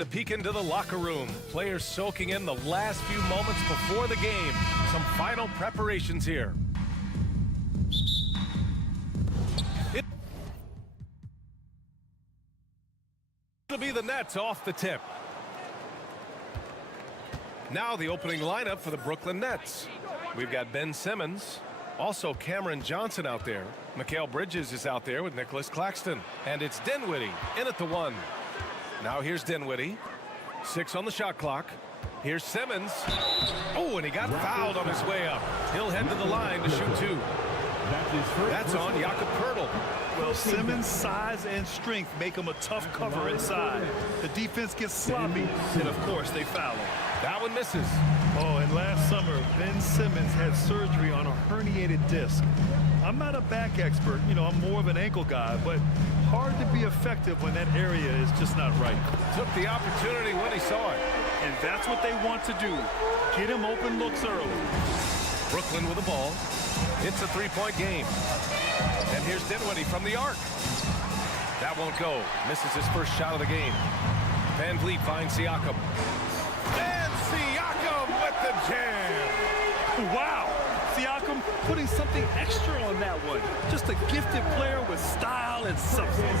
to peek into the locker room. Players soaking in the last few moments before the game. Some final preparations here. It'll be the Nets off the tip. Now the opening lineup for the Brooklyn Nets. We've got Ben Simmons, also Cameron Johnson out there. Mikal Bridges is out there with Nicholas Claxton. And it's Dinwiddie in at the 1. Now here's Dinwiddie. 6 on the shot clock. Here's Simmons. Oh, and he got fouled on his way up. He'll head to the line to shoot 2. That's on Jakob Poeltl. Well, Simmons' size and strength make him a tough cover inside. The defense gets sloppy, and of course they foul him. That one misses. Oh, and last summer, Ben Simmons had surgery on a herniated disc. I'm not a back expert, I'm more of an ankle guy, but hard to be effective when that area is just not right. Took the opportunity when he saw it. And that's what they want to do. Get him open looks early. Brooklyn with the ball. It's a 3-point game. And here's Dinwiddie from the arc. That won't go. Misses his first shot of the game. Van Vliet finds Siakam. And Siakam with the jam. Wow. Siakam putting something extra on that one. Just a gifted player with style and substance.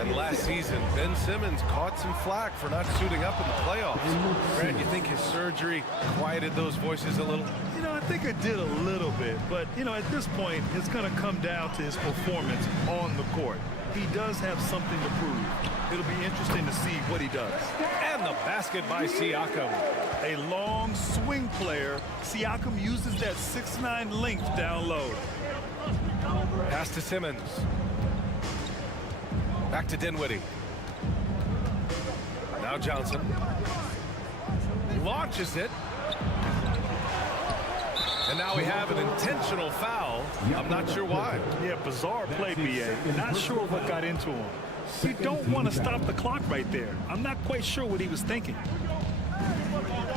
And last season, Ben Simmons caught some flack for not suiting up in the playoffs. Brad, you think his surgery quieted those voices a little? I think it did a little bit, but, at this point, it's going to come down to his performance on the court. He does have something to prove. It'll be interesting to see what he does. And the basket by Siakam. A long swing player. Siakam uses that 6'9" length down low. Pass to Simmons. Back to Dinwiddie. Now Johnson. Launches it. And now we have an intentional foul. I'm not sure why. Yeah, bizarre play, BA. Not sure what got into him. You don't want to stop the clock right there. I'm not quite sure what he was thinking.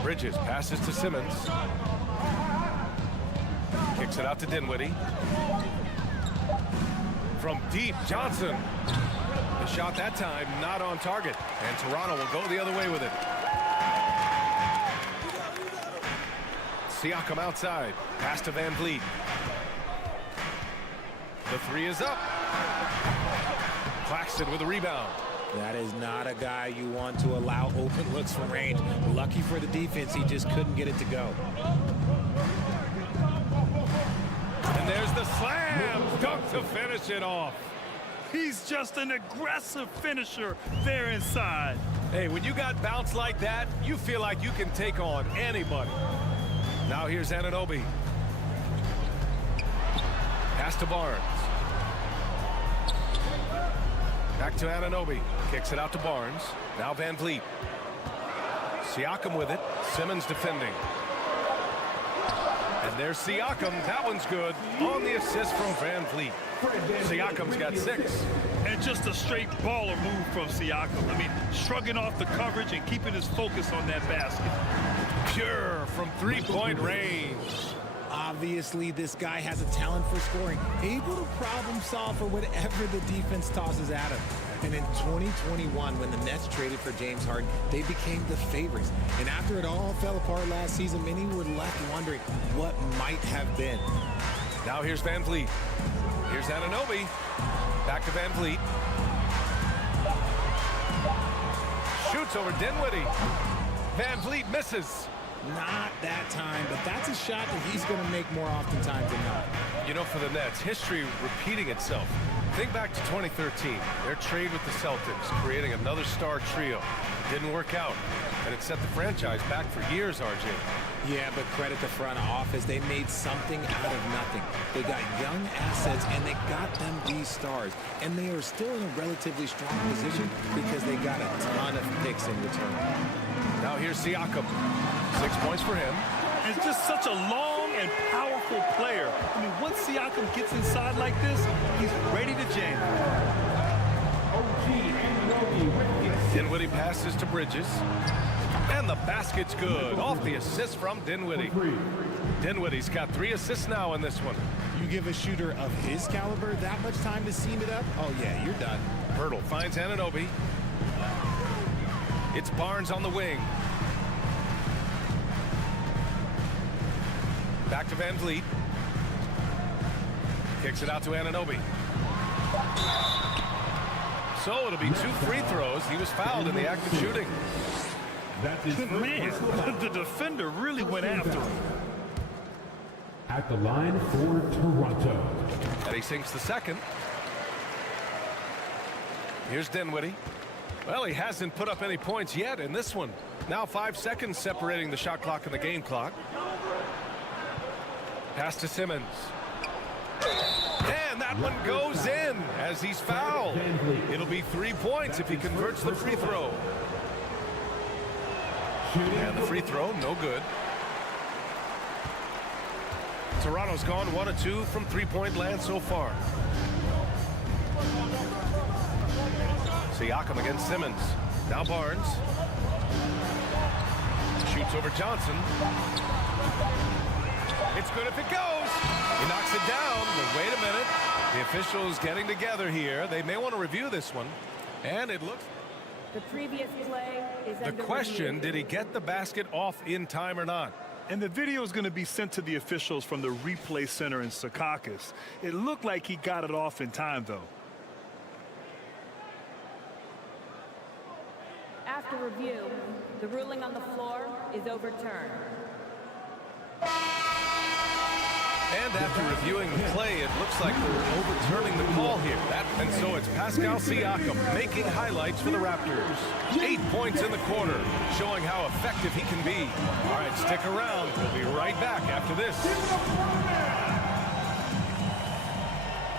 Bridges passes to Simmons. Kicks it out to Dinwiddie. From deep, Johnson. The shot that time not on target. And Toronto will go the other way with it. Siakam outside. Pass to Van Vliet. The 3 is up. Claxton with a rebound. That is not a guy you want to allow open looks from range. Lucky for the defense, he just couldn't get it to go. And there's the slam dunk to finish it off. He's just an aggressive finisher there inside. Hey, when you got bounce like that, you feel like you can take on anybody. Now here's Anunoby. Pass to Barnes. Back to Anunoby. Kicks it out to Barnes. Now Van Vliet. Siakam with it. Simmons defending. And there's Siakam. That one's good. On the assist from Van Vliet. Siakam's got 6. And just a straight baller move from Siakam. I mean, shrugging off the coverage and keeping his focus on that basket. Pure from 3-point range. Obviously, this guy has a talent for scoring, able to problem solve for whatever the defense tosses at him. And in 2021, when the Nets traded for James Harden, they became the favorites. And after it all fell apart last season, many were left wondering what might have been. Now here's Van Vliet. Here's Anunoby. Back to Van Vliet. Shoots over Dinwiddie. Van Vliet misses. Not that time, but that's a shot that he's going to make more oftentimes than not. For the Nets, history repeating itself. Think back to 2013, their trade with the Celtics, creating another star trio. Didn't work out, and it set the franchise back for years, RJ. Yeah, but credit the front office. They made something out of nothing. They got young assets, and they got them these stars. And they are still in a relatively strong position because they got a ton of picks in return. Now here's Siakam. 6 points for him. It's just such a long and powerful player. I mean, once Siakam gets inside like this, he's ready to jam. Dinwiddie passes to Bridges. And the basket's good. Off the assist from Dinwiddie. Dinwiddie's got 3 assists now in this one. You give a shooter of his caliber that much time to seam it up? Oh, yeah, you're done. Poeltl finds Anunoby. It's Barnes on the wing. Back to Van Vliet. Kicks it out to Anunoby. So it'll be 2 free throws. He was fouled in the act of shooting. Man, the defender really went after him. At the line for Toronto. And he sinks the second. Here's Dinwiddie. Well, he hasn't put up any points yet in this one. Now 5 seconds separating the shot clock and the game clock. Pass to Simmons. And that one goes in as he's fouled. It'll be 3 points if he converts the free throw. And the free throw, no good. Toronto's gone 1 of 2 from three-point land so far. Siakam against Simmons. Now Barnes. Shoots over Johnson. It's good if it goes. He knocks it down, but wait a minute. The officials getting together here. They may want to review this one. And it looks... The previous play is The question, review. did he get the basket off in time or not? And the video is going to be sent to the officials from the replay center in Secaucus. It looked like he got it off in time, though. After review, the ruling on the floor is overturned. And after reviewing the play, it looks like they're overturning the call here. And so it's Pascal Siakam making highlights for the Raptors. 8 points in the quarter, showing how effective he can be. All right, stick around. We'll be right back after this.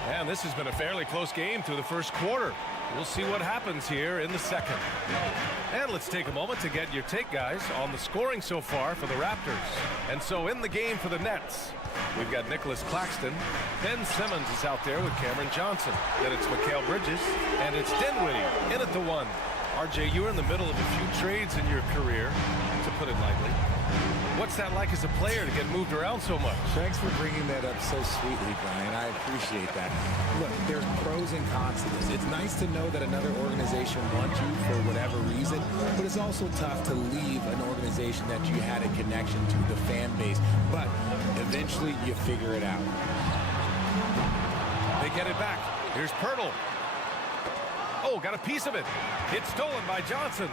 And this has been a fairly close game through the first quarter. We'll see what happens here in the second. And let's take a moment to get your take, guys, on the scoring so far for the Raptors. And so in the game for the Nets, we've got Nicholas Claxton. Ben Simmons is out there with Cameron Johnson. Then it's Mikal Bridges, and it's Dinwiddie in at the 1. RJ, you were in the middle of a few trades in your career, to put it lightly. What's that like as a player to get moved around so much? Thanks for bringing that up so sweetly, Brian. I appreciate that. Look, there's pros and cons to this. It's nice to know that another organization wants you for whatever reason, but it's also tough to leave an organization that you had a connection to, the fan base. But eventually you figure it out. They get it back. Here's Pirtle. Oh, got a piece of it. It's stolen by Johnson.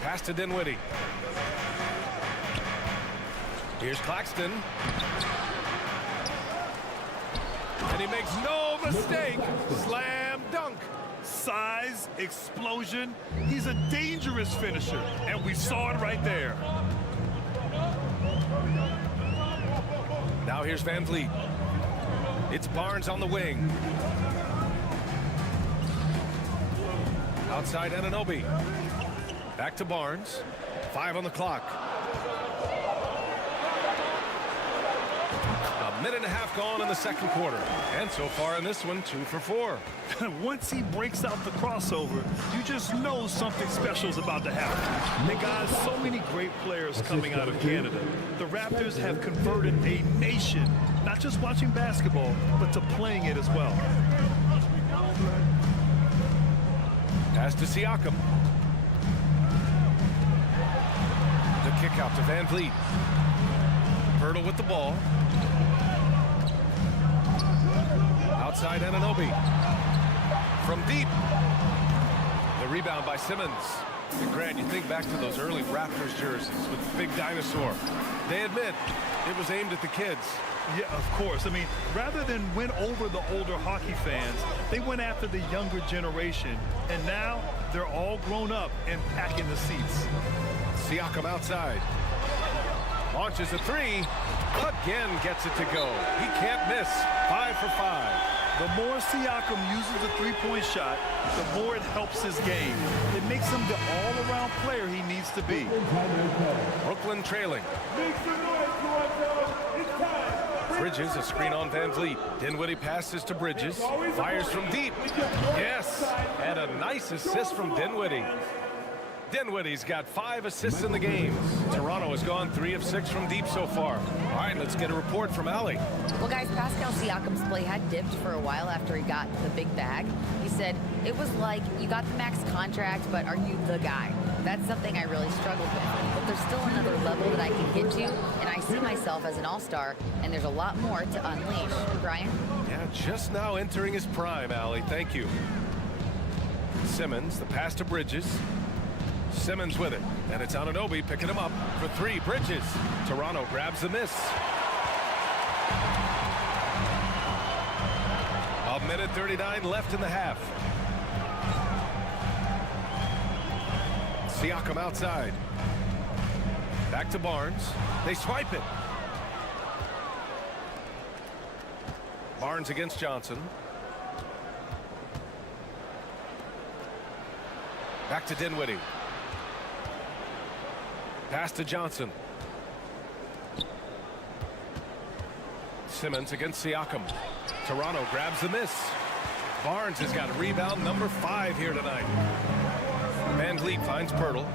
Pass to Dinwiddie. Here's Claxton. And he makes no mistake. Slam dunk. Size, explosion. He's a dangerous finisher, and we saw it right there. Now here's Van Vliet. It's Barnes on the wing. Outside Anunoby. Back to Barnes. 5 on the clock. A minute and a half gone in the second quarter. And so far in this one, 2 for 4. Once he breaks out the crossover, you just know something special is about to happen. They got so many great players coming out of Canada. The Raptors have converted a nation, not just watching basketball, but to playing it as well. Pass to Siakam. The kick out to Van Vliet. Pirtle with the ball. Outside Anunoby. From deep. The rebound by Simmons. And Grant, you think back to those early Raptors jerseys with the big dinosaur. They admit it was aimed at the kids. Yeah, of course. I mean, rather than win over the older hockey fans, they went after the younger generation. And now they're all grown up and packing the seats. Siakam outside. Launches a 3. Again gets it to go. He can't miss. 5 for 5. The more Siakam uses the three-point shot, the more it helps his game. It makes him the all-around player he needs to be. Brooklyn trailing. Bridges, a screen on Van Vliet. Dinwiddie passes to Bridges. Fires from deep. Yes, and a nice assist from Dinwiddie. Dinwiddie's got 5 assists in the game. Toronto has gone 3 of 6 from deep so far. All right, let's get a report from Allie. Well, guys, Pascal Siakam's play had dipped for a while after he got the big bag. He said, it was like, you got the max contract, but are you the guy? That's something I really struggled with. But there's still another level that I can get to, and I see myself as an all-star, and there's a lot more to unleash. Brian? Yeah, just now entering his prime, Allie. Thank you. Simmons, the pass to Bridges. Simmons with it, and it's Anunoby picking him up for 3. Bridges. Toronto grabs the miss. A minute 39 left in the half. Siakam outside. Back to Barnes. They swipe it. Barnes against Johnson. Back to Dinwiddie. Pass to Johnson. Simmons against Siakam. Toronto grabs the miss. Barnes has got rebound number 5 here tonight. Van Vliet finds Pirtle.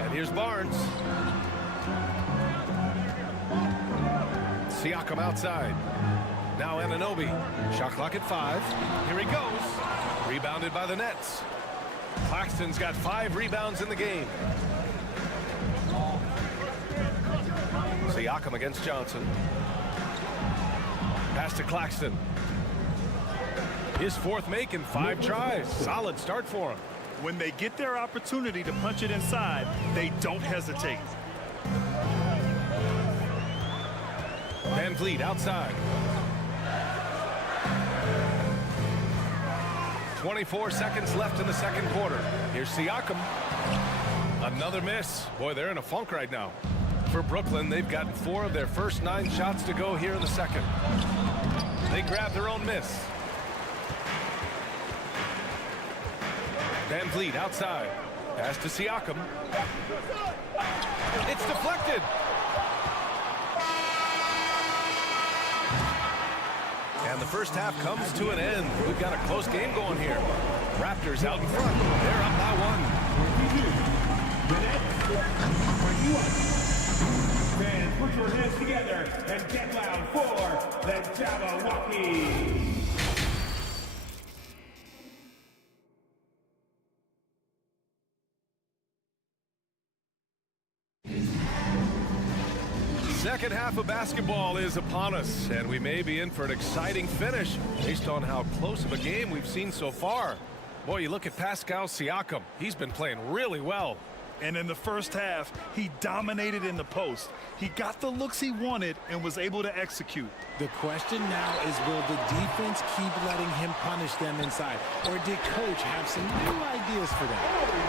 And here's Barnes. Siakam outside. Now Anunoby. Shot clock at 5. Here he goes. Rebounded by the Nets. Claxton's got 5 rebounds in the game. Siakam against Johnson. Pass to Claxton. His 4th make in 5 tries. Solid start for him. When they get their opportunity to punch it inside, they don't hesitate. Van Vliet outside. 24 seconds left in the second quarter. Here's Siakam. Another miss. Boy, they're in a funk right now. For Brooklyn, they've gotten 4 of their first 9 shots to go here in the second. They grab their own miss. Van Vliet outside. Pass to Siakam. It's deflected. And the first half comes to an end. We've got a close game going here. Raptors out in front. They're up by 1. Fans, put your hands together and get loud for the Jabberwockies. Second half of basketball is upon us, and we may be in for an exciting finish based on how close of a game we've seen so far. Boy, you look at Pascal Siakam. He's been playing really well. And in the first half, he dominated in the post. He got the looks he wanted and was able to execute. The question now is, will the defense keep letting him punish them inside? Or did coach have some new ideas for them?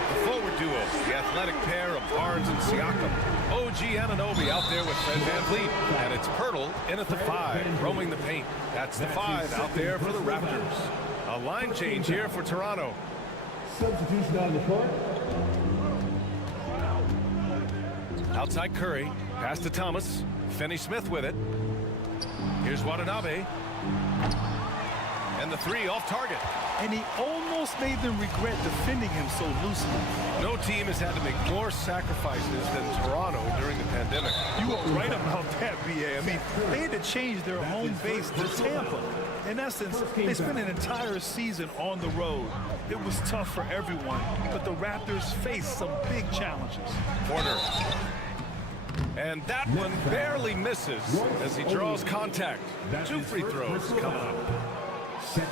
The forward duo, the athletic pair of Barnes and Siakam. OG Anunoby out there with Fred Van Vliet. And it's Pirtle in at the 5, roaming the paint. That's the 5 out there for the Raptors. A line change here for Toronto. Substitution on the court. Outside Curry, pass to Thomas. Finney-Smith with it. Here's Watanabe. And the 3 off target. And he almost made them regret defending him so loosely. No team has had to make more sacrifices than Toronto during the pandemic. You are right about that, BA. I mean, they had to change their home base to Tampa. In essence, they spent an entire season on the road. It was tough for everyone, but the Raptors faced some big challenges. Porter. And that one barely misses as he draws contact. 2 free throws coming up.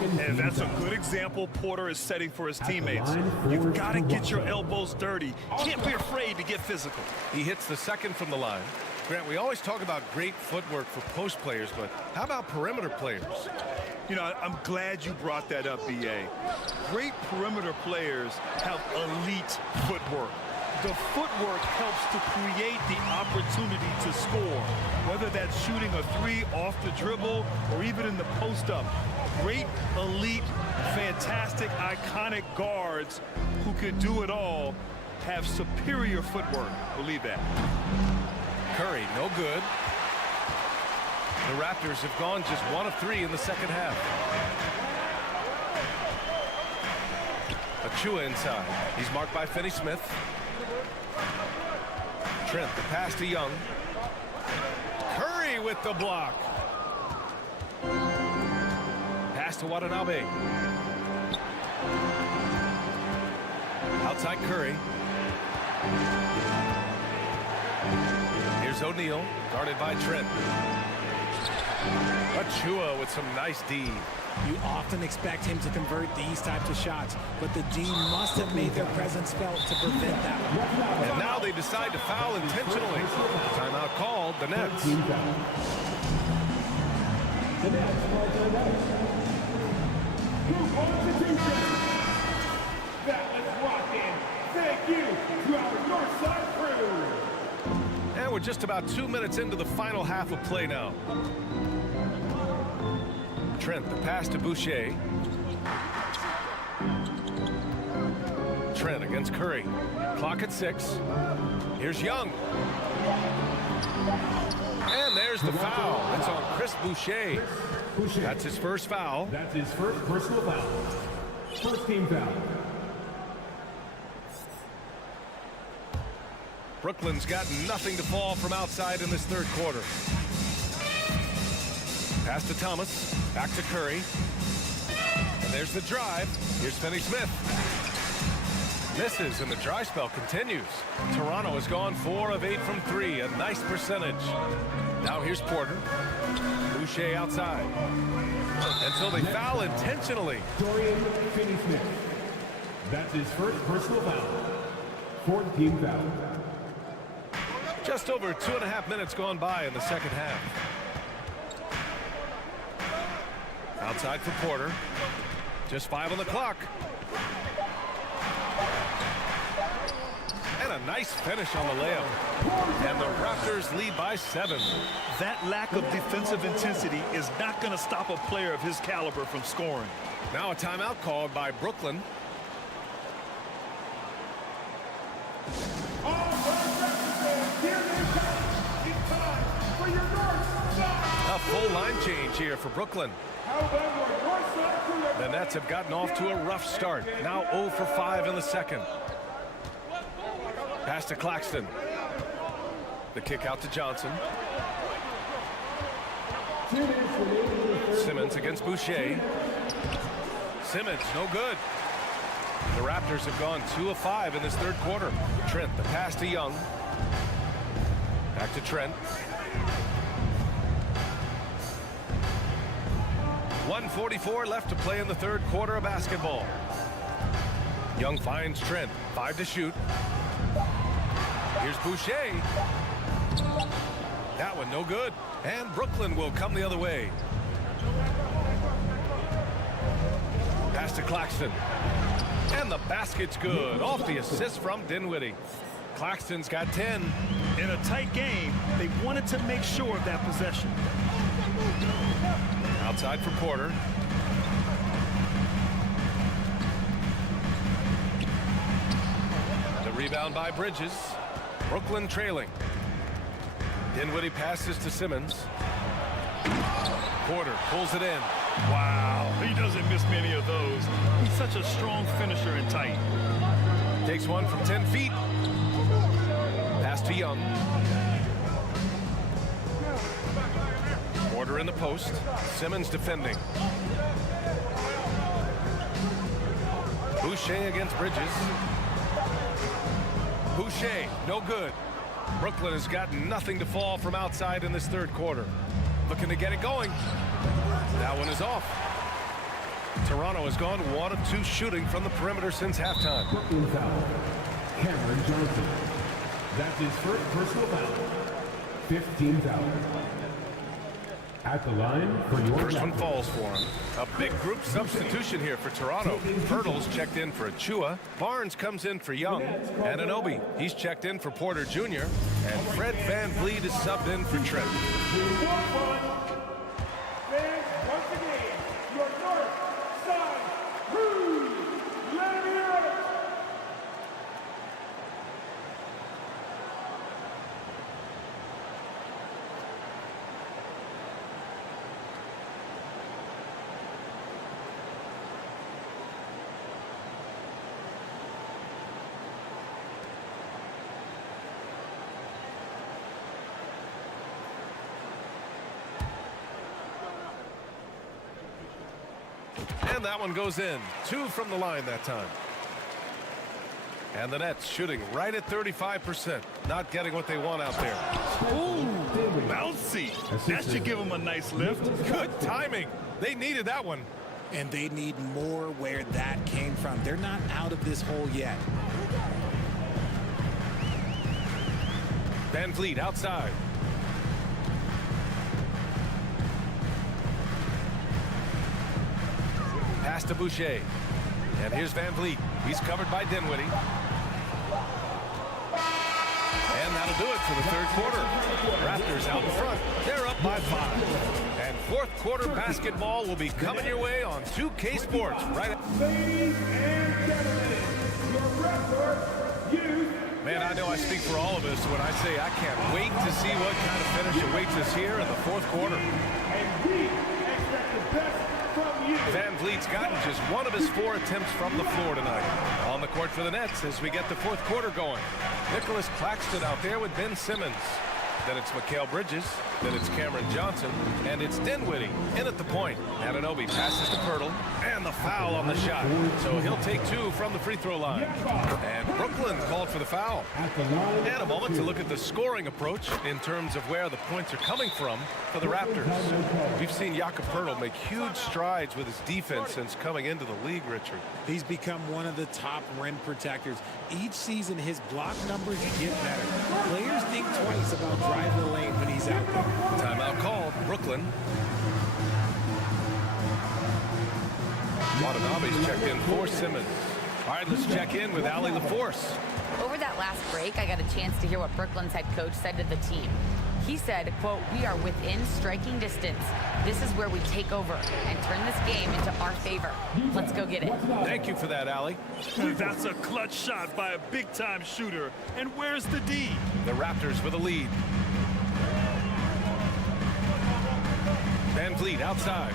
And that's a good example Porter is setting for his teammates. You've got to get your elbows dirty. Can't be afraid to get physical. He hits the second from the line. Grant, we always talk about great footwork for post players, but how about perimeter players? You know, I'm glad you brought that up, BA. Great perimeter players have elite footwork. The footwork helps to create the opportunity to score, whether that's shooting a 3 off the dribble or even in the post-up. Great, elite, fantastic, iconic guards who can do it all have superior footwork. Believe that. Curry, no good. The Raptors have gone just 1 of 3 in the second half. Achua inside. He's marked by Finney-Smith. Trent, the pass to Young. Curry with the block. Pass to Watanabe. Outside Curry. Here's O'Neal, guarded by Trent. Achua with some nice D. You often expect him to convert these types of shots, but the D must have made their presence felt to prevent that one. And now they decide to foul intentionally. Timeout called, the Nets. The Nets called timeout. Group constitution. That was rocking. Thank you to our Northside crew. And we're just about 2 minutes into the final half of play now. Trent, the pass to Boucher. Trent against Curry. Clock at 6. Here's Young. And there's the foul. It's on Chris Boucher. That's his first foul. That's his first personal foul. First team foul. Brooklyn's got nothing to fall from outside in this third quarter. Pass to Thomas. Back to Curry. And there's the drive. Here's Finney-Smith. Misses, and the dry spell continues. Toronto has gone 4 of 8 from 3. A nice percentage. Now here's Porter. Boucher outside. Until they foul intentionally. Dorian Finney-Smith. That's his first personal foul. Fourth team foul. Just over 2.5 minutes gone by in the second half. Outside for Porter. Just 5 on the clock. And a nice finish on the layup. And the Raptors lead by 7. That lack of defensive intensity is not going to stop a player of his caliber from scoring. Now a timeout called by Brooklyn. A full line change here for Brooklyn. The Nets have gotten off to a rough start. Now 0 for 5 in the second. Pass to Claxton. The kick out to Johnson. Simmons against Boucher. Simmons, no good. The Raptors have gone 2 of 5 in this third quarter. Trent, the pass to Young. Back to Trent. 1:44 left to play in the third quarter of basketball. Young finds Trent. 5 to shoot. Here's Boucher. That one no good. And Brooklyn will come the other way. Pass to Claxton. And the basket's good. Off the assist from Dinwiddie. Claxton's got 10. In a tight game, they wanted to make sure of that possession. Outside for Porter. The rebound by Bridges. Brooklyn trailing. Dinwiddie passes to Simmons. Porter pulls it in. Wow, he doesn't miss many of those. He's such a strong finisher and tight. Takes one from 10 feet. Pass to Young. Porter in the post. Simmons defending. Boucher against Bridges. Boucher, no good. Brooklyn has got nothing to fall from outside in this third quarter. Looking to get it going. That one is off. Toronto has gone 1 of 2 shooting from the perimeter since halftime. Brooklyn foul. Cameron Johnson. That's his first personal foul. 15 foul. At the line for your First one falls for him. A big group substitution here for Toronto. Hurdles checked in for Achua. Barnes comes in for Young. Anunoby, he's checked in for Porter Jr. And Fred VanVleet is subbed in for Trent. Fans, once again, your North Side Crew. Let me hear it. that one goes in. 2 from the line that time. And the Nets shooting right at 35%. Not getting what they want out there. Ooh, bouncy. That should give them a nice lift. Good timing. They needed that one. And they need more where that came from. They're not out of this hole yet. Van Vliet outside. Pass to Boucher. And here's Van Vliet. He's covered by Dinwiddie. And that'll do it for the third quarter. Raptors out in front. They're up by 5. And fourth quarter basketball will be coming your way on 2K Sports. Right. Ladies and gentlemen, your Raptors youth. Man, I know I speak for all of us when I say I can't wait to see what kind of finish awaits us here in the fourth quarter. And we expect the best from you. Van Vliet's gotten just one of his 4 attempts from the floor tonight. On the court for the Nets as we get the fourth quarter going. Nicholas Claxton out there with Ben Simmons. Then it's Mikal Bridges. Then it's Cameron Johnson. And it's Dinwiddie in at the point. Anunoby passes to Pirtle. And the foul on the shot. So he'll take 2 from the free throw line. And Brooklyn called for the foul. And a moment to look at the scoring approach in terms of where the points are coming from for the Raptors. We've seen Jakob Pirtle make huge strides with his defense since coming into the league, Richard. He's become one of the top rim protectors. Each season, his block numbers get better. Players think twice about driving the lane when he's out there. Timeout called. Brooklyn. Watanabe's checked in for Simmons. All right, let's check in with Allie LaForce. Over that last break, I got a chance to hear what Brooklyn's head coach said to the team. He said, quote, "We are within striking distance. This is where we take over and turn this game into our favor. Let's go get it." Thank you for that, Allie. That's a clutch shot by a big-time shooter. And where's the D? The Raptors with a lead. Van Vliet outside.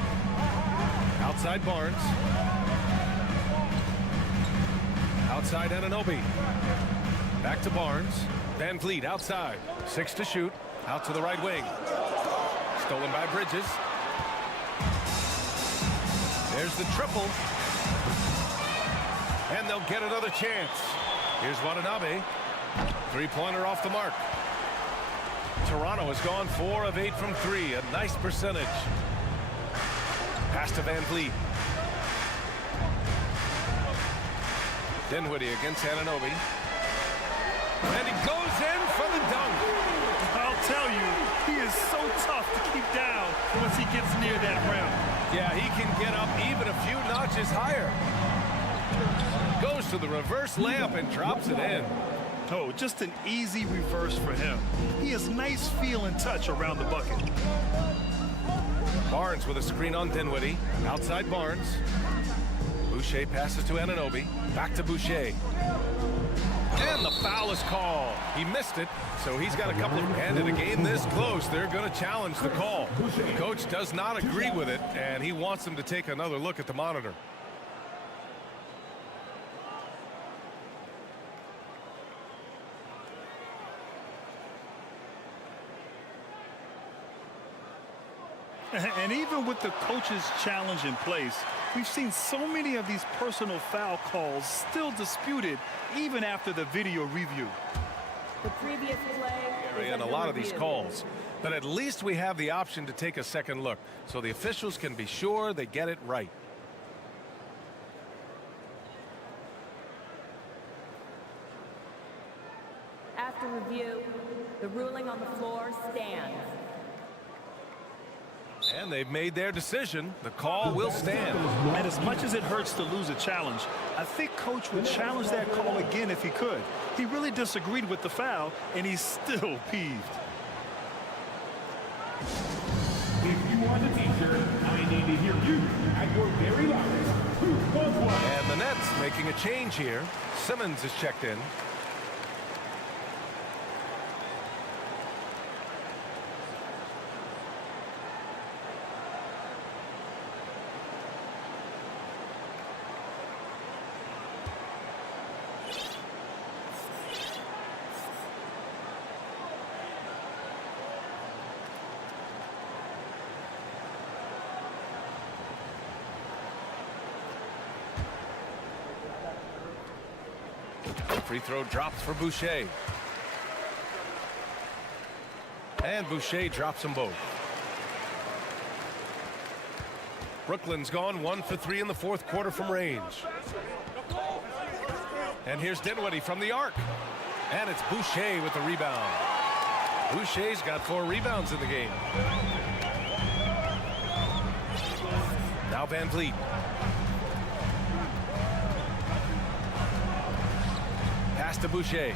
Outside Barnes. Outside Anunoby. Back to Barnes. Van Vliet outside. 6 to shoot. Out to the right wing. Stolen by Bridges. There's the triple. And they'll get another chance. Here's Watanabe. 3-pointer off the mark. Toronto has gone 4 of 8 from 3. A nice percentage. Pass to Van Vliet. Dinwiddie against Anunoby. And he goes in for the dunk. I'll tell you, he is so tough to keep down once he gets near that rim. Yeah, he can get up even a few notches higher. Goes to the reverse layup and drops it in. Oh, just an easy reverse for him. He has nice feel and touch around the bucket. Barnes with a screen on Dinwiddie. Outside Barnes. Boucher passes to Anunoby. Back to Boucher. And the foul is called. He missed it, so he's got a couple of... And in a game this close, they're going to challenge the call. The coach does not agree with it, and he wants them to take another look at the monitor. And even with the coach's challenge in place, we've seen so many of these personal foul calls still disputed even after the video review. The previous play is And a under lot of these review. calls. But at least we have the option to take a second look, so the officials can be sure they get it right. After review, the ruling on the floor stands. And they've made their decision. The call will stand. And as much as it hurts to lose a challenge, I think Coach would challenge that call again if he could. He really disagreed with the foul, and he's still peeved. If you want a t-shirt, I need to hear you at your very loudest. Who wants one? And the Nets making a change here. Simmons is checked in. Free throw drops for Boucher. And Boucher drops them both. Brooklyn's gone 1 for 3 in the fourth quarter from range. And here's Dinwiddie from the arc. And it's Boucher with the rebound. Boucher's got 4 rebounds in the game. Now Van Vliet. Pass to Boucher.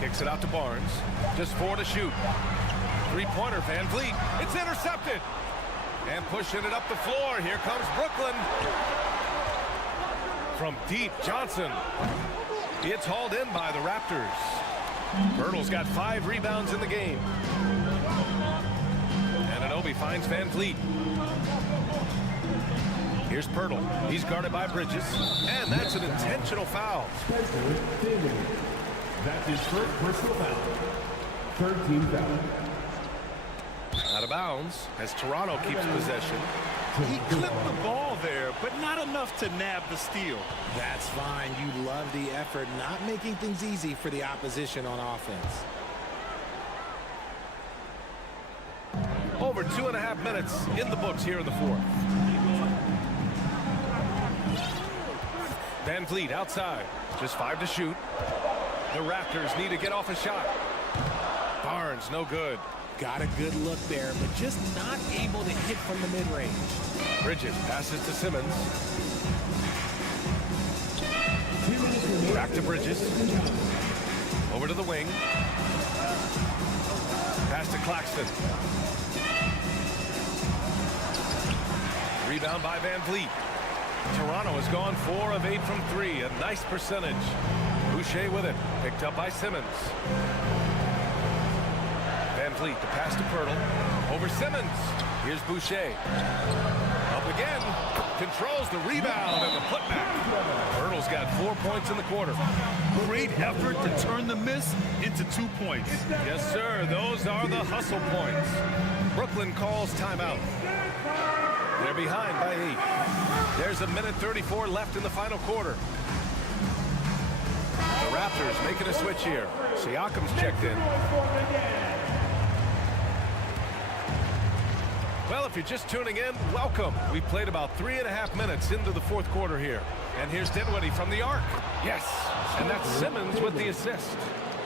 Kicks it out to Barnes. Just 4 to shoot. Three-pointer, Van Vliet. It's intercepted. And pushing it up the floor. Here comes Brooklyn. From deep, Johnson. It's hauled in by the Raptors. Birtle's got 5 rebounds in the game. And Anunoby finds Van Vliet. Here's Pirtle. He's guarded by Bridges. And that's an intentional foul. That's his first personal foul. 13 foul. Out of bounds as Toronto keeps possession. He clipped the ball there, but not enough to nab the steal. That's fine. You love the effort, not making things easy for the opposition on offense. Over 2.5 minutes in the books here in the fourth. Van Vliet outside. Just 5 to shoot. The Raptors need to get off a shot. Barnes, no good. Got a good look there, but just not able to hit from the mid-range. Bridges passes to Simmons. Back to Bridges. Over to the wing. Pass to Claxton. Rebound by Van Vliet. Toronto has gone 4 of 8 from 3. A nice percentage. Boucher with it. Picked up by Simmons. Van Vliet, the pass to Pirtle. Over Simmons. Here's Boucher. Up again. Controls the rebound and the putback. Pirtle's got 4 points in the quarter. Great effort to turn the miss into 2 points. Yes, sir. Those are the hustle points. Brooklyn calls timeout. They're behind by 8. There's 1:34 left in the final quarter. The Raptors making a switch here. Siakam's checked in. Well, if you're just tuning in, welcome. We've played about 3.5 minutes into the fourth quarter here. And here's Dinwiddie from the arc. Yes, and that's Simmons with the assist.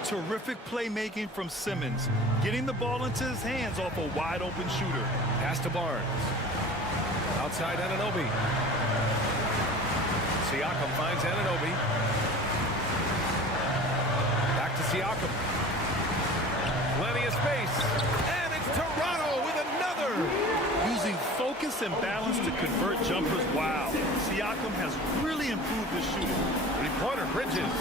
Terrific playmaking from Simmons, getting the ball into his hands off a wide-open shooter. Pass to Barnes. Outside Anunoby. Siakam finds Anunoby. Back to Siakam. Plenty of space. And it's Toronto with another. Using focus and balance to convert jumpers. Wow. Siakam has really improved his shooting. Three-pointer, Bridges.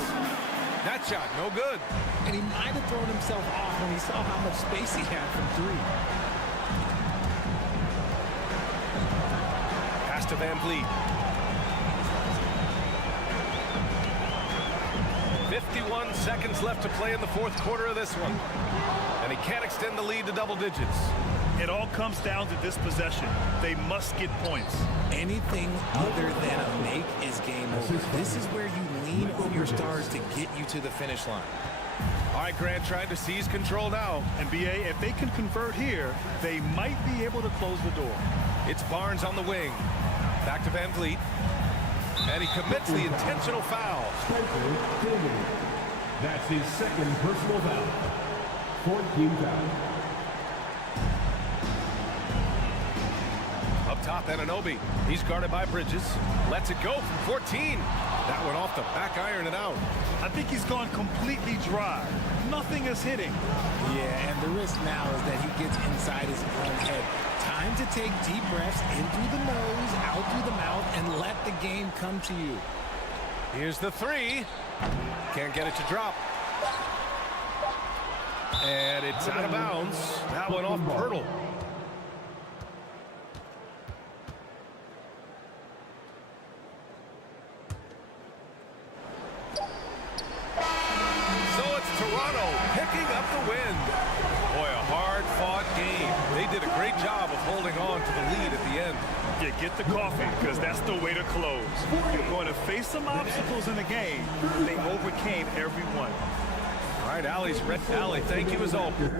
That shot, no good. And he might have thrown himself off when he saw how much space he had from 3. Pass to Van Vliet. 51 seconds left to play in the fourth quarter of this one. And he can't extend the lead to double digits. It all comes down to this possession. They must get points. Anything other than a make is game over. This is where you lean on your stars to get you to the finish line. All right, Grant trying to seize control now. And BA, if they can convert here, they might be able to close the door. It's Barnes on the wing. Back to Van Vliet. And he commits the intentional foul. That's his second personal foul. 14 foul. Up top, Anunoby. He's guarded by Bridges. Lets it go from 14. That one off the back iron and out. I think he's gone completely dry. Nothing is hitting. Yeah, and the risk now is that he gets inside his own head. Time to take deep breaths in through the nose, out through the mouth, and let the game come to you. Here's the 3. Can't get it to drop. And it's out of bounds. That one off Pirtle. So it's Toronto picking up the win. Boy, a hard-fought game. They did a great job of holding on to the lead at the end. Yeah, get the coffee, because that's the way to close. You're going to face some obstacles in the game. They overcame every one. All right, Allie's red. Allie, thank you as always.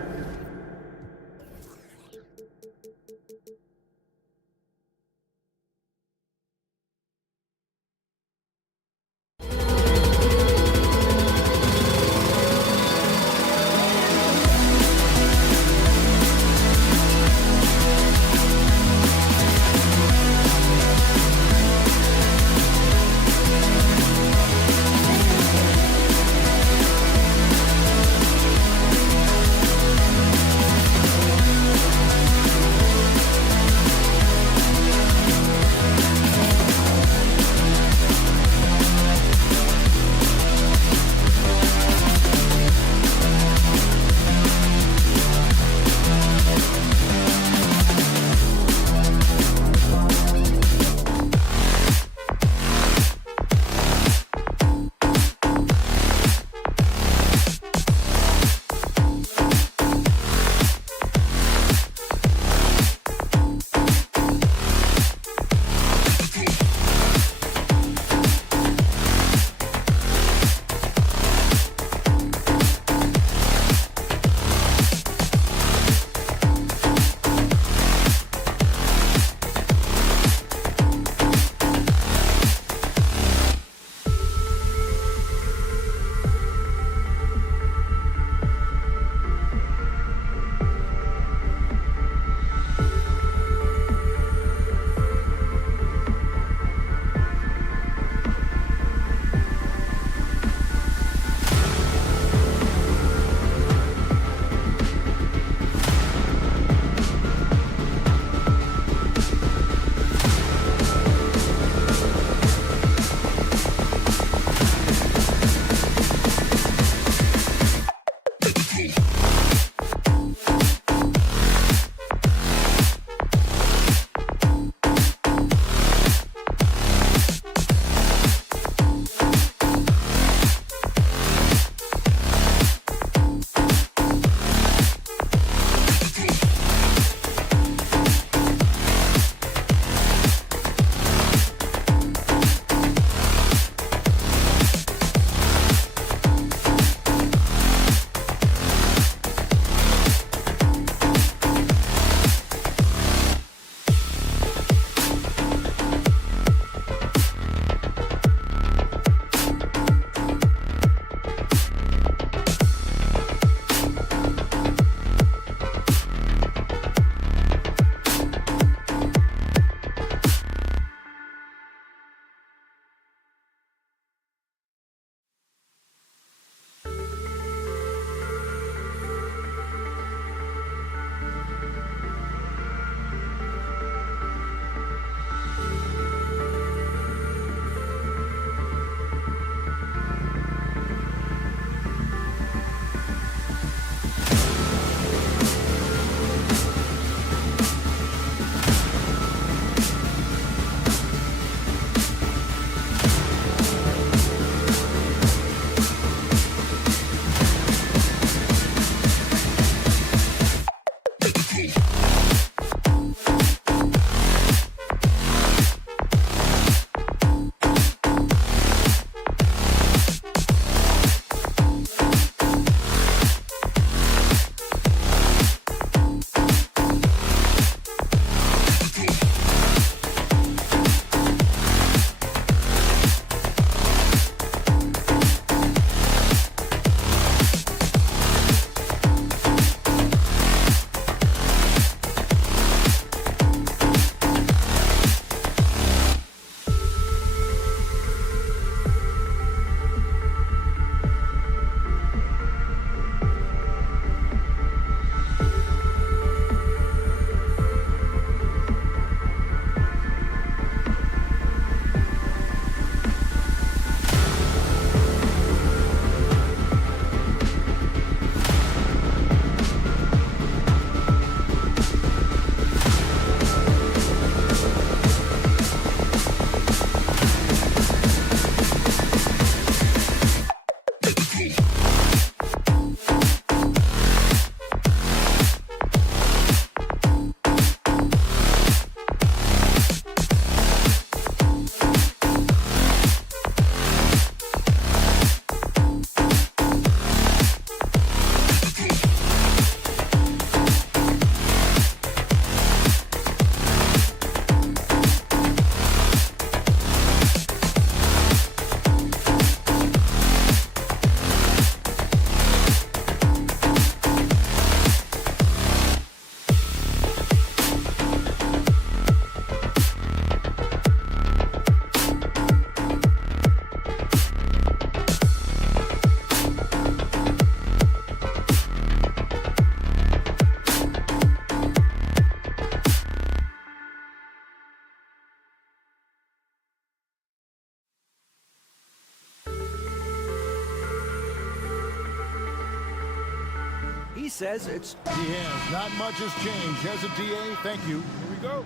He says it's... He has. Not much has changed. As a DA, thank you. Here we go.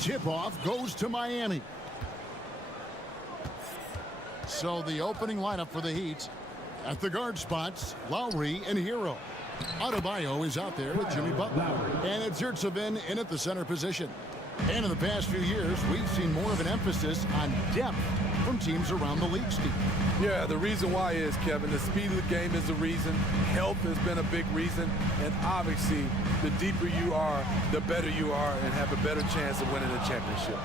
Tip-off goes to Miami. So the opening lineup for the Heat. At the guard spots, Lowry and Hero. Adebayo is out there with Jimmy Butler. And it's Yurtsevin in at the center position. And in the past few years, we've seen more of an emphasis on depth from teams around the league, Steve. Yeah, the reason why is, Kevin, the speed of the game is the reason. Health has been a big reason. And obviously, the deeper you are, the better you are and have a better chance of winning a championship.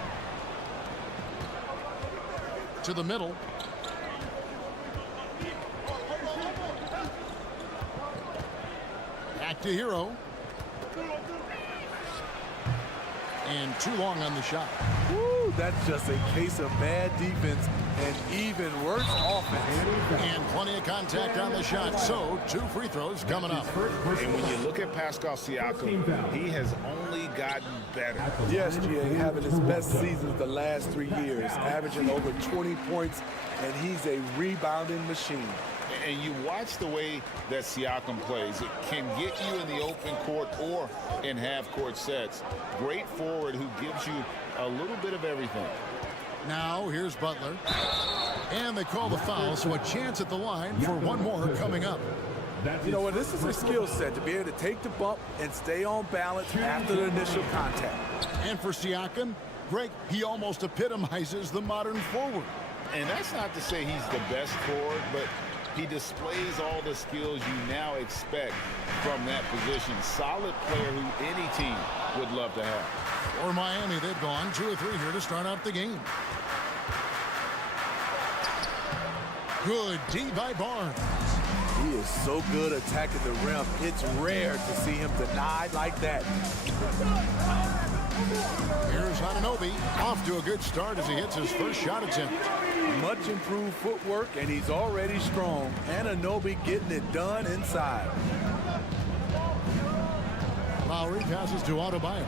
To the middle. Back to Hero. And too long on the shot. Woo, that's just a case of bad defense and even worse offense. And plenty of contact on the shot. So 2 free throws coming up. And when you look at Pascal Siakam, he has only gotten better. Yes, GA, having his best seasons the last 3 years, averaging over 20 points, and he's a rebounding machine. And you watch the way that Siakam plays. It can get you in the open court or in half-court sets. Great forward who gives you a little bit of everything. Now here's Butler. And they call the foul, so a chance at the line for one more coming up. You know what, this is a skill set to be able to take the bump and stay on balance after the initial contact. And for Siakam, Greg, he almost epitomizes the modern forward. And that's not to say he's the best forward, but he displays all the skills you now expect from that position. Solid player who any team would love to have. For Miami, they've gone 2 or 3 here to start out the game. Good D by Barnes. He is so good attacking the rim. It's rare to see him denied like that. Here's Anunoby, off to a good start as he hits his first shot attempt. Much improved footwork, and he's already strong. Anunoby getting it done inside. Lowry passes to Adebayo.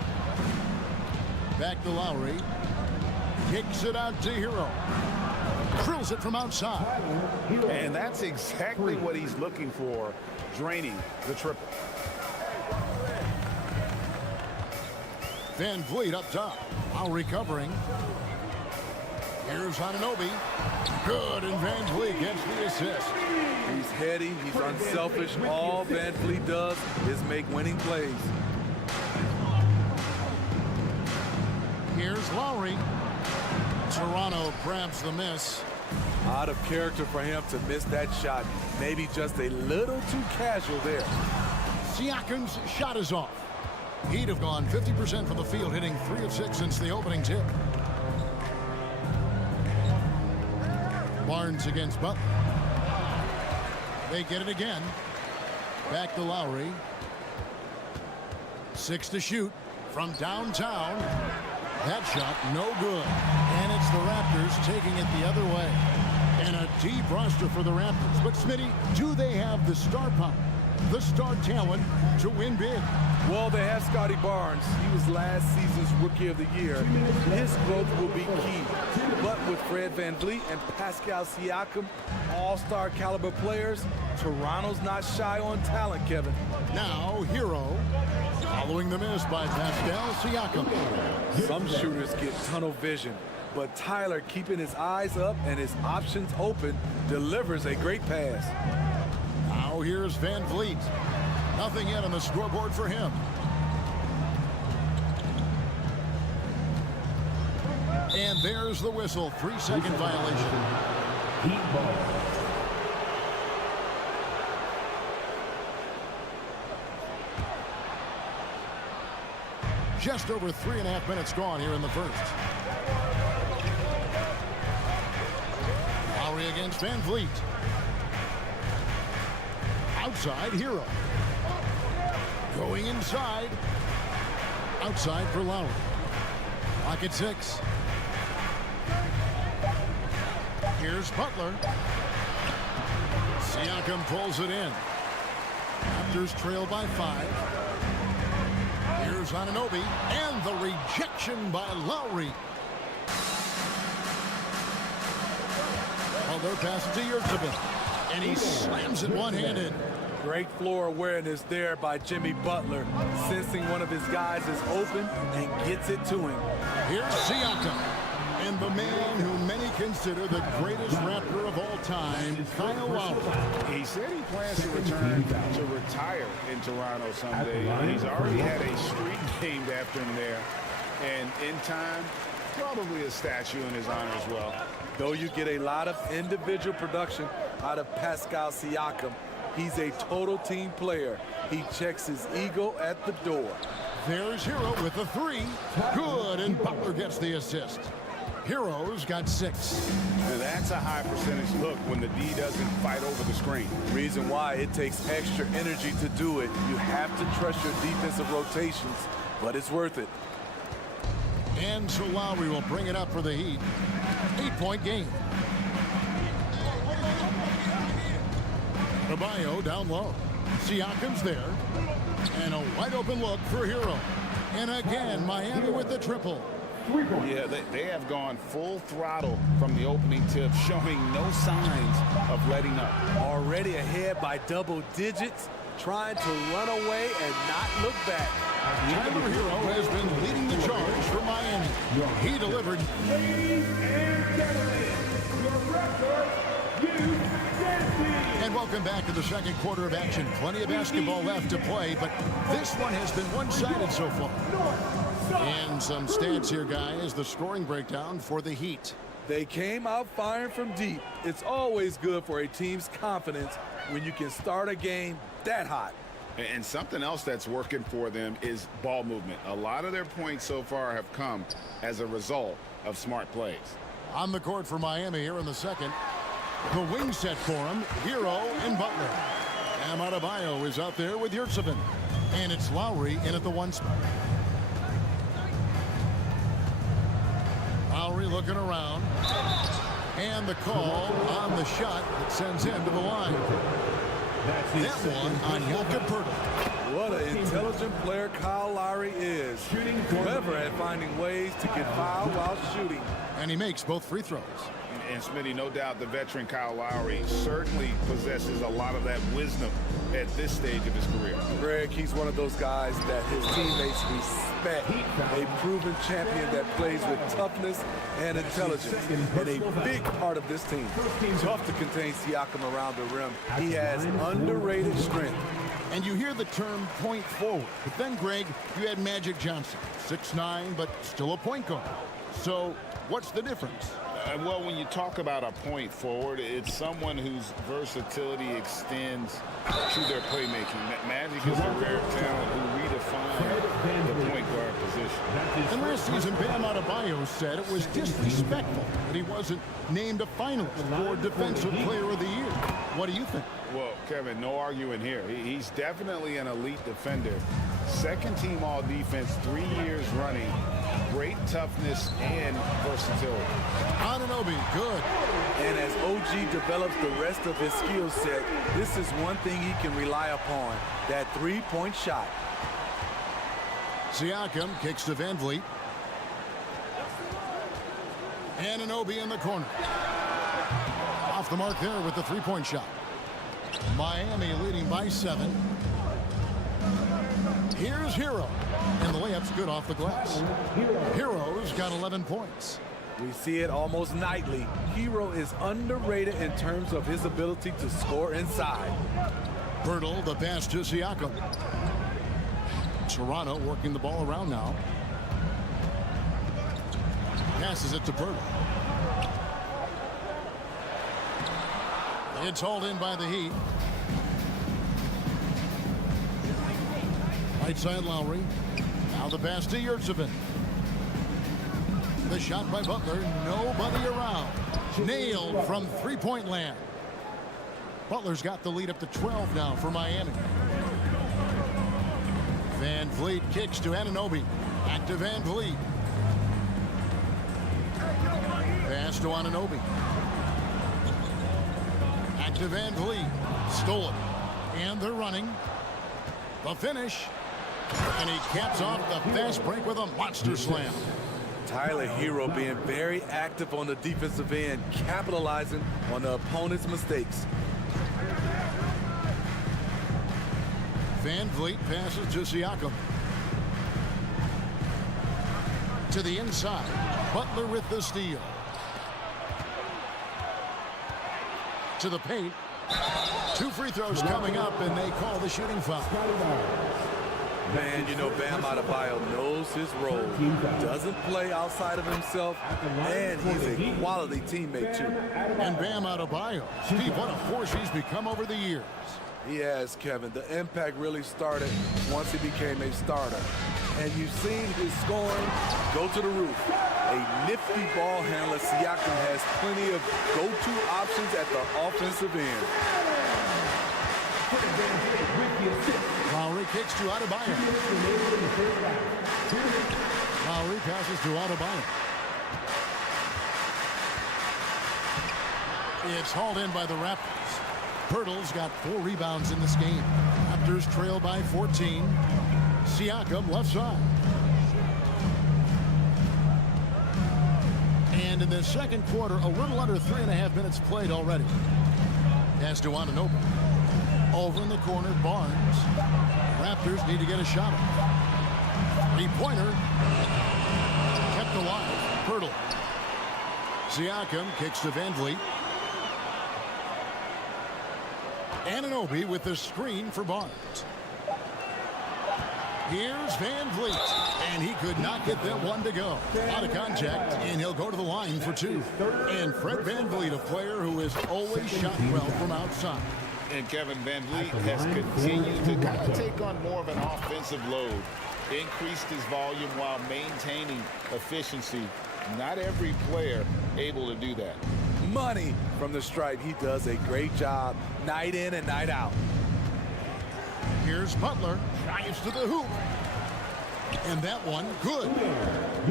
Back to Lowry. Kicks it out to Hero. Drills it from outside. And that's exactly what he's looking for, draining the triple. Van Vliet up top. Lowry covering. Here's Anunoby. Good, and Van Vliet gets the assist. He's heady, he's unselfish. All Van Vliet does is make winning plays. Here's Lowry. Toronto grabs the miss. Out of character for him to miss that shot. Maybe just a little too casual there. Siakam's shot is off. Heat have gone 50% from the field, hitting 3 of 6 since the opening tip. Barnes against Butler. They get it again. Back to Lowry. 6 to shoot from downtown. That shot no good. And it's the Raptors taking it the other way. And a deep roster for the Raptors. But Smitty, do they have the star power, the star talent to win big? Well, they have Scotty Barnes. He was last season's Rookie of the Year. His growth will be key. But with Fred VanVleet and Pascal Siakam, all-star caliber players, Toronto's not shy on talent, Kevin. Now, Hero, following the miss by Pascal Siakam. Some shooters get tunnel vision, but Tyler, keeping his eyes up and his options open, delivers a great pass. Now here's Van Vliet. Nothing yet on the scoreboard for him. And there's the whistle. 3-second violation. Heat ball. Just over 3.5 minutes gone here in the first. Lowry against Van Vliet. Outside, Hero. Going inside. Outside for Lowry. Clock at 6. Here's Butler. Siakam pulls it in. Raptors trail by 5. Here's Anunoby. And the rejection by Lowry. Well, they're passing to Yurtsevin. And he slams it one-handed. Great floor awareness there by Jimmy Butler, sensing one of his guys is open and gets it to him. Here's Siakam. And the man who many consider the greatest Raptor of all time, Kyle Lowry. He said he plans to return to retire in Toronto someday. He's already had a street named after him there. And in time, probably a statue in his honor as well. Though you get a lot of individual production out of Pascal Siakam, he's a total team player. He checks his ego at the door. There's Hero with a three. Good, and Butler gets the assist. Hero's got 6. And that's a high percentage look when the D doesn't fight over the screen. Reason why it takes extra energy to do it. You have to trust your defensive rotations, but it's worth it. And so Lowry will bring it up for the Heat. 8-point game. Adebayo down low. Siakam's there. And a wide open look for Hero. And again, Miami with the triple. Yeah, they have gone full throttle from the opening tip, showing no signs of letting up. Already ahead by double digits, trying to run away and not look back. Tyler Hero has been leading the charge for Miami. He delivered. Ladies and gentlemen, your Raptors, And welcome back to the second quarter of action. Plenty of basketball left to play, but this one has been one-sided so far. And some stats here, guys. The scoring breakdown for the Heat. They came out firing from deep. It's always good for a team's confidence when you can start a game that hot. And something else that's working for them is ball movement. A lot of their points so far have come as a result of smart plays. On the court for Miami here in the second. The wing set for him, Hero and Butler. Adebayo is out there with Yurtsevin. And it's Lowry in at the 1 spot. Lowry looking around. And the call on the shot that sends him to the line. That one on Jokic Poeltl. What an intelligent player Kyle Lowry is. Clever at finding ways to get fouled while shooting. And he makes both free throws. And Smitty, no doubt the veteran Kyle Lowry certainly possesses a lot of that wisdom at this stage of his career. Greg, he's one of those guys that his teammates respect. A proven champion that plays with toughness and intelligence. And a big part of this team. Tough to contain Siakam around the rim. He has underrated strength. And you hear the term point forward. But then, Greg, you had Magic Johnson. 6'9", but still a point guard. So what's the difference? Well, when you talk about a point forward, it's someone whose versatility extends to their playmaking. Magic is a rare talent who redefined the point guard position. And last season, Bam Adebayo said it was disrespectful that he wasn't named a finalist for Defensive Player of the Year. What do you think? Well, Kevin, no arguing here. He's definitely an elite defender. Second team all defense 3 years running. Great toughness and versatility. Anunoby, good. And as OG develops the rest of his skill set, this is one thing he can rely upon, that three-point shot. Siakam kicks to Van Vliet. Anunoby in the corner. Off the mark there with the three-point shot. Miami leading by 7. Here's Hero. And the layup's good off the glass. Hero's got 11 points. We see it almost nightly. Hero is underrated in terms of his ability to score inside. Poeltl, the pass to Siakam. Toronto working the ball around now. Passes it to Poeltl. It's hauled in by the Heat. Right side Lowry. Now the pass to Yurtsevin. The shot by Butler. Nobody around. Nailed from three-point land. Butler's got the lead up to 12 now for Miami. Van Vliet kicks to Anunoby. Back to Van Vliet. Pass to Anunoby. Back to Van Vliet. Stolen. And they're running. The finish. And he caps off the fast break with a monster slam. Tyler Hero being very active on the defensive end, capitalizing on the opponent's mistakes. Van Vliet passes to Siakam. To the inside. Butler with the steal. To the paint. 2 free throws coming up, and they call the shooting foul. Man, you know, Bam Adebayo knows his role. Doesn't play outside of himself, and he's a quality teammate, too. And Bam Adebayo, Steve, what a force he's become over the years. He has, Kevin. The impact really started once he became a starter. And you've seen his scoring go to the roof. A nifty ball handler. Siakam has plenty of go-to options at the offensive end. Lowry kicks to Adebayo. Lowry passes to Adebayo. It's hauled in by the Raptors. Pirtle's got 4 rebounds in this game. Raptors trail by 14. Siakam left side. And in the second quarter, a little under 3.5 minutes played already. Pass to Anunoby. Over in the corner, Barnes. Raptors need to get a shot up. 3-pointer. Kept alive. Pirtle. Siakam kicks to Van Vliet. Anunoby with the screen for Barnes. Here's Van Vliet, and he could not get that one to go. Out of contact, and he'll go to the line for 2. And Fred Van Vliet, a player who has always shot well from outside. And Kevin Van Vliet has continued to kind of take on more of an offensive load. Increased his volume while maintaining efficiency. Not every player able to do that. Money from the stripe. He does a great job night in and night out. Here's Butler. Drives to the hoop. And that one, good.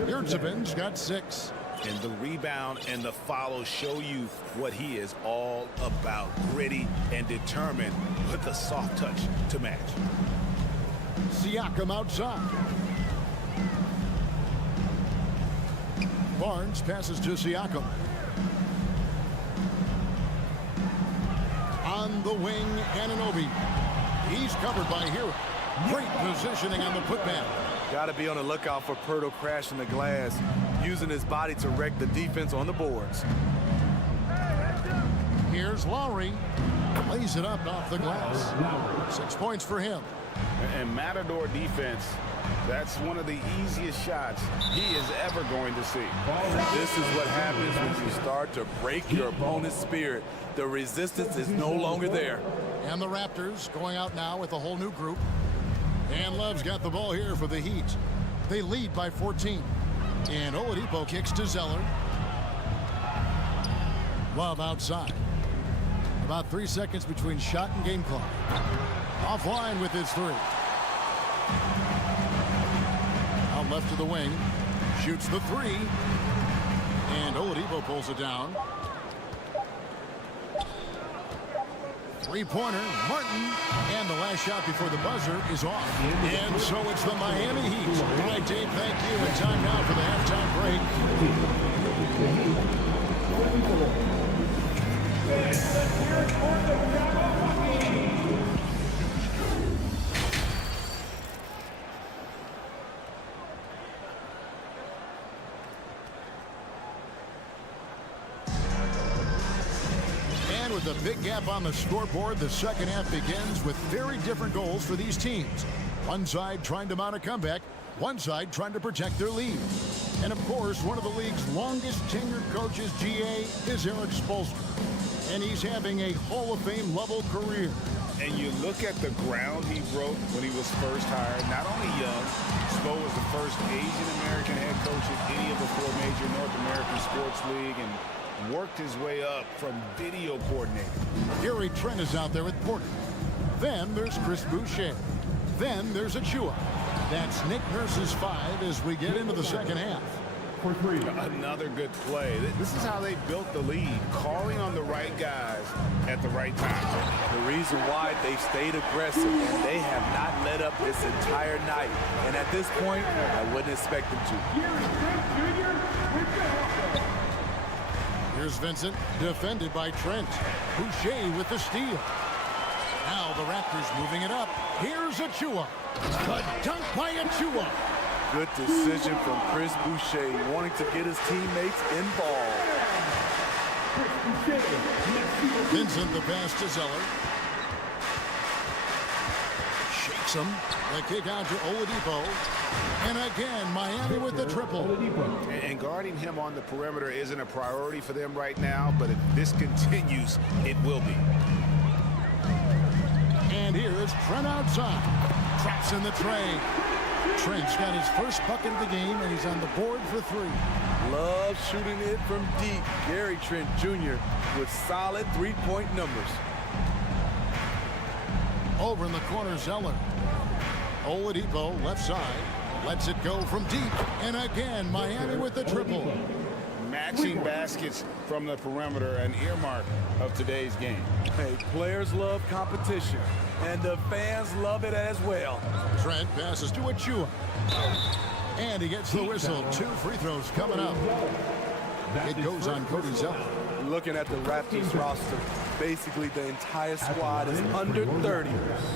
Yurtseven's got 6. And the rebound and the follow show you what he is all about. Gritty and determined with a soft touch to match. Siakam outside. Barnes passes to Siakam. On the wing, Anunoby. He's covered by Hero. Great positioning on the putback. Got to be on the lookout for Pirtle crashing the glass, using his body to wreck the defense on the boards. Here's Lowry. Lays it up off the glass. 6 points for him. And Matador defense, that's one of the easiest shots he is ever going to see. This is what happens when you start to break your opponent's spirit. The resistance is no longer there. And the Raptors going out now with a whole new group. And Love's got the ball here for the Heat. They lead by 14. And Oladipo kicks to Zeller. Love outside. About 3 seconds between shot and game clock. Offline with his 3. Out left to the wing. Shoots the 3. And Oladipo pulls it down. 3-pointer, Martin, and the last shot before the buzzer is off. And so it's the Miami Heat. All right, Dave, thank you. And time now for the halftime break. With a big gap on the scoreboard, the second half begins with very different goals for these teams. One side trying to mount a comeback, one side trying to protect their lead. And of course, one of the league's longest tenured coaches, GA, is Eric Spoelstra. And he's having a Hall of Fame level career. And you look at the ground he broke when he was first hired. Not only young, Spo was the first Asian American head coach at any of the 4 major North American sports league, and worked his way up from video coordinator. Gary Trent is out there with Porter. Then there's Chris Boucher. Then there's Achua. That's Nick Nurse's 5 as we get into the second half. Another good play. This is how they built the lead, calling on the right guys at the right time. The reason why they stayed aggressive, and they have not let up this entire night. And at this point, I wouldn't expect them to. Here's Vincent, defended by Trent. Boucher with the steal. Now the Raptors moving it up. Here's Achua. The dunk by Achua. Good decision from Chris Boucher, wanting to get his teammates involved. Vincent the pass to Zeller. Shakes him. The kick out to Oladipo. And again, Miami with the triple. And guarding him on the perimeter isn't a priority for them right now, but if this continues, it will be. And here's Trent outside. Traps in the tray. Trent's got his first bucket of the game, and he's on the board for 3. Love shooting it from deep. Gary Trent Jr. with solid three-point numbers. Over in the corner, Zeller. Oladipo left side. Lets it go from deep. And again, Miami with the triple. Matching baskets from the perimeter, an earmark of today's game. Hey, players love competition, and the fans love it as well. Trent passes to Achua. And he gets the whistle. 2 free throws coming up. It goes on Cody Zeller. Looking at the Raptors roster, basically the entire squad is under 30.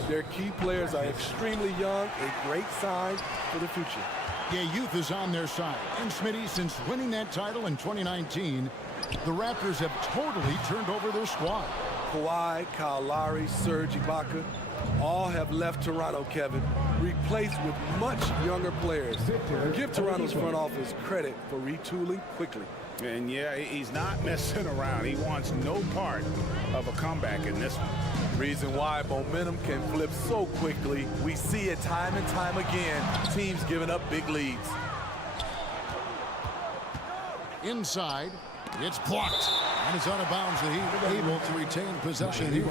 Their key players are extremely young, a great sign for the future. Yeah, youth is on their side. And Smitty, since winning that title in 2019, the Raptors have totally turned over their squad. Kawhi, Kyle Lowry, Serge Ibaka, all have left Toronto, Kevin, replaced with much younger players. Give Toronto's front office credit for retooling quickly. And yeah, he's not messing around. He wants no part of a comeback in this one. Reason why momentum can flip so quickly. We see it time and time again. Teams giving up big leads. Inside, it's blocked. And it's out of bounds. The Heat able to retain possession here.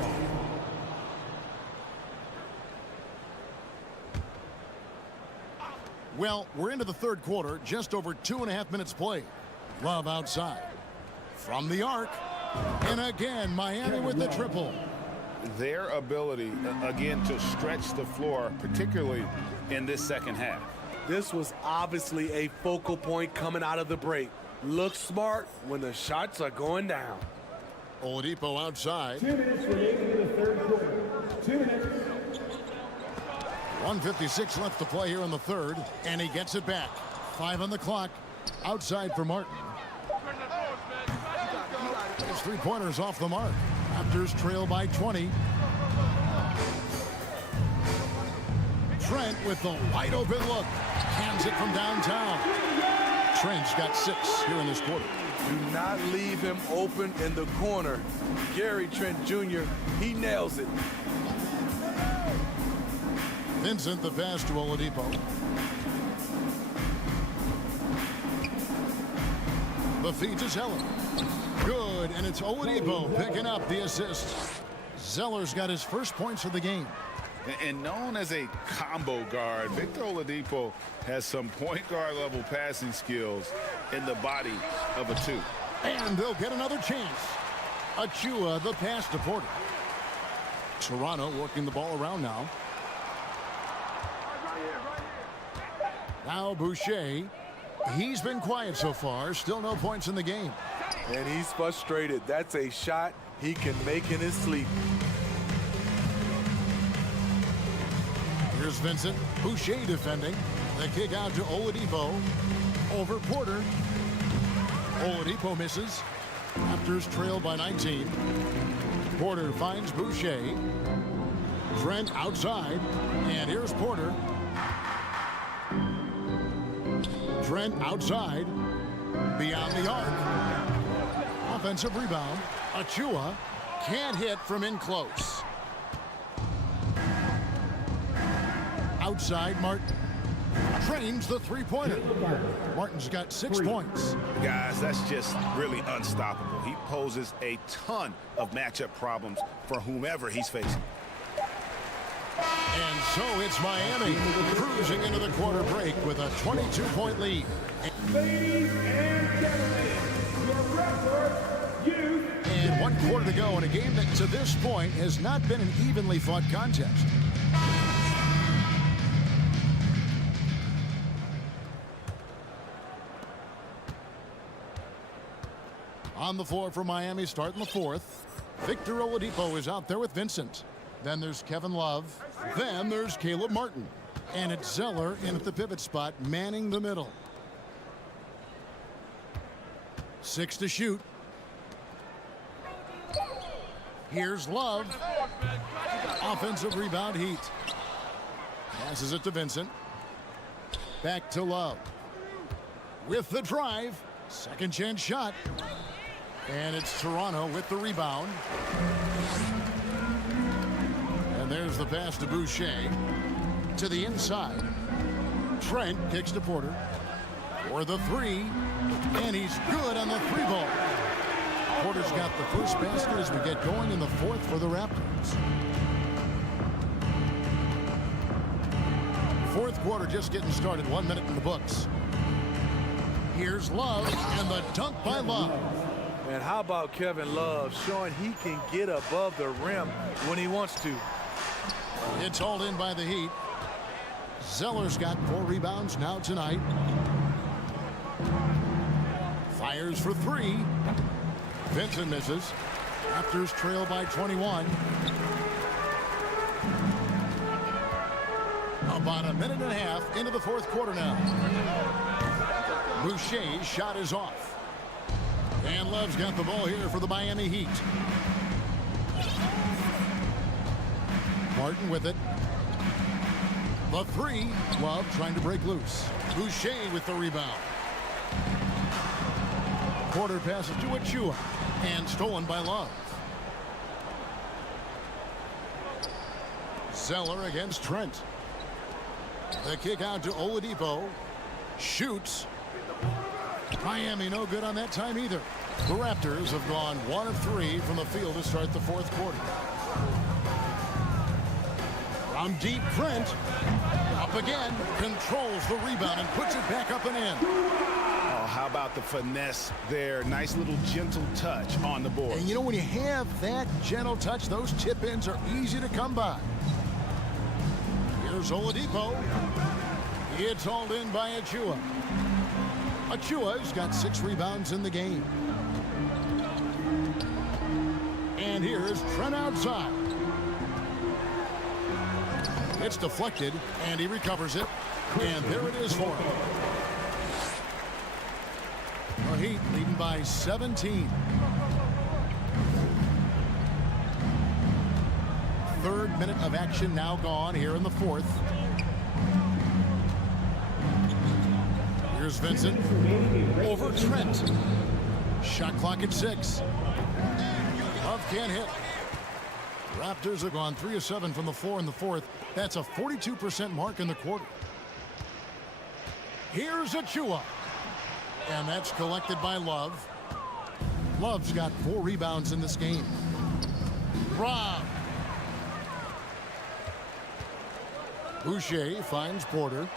Well, we're into the third quarter, just over 2.5 minutes played. Love outside. From the arc. And again, Miami with the triple. Their ability, again, to stretch the floor, particularly in this second half. This was obviously a focal point coming out of the break. Look smart when the shots are going down. Oladipo outside. 2 minutes remaining in the third quarter. 2 minutes. 1:56 left to play here in the third. And he gets it back. 5 on the clock. Outside for Martin. His 3-pointers off the mark. Raptors trail by 20. Trent with the wide open look. Hands it from downtown. Trent's got 6 here in this quarter. Do not leave him open in the corner. Gary Trent Jr., he nails it. Vincent the pass to Oladipo. The feed to Zeller. Good, and it's Oladipo picking up the assist. Zeller's got his first points of the game. And known as a combo guard, Victor Oladipo has some point guard level passing skills in the body of a 2. And they'll get another chance. Achua the pass to Porter. Toronto working the ball around now. Now Boucher. He's been quiet so far. Still no points in the game. And he's frustrated. That's a shot he can make in his sleep. Here's Vincent. Boucher defending. The kick out to Oladipo. Over Porter. Oladipo misses. Raptors trail by 19. Porter finds Boucher. Trent outside. And here's Porter. Trent outside. Beyond the arc. Offensive rebound. Achua can't hit from in close. Outside, Martin trains the 3-pointer. Martin's got 6 points. Guys, that's just really unstoppable. He poses a ton of matchup problems for whomever he's facing. And so it's Miami cruising into the quarter break with a 22-point lead. Ladies and gentlemen, your Raptors youth. And 1 quarter to go in a game that to this point has not been an evenly fought contest. On the floor for Miami, starting the 4th. Victor Oladipo is out there with Vincent. Then there's Kevin Love. Then there's Caleb Martin. And it's Zeller in at the pivot spot, manning the middle. 6 to shoot. Here's Love. Offensive rebound, Heat. Passes it to Vincent. Back to Love. With the drive. Second chance shot. And it's Toronto with the rebound. And there's the pass to Boucher. To the inside. Trent kicks to Porter. For the three. And he's good on the three ball. Porter's got the first basket as we get going in the fourth for the Raptors. Fourth quarter just getting started. 1 minute in the books. Here's Love and the dunk by Love. And how about Kevin Love showing he can get above the rim when he wants to. It's hauled in by the Heat. Zeller's got 4 rebounds now tonight. Fires for 3. Vincent misses. Raptors trail by 21. About a minute and a half into the fourth quarter now. Boucher's shot is off. And Love's got the ball here for the Miami Heat. Martin with it. The three. Love trying to break loose. Boucher with the rebound. Porter passes to Achua. And stolen by Love. Zeller against Trent. The kick out to Oladipo. Shoots. Miami no good on that time either. The Raptors have gone 1 of 3 from the field to start the fourth quarter. From deep, Trent. Up again. Controls the rebound and puts it back up and in. Oh, how about the finesse there? Nice little gentle touch on the board. And you know, when you have that gentle touch, those tip-ins are easy to come by. Here's Oladipo. It's hauled in by Achua. Achua's got 6 rebounds in the game. And here's Trent outside. It's deflected, and he recovers it. And there it is for him. The Heat leading by 17. Third minute of action now gone here in the fourth. Here's Vincent. Over Trent. Shot clock at 6. Love can't hit. Raptors have gone 3 of 7 from the floor in the fourth. That's a 42% mark in the quarter. Here's Achua. And that's collected by Love. Love's got 4 rebounds in this game. Rob. Boucher finds Porter.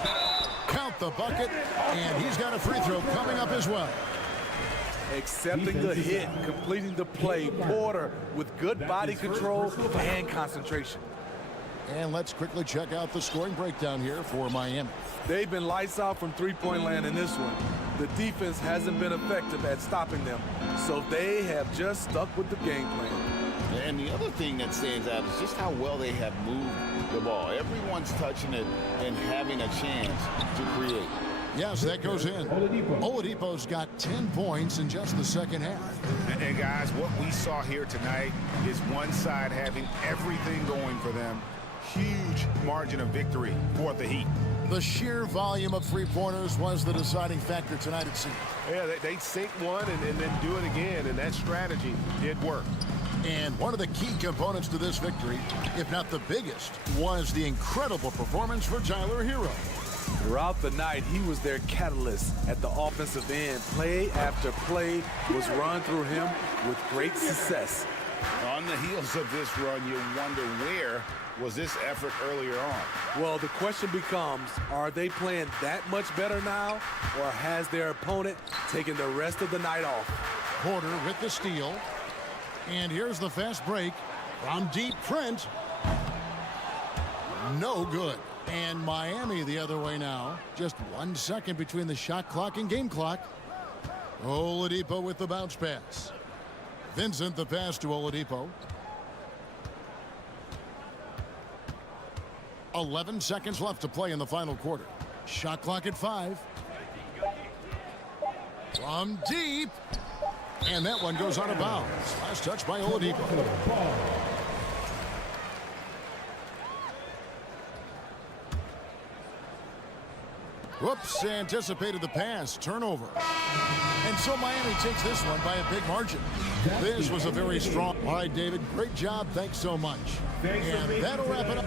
Count the bucket. And he's got a free throw coming up as well. Accepting the hit, completing the play. Porter with good body control and concentration. And let's quickly check out the scoring breakdown here for Miami. They've been lights out from three-point land in this one. The defense hasn't been effective at stopping them, so they have just stuck with the game plan. And the other thing that stands out is just how well they have moved the ball. Everyone's touching it and having a chance to create. Yes, that goes in. Oladipo's got 10 points in just the second half. And guys, what we saw here tonight is one side having everything going for them. Huge margin of victory for the Heat. The sheer volume of three-pointers was the deciding factor tonight, it seemed. Yeah, they sink one and then do it again, and that strategy did work. And one of the key components to this victory, if not the biggest, was the incredible performance for Tyler Hero. Throughout the night, he was their catalyst at the offensive end. Play after play was run through him with great success. On the heels of this run, you wonder where was this effort earlier on? Well, the question becomes, are they playing that much better now, or has their opponent taken the rest of the night off? Porter with the steal. And here's the fast break from deep, Trent. No good. And Miami the other way now. Just 1 second between the shot clock and game clock. Oladipo with the bounce pass. Vincent the pass to Oladipo. 11 seconds left to play in the final quarter. Shot clock at 5. From deep. And that one goes out of bounds. Last touch by Oladipo. Whoops, anticipated the pass. Turnover. And so Miami takes this one by a big margin. This was a very strong. All right, David, great job. Thanks so much. And that'll wrap it up.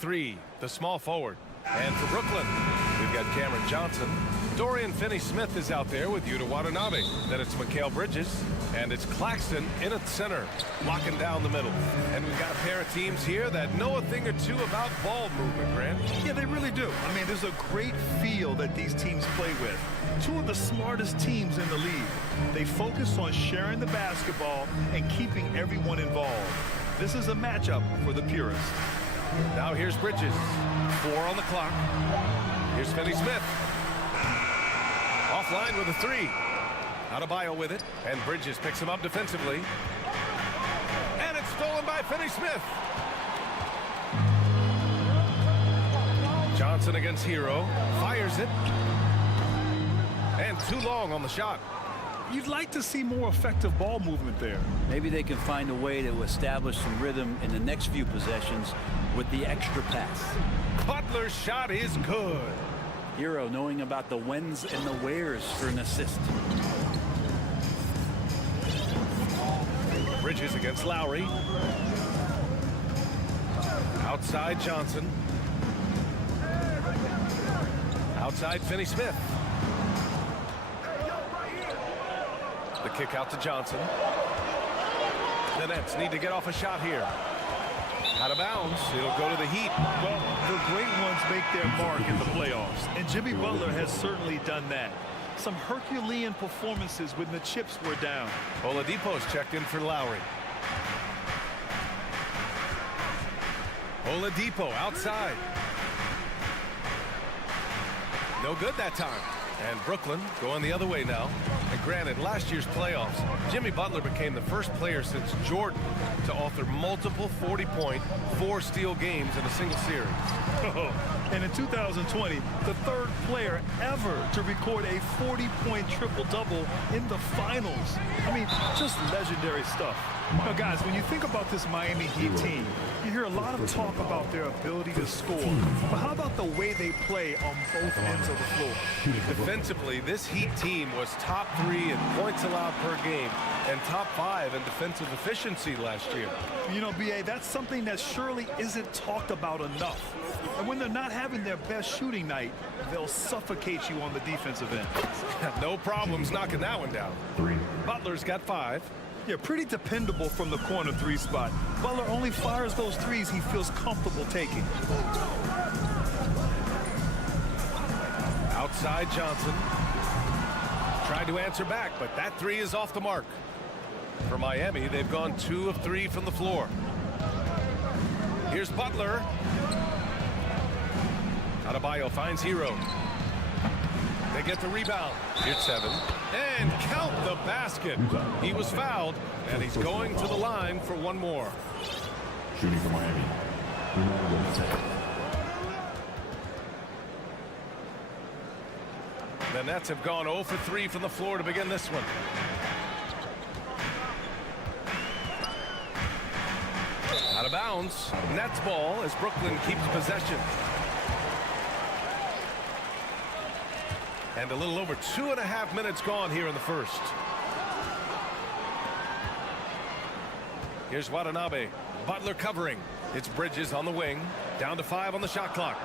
three, the small forward. And for Brooklyn, we've got Cameron Johnson. Dorian Finney-Smith is out there with Yuta Watanabe. Then it's Mikal Bridges, and it's Claxton in at center, locking down the middle. And we've got a pair of teams here that know a thing or two about ball movement, Grant. Yeah, they really do. I mean, there's a great feel that these teams play with. Two of the smartest teams in the league. They focus on sharing the basketball and keeping everyone involved. This is a matchup for the purists. Now here's Bridges. 4 on the clock. Here's Finney-Smith. Offline with a three. Adebayo with it, and Bridges picks him up defensively. And it's stolen by Finney-Smith. Johnson against Hero. Fires it. And too long on the shot. You'd like to see more effective ball movement there. Maybe they can find a way to establish some rhythm in the next few possessions with the extra pass. Butler's shot is good. Hero knowing about the whens and the wheres for an assist. Bridges against Lowry. Outside Johnson. Outside Finney-Smith. The kick out to Johnson. The Nets need to get off a shot here. Out of bounds. It'll go to the Heat. Well, the great ones make their mark in the playoffs, and Jimmy Butler has certainly done that. Some Herculean performances when the chips were down. Oladipo's checked in for Lowry. Oladipo outside. No good that time. And Brooklyn going the other way now. And granted, last year's playoffs, Jimmy Butler became the first player since Jordan to author multiple 40-point, 4-steal games in a single series. And in 2020, the third player ever to record a 40-point triple-double in the finals. I mean, just legendary stuff. Now, guys, when you think about this Miami Heat team, you hear a lot of talk about their ability to score. But how about the way they play on both ends of the floor? Defensively, this Heat team was top 3 in points allowed per game and top 5 in defensive efficiency last year. You know, B.A., that's something that surely isn't talked about enough. And when they're not having their best shooting night, they'll suffocate you on the defensive end. No problems knocking that one down. Butler's got 5. Yeah, pretty dependable from the corner 3 spot. Butler only fires those threes he feels comfortable taking. Outside Johnson. Tried to answer back, but that 3 is off the mark. For Miami, they've gone 2 of 3 from the floor. Here's Butler. Adebayo finds Hero. They get the rebound. Here's 7. And count the basket. He was fouled, and he's going to the line for one more. Shooting for Miami. The Nets have gone 0 for 3 from the floor to begin this one. Out of bounds. Nets ball as Brooklyn keeps possession. And a little over 2.5 minutes gone here in the first. Here's Watanabe. Butler covering. It's Bridges on the wing. Down to 5 on the shot clock.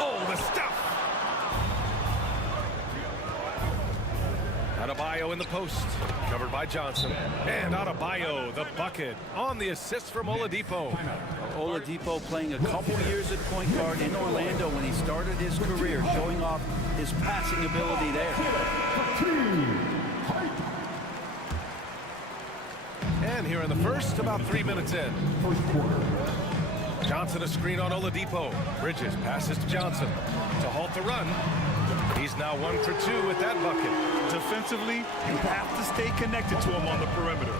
Oh, the stuff! Adebayo in the post. Covered by Johnson. And Adebayo, the bucket, on the assist from Oladipo. Oladipo playing a couple years at point guard in Orlando when he started his career, showing off his passing ability there. And here in the first, about 3 minutes in. Johnson a screen on Oladipo. Bridges passes to Johnson to halt the run. He's now 1 for 2 with that bucket. Defensively, you have to stay connected to him on the perimeter.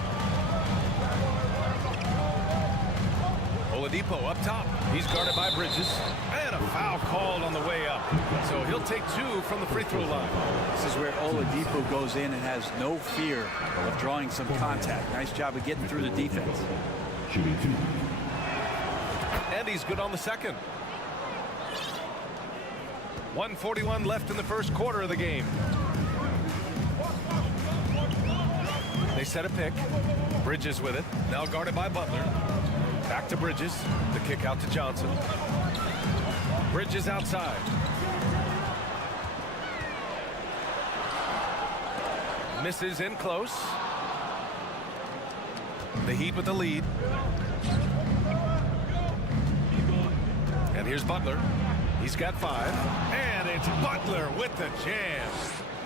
Oladipo up top. He's guarded by Bridges. And a foul called on the way up. So he'll take 2 from the free throw line. This is where Oladipo goes in and has no fear of drawing some contact. Nice job of getting through the defense. Shooting 2. And he's good on the second. 1:41 left in the first quarter of the game. They set a pick. Bridges with it. Now guarded by Butler. Back to Bridges. The kick out to Johnson. Bridges outside. Misses in close. The Heat with the lead. And here's Butler. He's got 5. And it's Butler with the jam.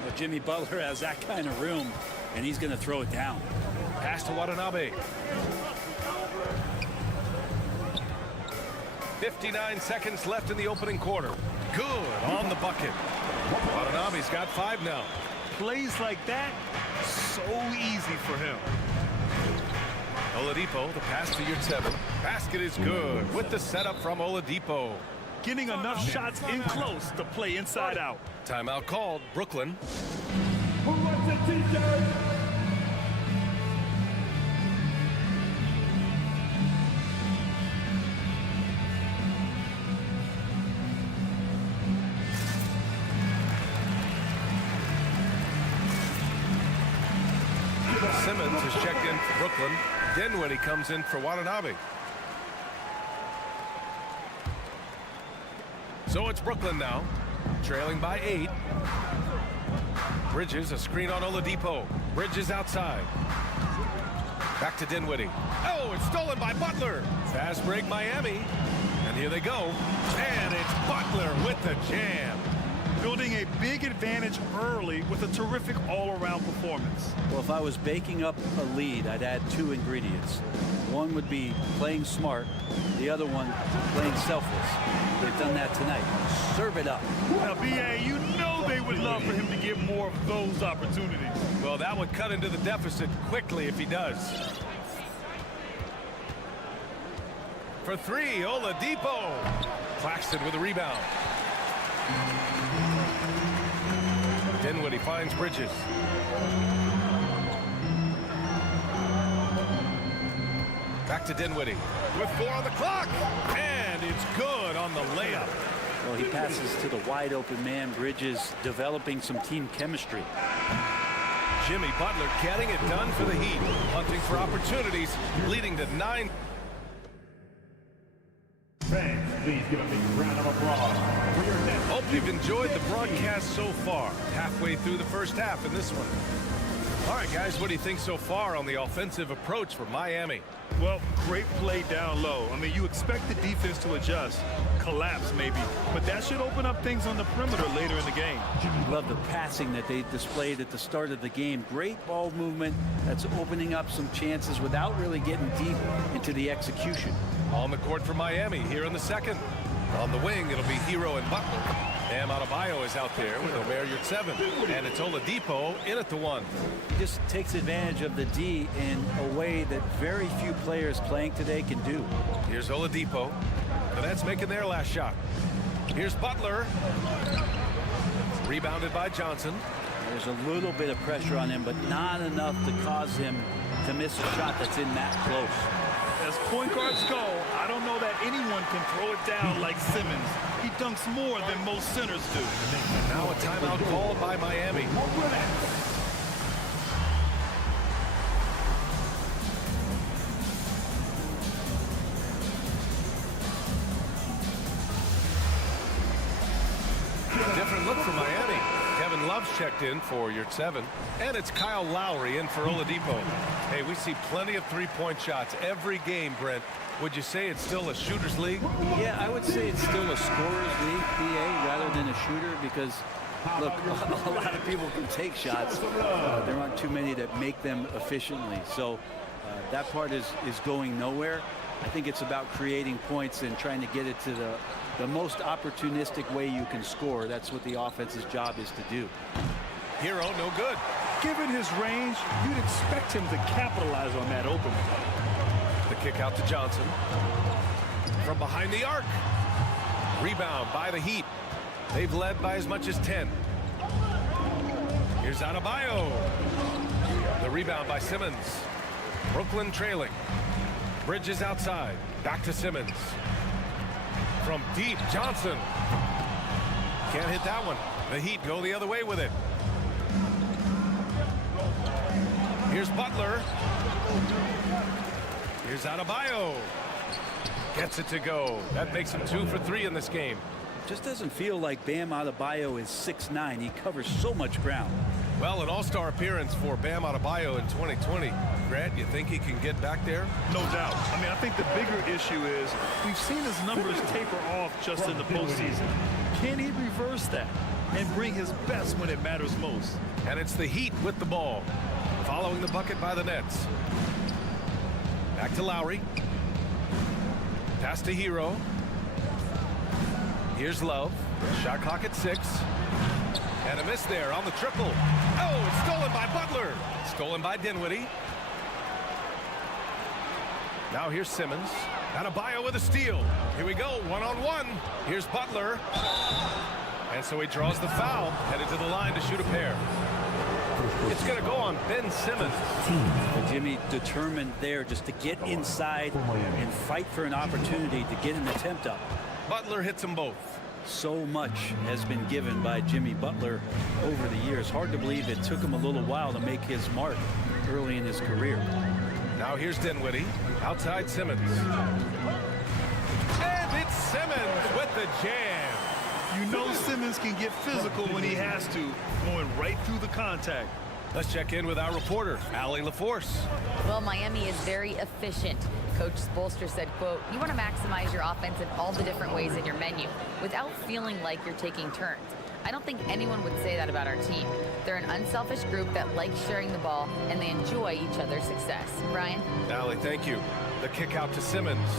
Well, Jimmy Butler has that kind of room, and he's going to throw it down. Pass to Watanabe. 59 seconds left in the opening quarter. Good on the bucket. Watanabe's got 5 now. Plays like that, so easy for him. Oladipo, the pass to your 7. Basket is good with the setup from Oladipo. Getting enough shots in close to play inside out. Timeout called. Brooklyn. Who wants a t-shirt? Simmons is checked in for Brooklyn. Dinwiddie comes in for Watanabe. So it's Brooklyn now, trailing by 8. Bridges, a screen on Oladipo. Bridges outside. Back to Dinwiddie. Oh, it's stolen by Butler. Fast break Miami. And here they go. And it's Butler with the jam. Building a big advantage early with a terrific all-around performance. Well, if I was baking up a lead, I'd add 2 ingredients. One would be playing smart. The other one, playing selfless. They've done that tonight. Serve it up. Now, B.A., you know they would love for him to get more of those opportunities. Well, that would cut into the deficit quickly if he does. For 3, Oladipo. Claxton with a rebound. Dinwiddie finds Bridges. Back to Dinwiddie with 4 on the clock. And it's good on the layup. Well, he passes to the wide open man. Bridges developing some team chemistry. Jimmy Butler getting it done for the Heat. Hunting for opportunities, leading to 9. Fans, please give a big round of applause for your next. Hope you've enjoyed the broadcast so far. Halfway through the first half in this one. All right, guys, what do you think so far on the offensive approach for Miami? Well, great play down low. I mean, you expect the defense to adjust, collapse maybe, but that should open up things on the perimeter later in the game. Love the passing that they displayed at the start of the game. Great ball movement that's opening up some chances without really getting deep into the execution. On the court for Miami here in the second. On the wing, it'll be Hero and Butler. Bam Adebayo is out there with Omer at 7. And it's Oladipo in at the 1. He just takes advantage of the D in a way that very few players playing today can do. Here's Oladipo. The Nets making their last shot. Here's Butler. Rebounded by Johnson. There's a little bit of pressure on him, but not enough to cause him to miss a shot that's in that close. As point guards go, I don't know that anyone can throw it down like Simmons. He dunks more than most centers do. Now a timeout called by Miami. Different look for Miami. Kevin Love's checked in for your 7. And it's Kyle Lowry in for Oladipo. Hey, we see plenty of three-point shots every game, Brent. Would you say it's still a shooter's league? Yeah, I would say it's still a scorer's league, BA, rather than a shooter, because, look, a lot of people can take shots. There aren't too many that make them efficiently. So that part is going nowhere. I think it's about creating points and trying to get it to the most opportunistic way you can score. That's what the offense's job is to do. Hero, no good. Given his range, you'd expect him to capitalize on that opening. The kick out to Johnson. From behind the arc. Rebound by the Heat. They've led by as much as 10. Here's Adebayo. The rebound by Simmons. Brooklyn trailing. Bridges outside. Back to Simmons. From deep, Johnson. Can't hit that one. The Heat go the other way with it. Here's Butler. Here's Adebayo. Gets it to go. That makes him 2 for 3 in this game. Just doesn't feel like Bam Adebayo is 6'9". He covers so much ground. Well, an all-star appearance for Bam Adebayo in 2020. Grant, you think he can get back there? No doubt. I mean, I think the bigger issue is we've seen his numbers taper off just in the postseason. Can he reverse that and bring his best when it matters most? And it's the Heat with the ball, following the bucket by the Nets. Back to Lowry. Pass to Hero. Here's Love. Shot clock at 6. And a miss there on the triple. Oh, it's stolen by Butler. Stolen by Dinwiddie. Now here's Simmons. Adebayo with a steal. Here we go, one-on-one. Here's Butler. And so he draws the foul, headed to the line to shoot a pair. It's going to go on Ben Simmons. Jimmy determined there just to get inside and fight for an opportunity to get an attempt up. Butler hits them both. So much has been given by Jimmy Butler over the years. Hard to believe it took him a little while to make his mark early in his career. Now here's Dinwiddie. Outside Simmons. And it's Simmons with the jam. You know Simmons can get physical when he has to, going right through the contact. Let's check in with our reporter, Allie LaForce. Well, Miami is very efficient. Coach Spoelstra said, quote, "You want to maximize your offense in all the different ways in your menu without feeling like you're taking turns." I don't think anyone would say that about our team. They're an unselfish group that likes sharing the ball, and they enjoy each other's success. Brian? Allie, thank you. The kick out to Simmons.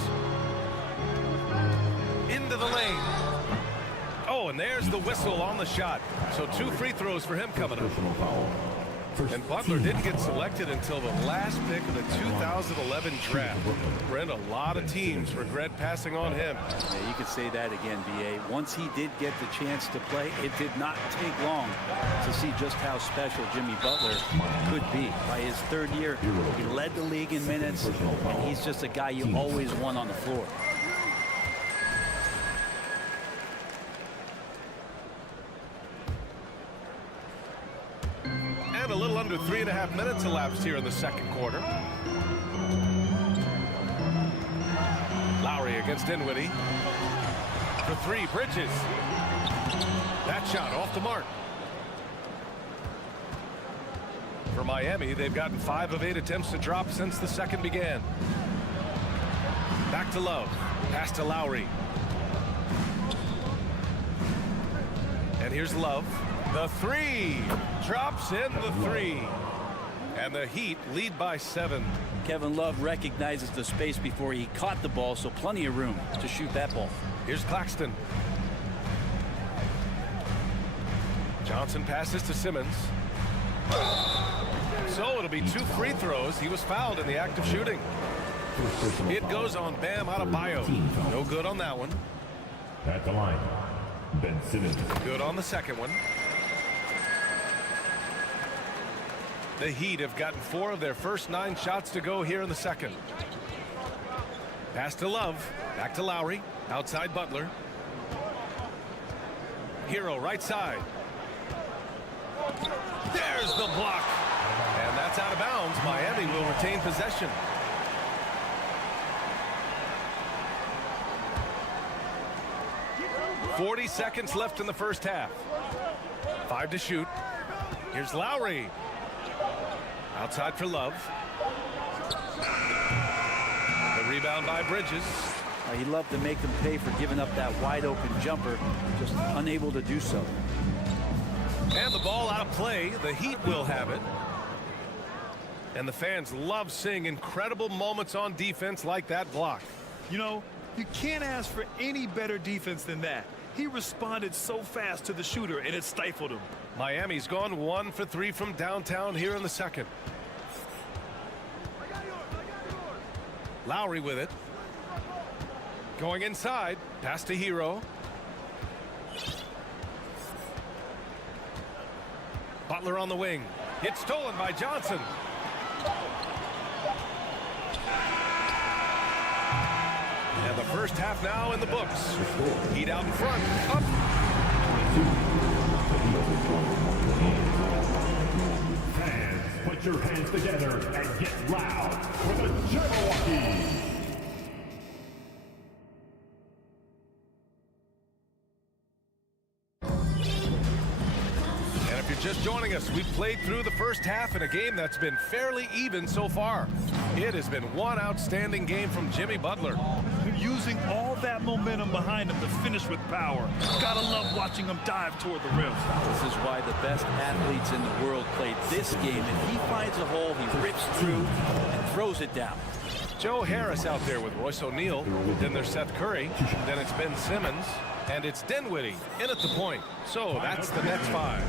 Into the lane. Oh, and there's the whistle on the shot. So 2 free throws for him coming up. And Butler didn't get selected until the last pick of the 2011 draft. Brent, a lot of teams regret passing on him. Yeah, you could say that again, B.A. Once he did get the chance to play, it did not take long to see just how special Jimmy Butler could be. By his 3rd year, he led the league in minutes, and he's just a guy you always want on the floor. And a little under 3.5 minutes elapsed here in the second quarter. Lowry against Dinwiddie. For 3, Bridges. That shot off the mark. For Miami, they've gotten 5 of 8 attempts to drop since the second began. Back to Love. Pass to Lowry. And here's Love. The 3 drops in the 3. And the Heat lead by 7. Kevin Love recognizes the space before he caught the ball, so plenty of room to shoot that ball. Here's Claxton. Johnson passes to Simmons. So it'll be 2 free throws. He was fouled in the act of shooting. It goes on Bam Adebayo. No good on that one. At the line, Ben Simmons. Good on the second one. The Heat have gotten 4 of their first 9 shots to go here in the second. Pass to Love. Back to Lowry. Outside Butler. Hero right side. There's the block. And that's out of bounds. Miami will retain possession. .40 seconds left in the first half. 5 to shoot. Here's Lowry. Outside for Love. The rebound by Bridges. He'd love to make them pay for giving up that wide open jumper, just unable to do so. And the ball out of play. The Heat will have it. And the fans love seeing incredible moments on defense like that block. You know, you can't ask for any better defense than that. He responded so fast to the shooter, and it stifled him. Miami's gone 1 for 3 from downtown here in the second. Lowry with it. Going inside. Pass to Hero. Butler on the wing. It's stolen by Johnson. And the first half now in the books. Heat out in front. Up. Fans, put your hands together and get loud for the Jabberwocky. just joining us, we've played through the first half in a game that's been fairly even so far. It has been one outstanding game from Jimmy Butler. Using all that momentum behind him to finish with power. Gotta love watching him dive toward the rim. This is why the best athletes in the world play this game. If he finds a hole, he rips through and throws it down. Joe Harris out there with Royce O'Neal. Then there's Seth Curry. Then it's Ben Simmons. And it's Dinwiddie in at the point. So that's the Nets 5.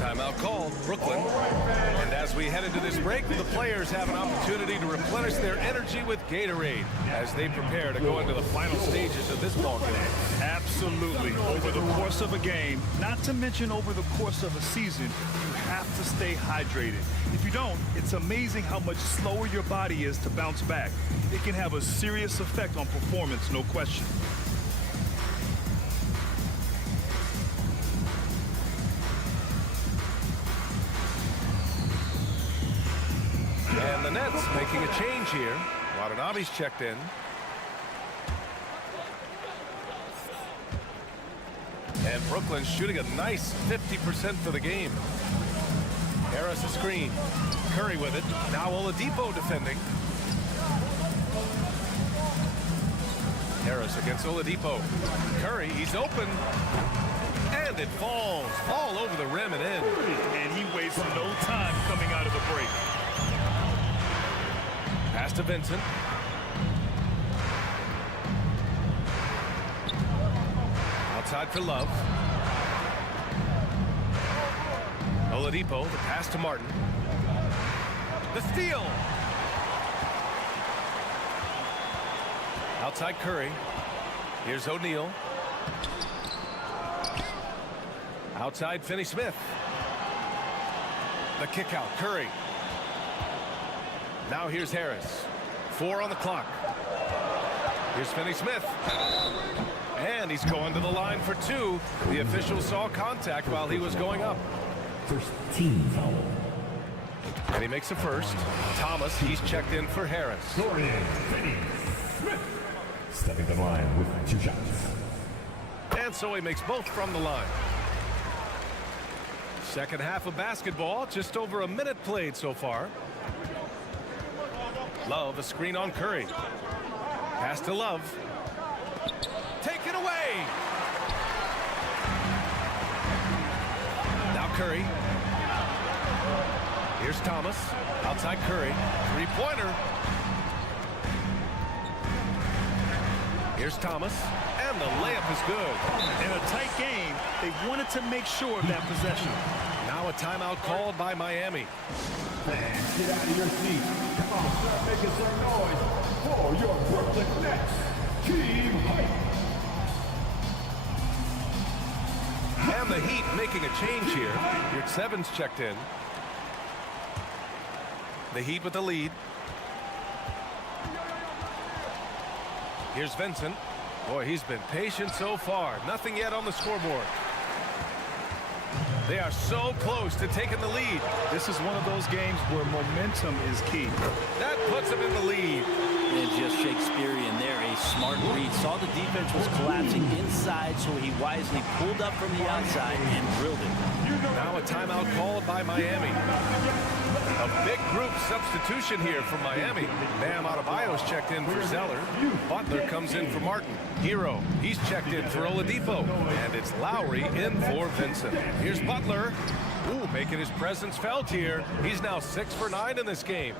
Timeout called, Brooklyn. And as we head into this break, the players have an opportunity to replenish their energy with Gatorade as they prepare to go into the final stages of this ball game. Absolutely. Over the course of a game, not to mention over the course of a season, you have to stay hydrated. If you don't, it's amazing how much slower your body is to bounce back. It can have a serious effect on performance, no question. And the Nets making a change here. Watanabe's checked in. And Brooklyn shooting a nice 50% for the game. Harris a screen. Curry with it. Now Oladipo defending. Harris against Oladipo. Curry, he's open. And it falls all over the rim and in. And he wastes no time coming out of the break. Pass to Vincent. Outside for Love. Oladipo, the pass to Martin. The steal. Outside Curry. Here's O'Neal. Outside Finney-Smith. The kick out, Curry. Now here's Harris. 4 on the clock. Here's Finney-Smith. And he's going to the line for 2. The official saw contact while he was going up. First team foul. And he makes a first. Thomas, he's checked in for Harris. Dorian Finney-Smith. Stepping to the line with 2 shots. And so he makes both from the line. Second half of basketball, just over a minute played so far. Love, a screen on Curry. Pass to Love. Taken away. Now Curry. Here's Thomas. Outside Curry. Three-pointer. Here's Thomas. And the layup is good. In a tight game, they wanted to make sure of that possession. Now a timeout called by Miami. Fans, get out of your seat. Come on, start making some noise for your Brooklyn Nets. Team hype. And the Heat making a change here. Yurtsevens checked in. The Heat with the lead. Here's Vincent. Boy, he's been patient so far. Nothing yet on the scoreboard. They are so close to taking the lead. This is one of those games where momentum is key. That puts them in the lead. And just Shakespearean there, a smart read. Saw the defense was collapsing inside, so he wisely pulled up from the outside and drilled it. Now a timeout called by Miami. A big group substitution here from Miami. Bam Adebayo's checked in for Zeller. Butler comes in for Martin. Hero, he's checked in for Oladipo. And it's Lowry in for Vincent. Here's Butler. Ooh, making his presence felt here. He's now 6 for 9 in this game.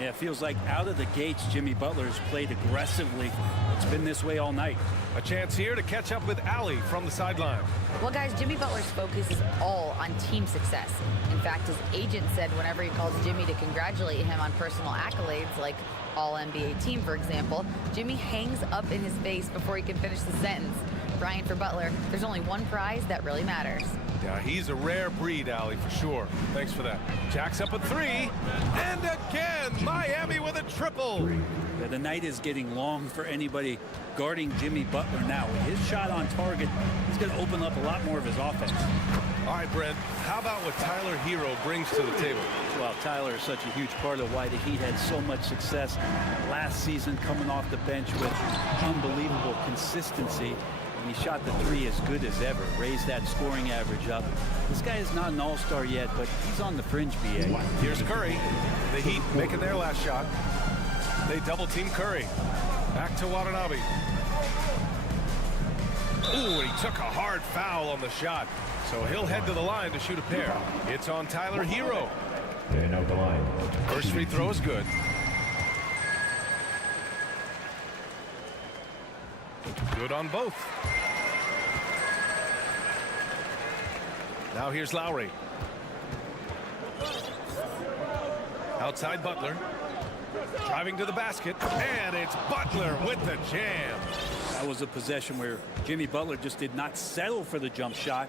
Yeah, it feels like out of the gates, Jimmy Butler has played aggressively. It's been this way all night. A chance here to catch up with Allie from the sideline. Well, guys, Jimmy Butler's focus is all on team success. In fact, his agent said whenever he calls Jimmy to congratulate him on personal accolades, like All-NBA team, for example, Jimmy hangs up in his face before he can finish the sentence. Brian, for Butler, there's only one prize that really matters. Yeah, he's a rare breed, Allie, for sure. Thanks for that. Jack's up a 3. And again, Miami with a triple. Yeah, the night is getting long for anybody guarding Jimmy Butler now. With his shot on target, he's going to open up a lot more of his offense. All right, Brent, how about what Tyler Hero brings to the table? Well, Tyler is such a huge part of why the Heat had so much success last season, coming off the bench with unbelievable consistency. and he shot the three as good as ever, raised that scoring average up. This guy is not an all-star yet, but he's on the fringe, BA. Here's Curry. The Heat making their last shot. They double-team Curry. Back to Watanabe. Ooh, he took a hard foul on the shot. So he'll head to the line to shoot a pair. It's on Tyler Hero. And out the line. First free throw is good. Good on both. Now here's Lowry. Outside Butler. Driving to the basket. And it's Butler with the jam. That was a possession where Jimmy Butler just did not settle for the jump shot.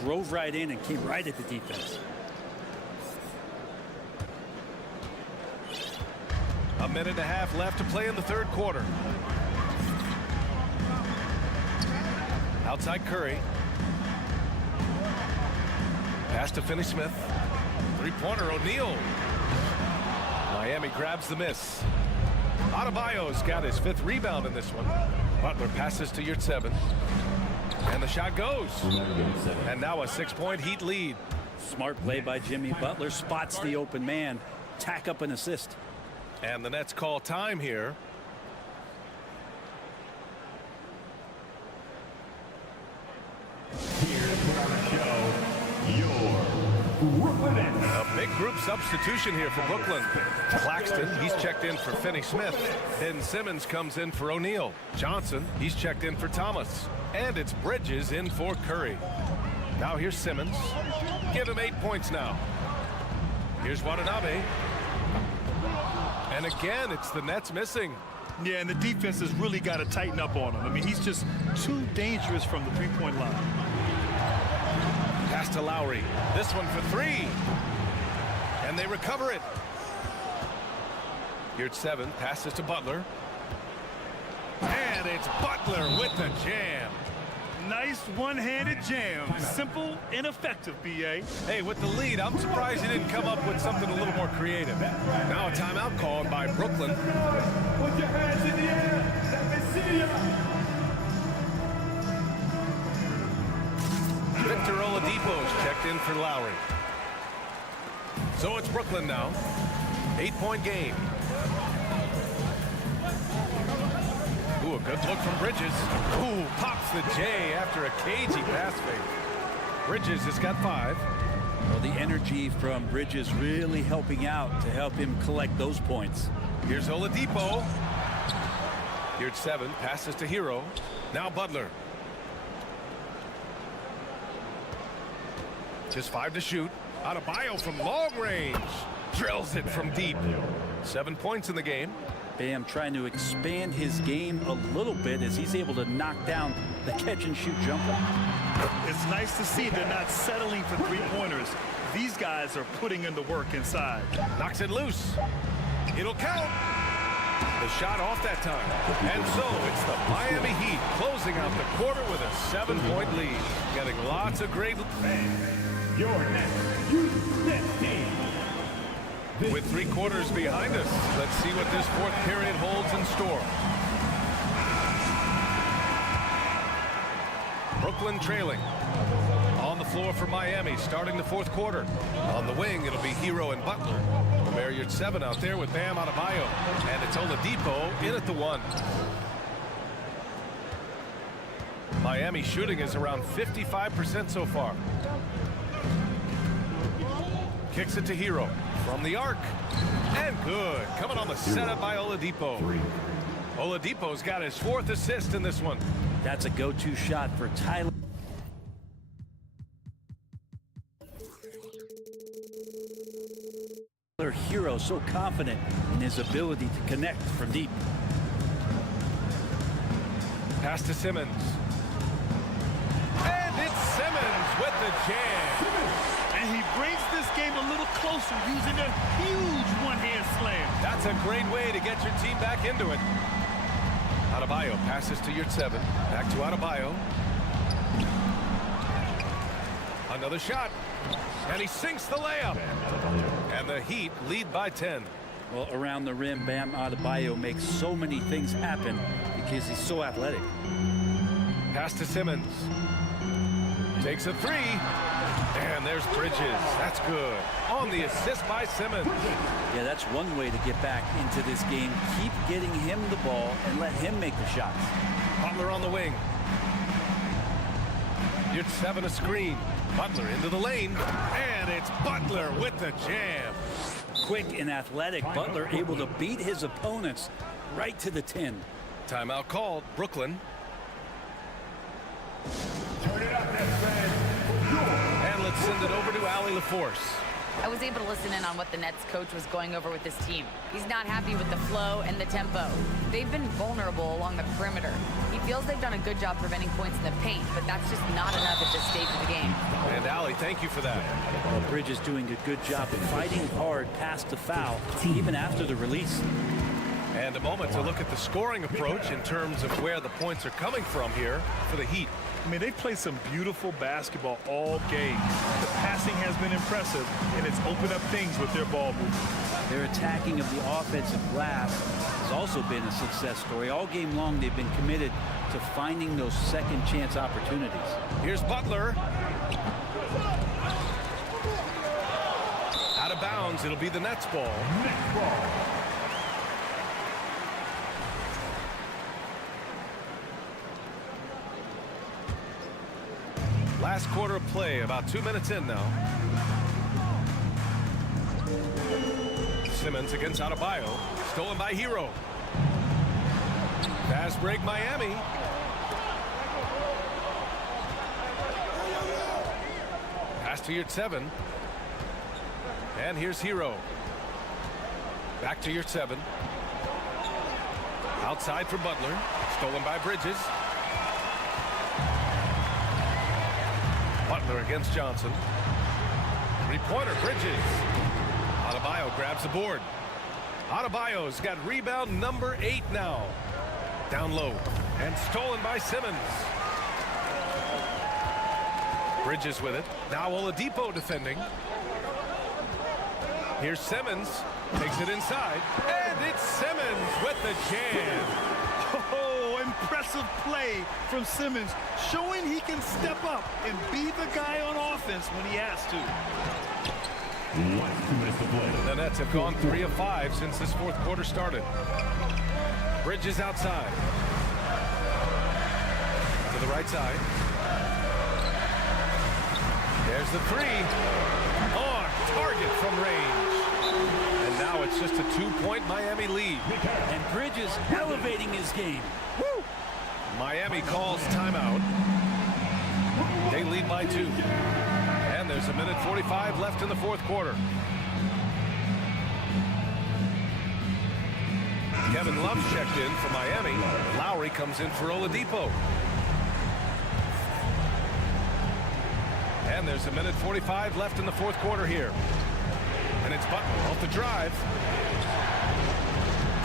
Drove right in and came right at the defense. A minute and a half left to play in the third quarter. Outside Curry. Pass to Finney-Smith. Three-pointer O'Neal. Miami grabs the miss. Adebayo's got his 5th rebound in this one. Butler passes to Yurtseven. And the shot goes. And now a 6-point Heat lead. Smart play by Jimmy Butler. Spots the open man. Tack up an assist. And the Nets call time here. A big group substitution here for Brooklyn. Claxton, he's checked in for Finney-Smith. Ben Simmons comes in for O'Neal. Johnson, he's checked in for Thomas. And it's Bridges in for Curry. Now here's Simmons. Give him 8 points now. Here's Watanabe. And again, it's the Nets missing. Yeah, and the defense has really got to tighten up on him. I mean, he's just too dangerous from the three-point line. Pass to Lowry. This one for 3. And they recover it. Here's 7. Passes to Butler. And it's Butler with the jam. Nice one-handed jam. Simple and effective, B.A. Hey, with the lead, I'm surprised he didn't come up with something a little more creative. Now a timeout called by Brooklyn. Put your hands in the air. Let me see ya. Victor Oladipo's checked in for Lowry. So it's Brooklyn now. 8-point game. Ooh, a good look from Bridges. Ooh, pops the J after a cagey pass fake. Bridges has got 5. Well, the energy from Bridges really helping out to help him collect those points. Here's Oladipo. Here's 7. Passes to Hero. Now Butler. Just 5 to shoot. Adebayo from long range. Drills it from deep. 7 points in the game. Bam trying to expand his game a little bit as he's able to knock down the catch-and-shoot jumper. It's nice to see they're not settling for three-pointers. These guys are putting in the work inside. Knocks it loose. It'll count. The shot off that time. And so it's the Miami Heat closing out the quarter with a 7-point lead. Getting lots of great... Your next Nets team. With 3 quarters behind us, let's see what this 4th period holds in store. Brooklyn trailing. On the floor for Miami, starting the 4th quarter. On the wing, it'll be Hero and Butler. Marriott 7 out there with Bam Adebayo. And it's Oladipo in at the 1. Miami shooting is around 55% so far. Kicks it to Hero from the arc. And good. Coming on the setup by Oladipo. Oladipo's got his 4th assist in this one. That's a go-to shot for Tyler. Hero so confident in his ability to connect from deep. Pass to Simmons. And it's Simmons with the jam. And he brings this game a little closer using a huge one-hand slam. That's a great way to get your team back into it. Adebayo passes to Yurtseven. Back to Adebayo. Another shot. And he sinks the layup. And the Heat lead by 10. Well, around the rim, Bam Adebayo makes so many things happen because he's so athletic. Pass to Simmons. Takes a three. And there's Bridges. That's good. On the assist by Simmons. Yeah, that's one way to get back into this game. Keep getting him the ball and let him make the shots. Butler on the wing. You're 7 a screen. Butler into the lane. And it's Butler with the jam. Quick and athletic, Butler able to beat his opponents right to the 10. Timeout called. Brooklyn. Turn it up, Nets fans. And let's send it over to Allie LaForce. I was able to listen in on what the Nets coach was going over with his team. He's not happy with the flow and the tempo. They've been vulnerable along the perimeter. He feels they've done a good job preventing points in the paint, but that's just not enough at this stage of the game. And Allie, thank you for that. Well, Bridges doing a good job fighting hard past the foul, even after the release. And a moment to look at the scoring approach in terms of where the points are coming from here for the Heat. I mean, they've played some beautiful basketball all game. The passing has been impressive, and it's opened up things with their ball movement. Their attacking of the offensive glass has also been a success story. All game long, they've been committed to finding those second chance opportunities. Here's Butler. Out of bounds. It'll be the Nets ball. Nets ball. Last quarter of play, about 2 minutes in now. Simmons against Adebayo. Stolen by Hero. Fast break Miami. Pass to your 7. And here's Hero. Back to your 7. Outside for Butler. Stolen by Bridges. Butler against Johnson. Three-pointer, Bridges. Adebayo grabs the board. Adebayo's got rebound number 8 now. Down low. And stolen by Simmons. Bridges with it. Now Oladipo defending. Here's Simmons. Takes it inside. And it's Simmons with the jam. Oh, impressive play from Simmons, showing he can step up and be the guy on offense when he has to. 2 minutes to play. The Nets have gone 3 of 5 since this fourth quarter started. Bridges outside. To the right side. There's the 3. On target from range. And now it's just a 2-point Miami lead. And Bridges elevating his game. Woo! Miami calls timeout. They lead by 2. And there's a minute 45 left in the fourth quarter. Kevin Love's checked in for Miami. Lowry comes in for Oladipo. And there's a minute 45 left in the fourth quarter here. And it's Butler off the drive.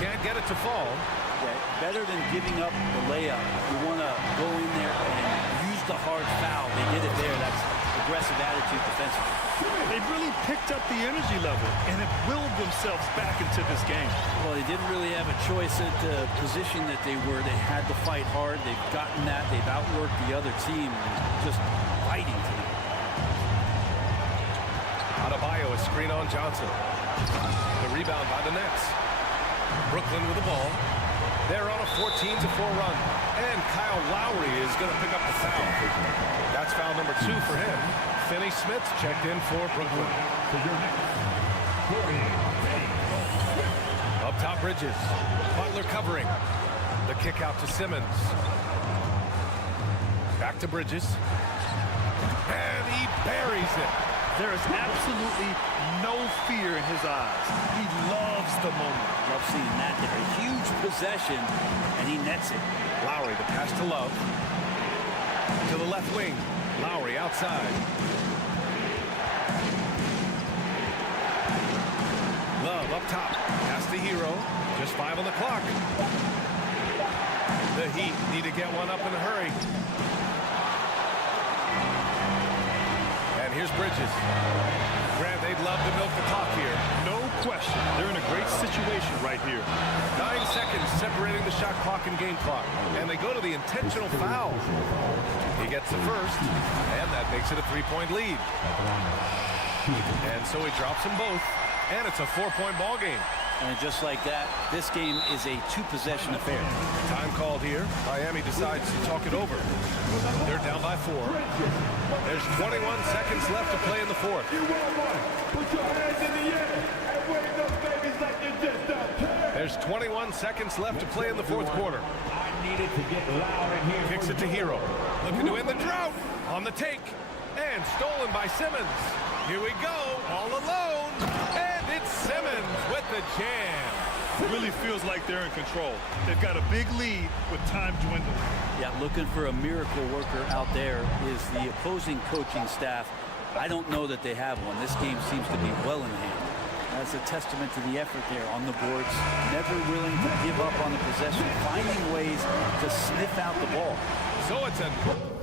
Can't get it to fall. Yeah, better than giving up the layup. You want to go in there and use the hard foul. They did it there. That's aggressive attitude defensively. They've really picked up the energy level and have willed themselves back into this game. Well, they didn't really have a choice at the position that they were. They had to fight hard. They've gotten that. They've outworked the other team. Just fighting tonight. Adebayo is screen on Johnson. The rebound by the Nets. Brooklyn with the ball. They're on a 14-4 run. And Kyle Lowry is going to pick up the foul. That's foul number 2 for him. Finney Smith's checked in for Brooklyn. Up top, Bridges. Butler covering. The kick out to Simmons. Back to Bridges. And he buries it. There is absolutely no fear in his eyes. He loves the moment. Love seeing that there. A huge possession, and he nets it. Lowry, the pass to Love. To the left wing. Lowry outside. Love up top. Pass to Hero. Just 5 on the clock. The Heat need to get one up in a hurry. And here's Bridges. Grant, they'd love to milk the clock here. No question. They're in a great situation right here. 9 seconds separating the shot clock and game clock. And they go to the intentional foul. He gets the first, and that makes it a 3-point lead. And so he drops them both, and it's a 4-point ball game. And just like that, this game is a 2-possession affair. Time called here. Miami decides to talk it over. They're down by 4. There's 21 seconds left to play in the fourth. There's 21 seconds left to play in the fourth quarter. Kicks it to Hero. Looking to end the drought. On the take. And stolen by Simmons. Here we go. All alone. And it's Simmons with the jam. It really feels like they're in control. They've got a big lead with time dwindling. Yeah, looking for a miracle worker out there is the opposing coaching staff. I don't know that they have one. This game seems to be well in hand. That's a testament to the effort there on the boards. Never willing to give up on the possession, finding ways to sniff out the ball. So it's a...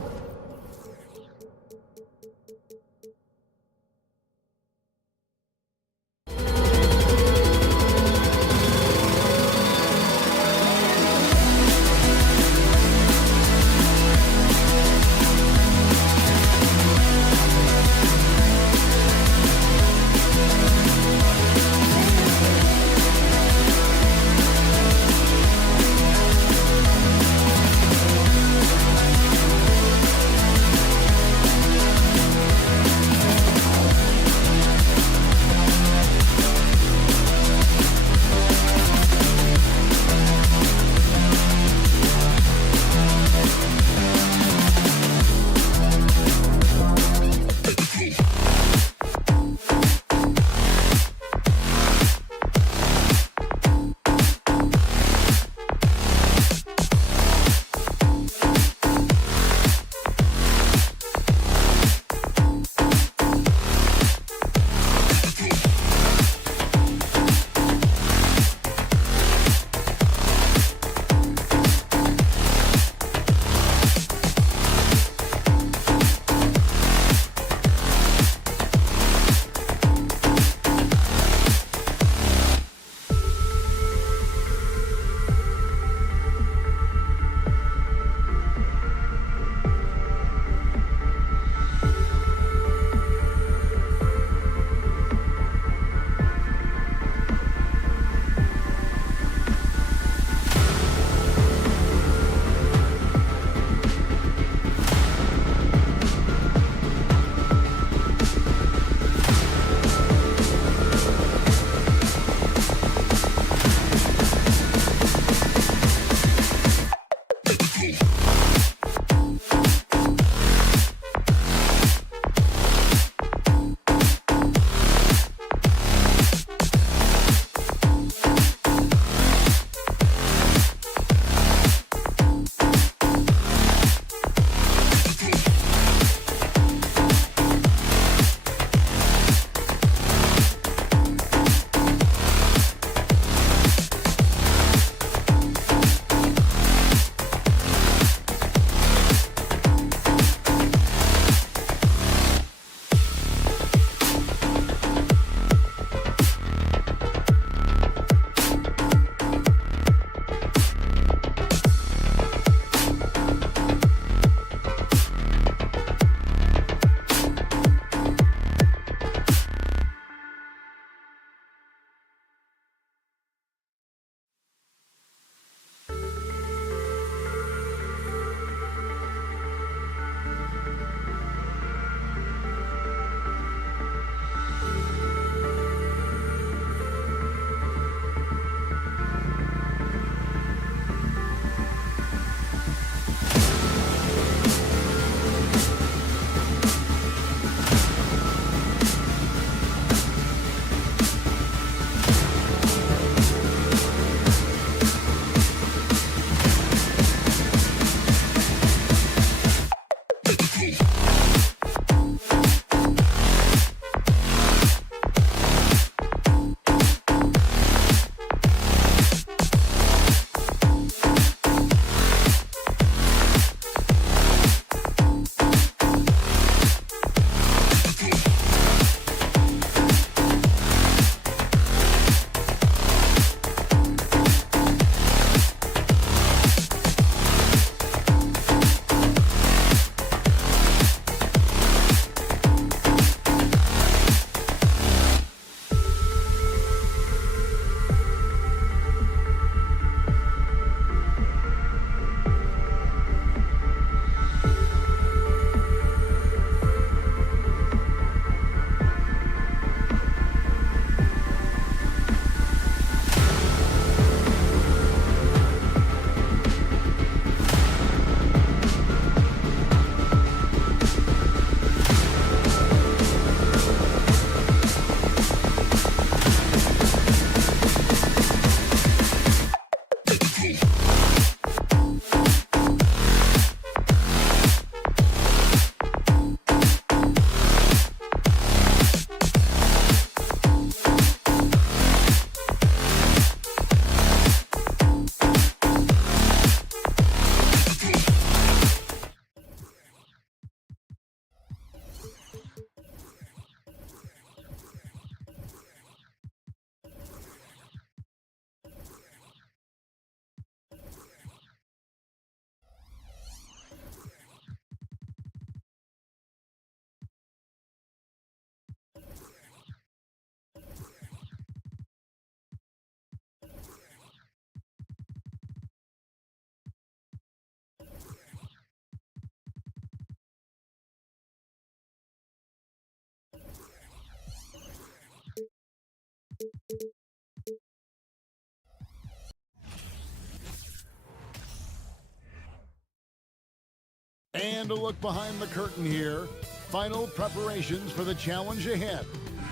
And a look behind the curtain here. Final preparations for the challenge ahead.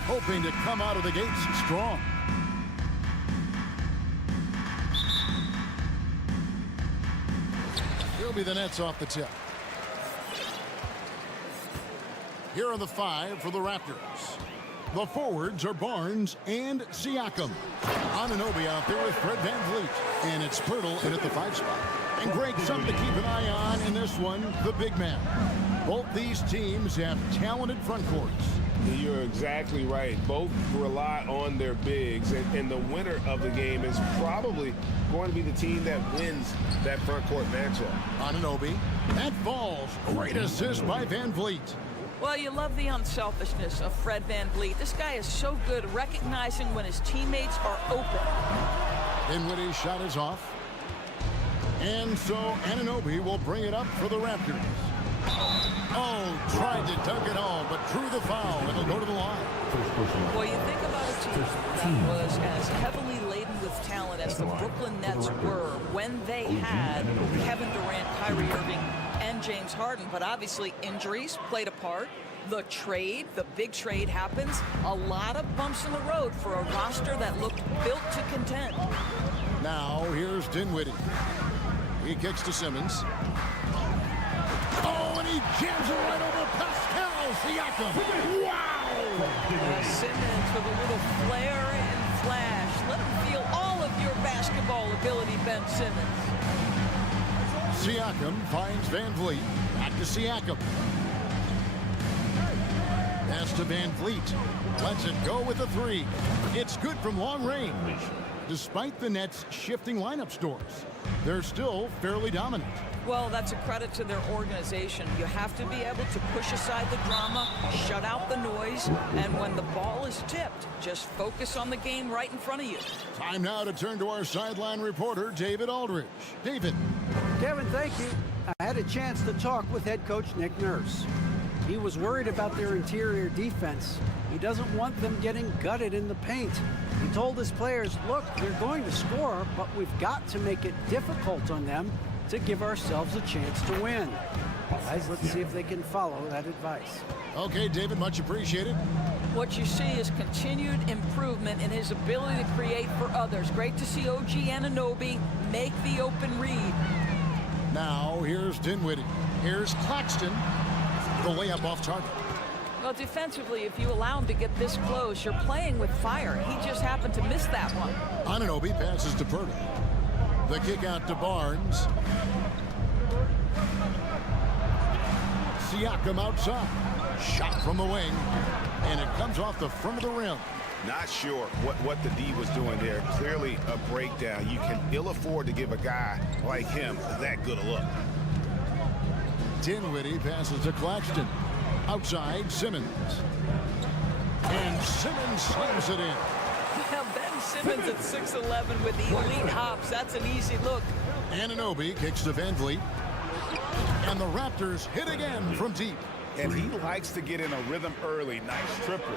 Hoping to come out of the gates strong. He'll be the nets off the tip. Here are the 5 for the Raptors. The forwards are Barnes and Siakam. Anunoby out there with Fred VanVleet. And it's Pirtle in at the 5 spot. And Greg, something to keep an eye on in this one, the big man. Both these teams have talented front courts. You're exactly right. Both rely on their bigs, and the winner of the game is probably going to be the team that wins that front court matchup. Anunoby. That falls. Great assist by VanVleet. Well, you love the unselfishness of Fred VanVleet. This guy is so good recognizing when his teammates are open. Dinwiddie's shot is off. And so Anunoby will bring it up for the Raptors. Oh, tried to dunk it home, but drew the foul, and he'll go to the line. Well, you think about a team that was as heavily laden with talent as the Brooklyn Nets were when they had Kevin Durant, Kyrie Irving, and James Harden. But obviously injuries played a part. The trade, the big trade happens. A lot of bumps in the road for a roster that looked built to contend. Now, here's Dinwiddie. He kicks to Simmons. Oh, and he jams it right over Pascal Siakam. Wow! Simmons with a little flair and flash. Let him feel all of your basketball ability, Ben Simmons. Siakam finds VanVleet. Back to Siakam. Pass to VanVleet. Lets it go with a 3. It's good from long range. Despite the Nets' shifting lineup scores, they're still fairly dominant. Well, that's a credit to their organization. You have to be able to push aside the drama, shut out the noise, and when the ball is tipped, just focus on the game right in front of you. Time now to turn to our sideline reporter, David Aldridge. David. Kevin, thank you. I had a chance to talk with head coach Nick Nurse. He was worried about their interior defense. He doesn't want them getting gutted in the paint. He told his players, look, they're going to score, but we've got to make it difficult on them to give ourselves a chance to win. Guys, let's see if they can follow that advice. Okay, David, much appreciated. What you see is continued improvement in his ability to create for others. Great to see OG Anunoby make the open read. Now, here's Dinwiddie. Here's Claxton. The layup off target. Well, defensively, if you allow him to get this close, you're playing with fire. He just happened to miss that one. Anunoby passes to Pirtle. The kick out to Barnes. Siakam outside. Shot from the wing. And it comes off the front of the rim. Not sure what the D was doing there. Clearly a breakdown. You can ill afford to give a guy like him that good a look. Dinwiddie passes to Claxton. Outside, Simmons. And Simmons slams it in. Now, Ben Simmons at 6'11" with elite hops. That's an easy look. Anunoby kicks to VanVleet. And the Raptors hit again from deep. And he likes to get in a rhythm early. Nice triple.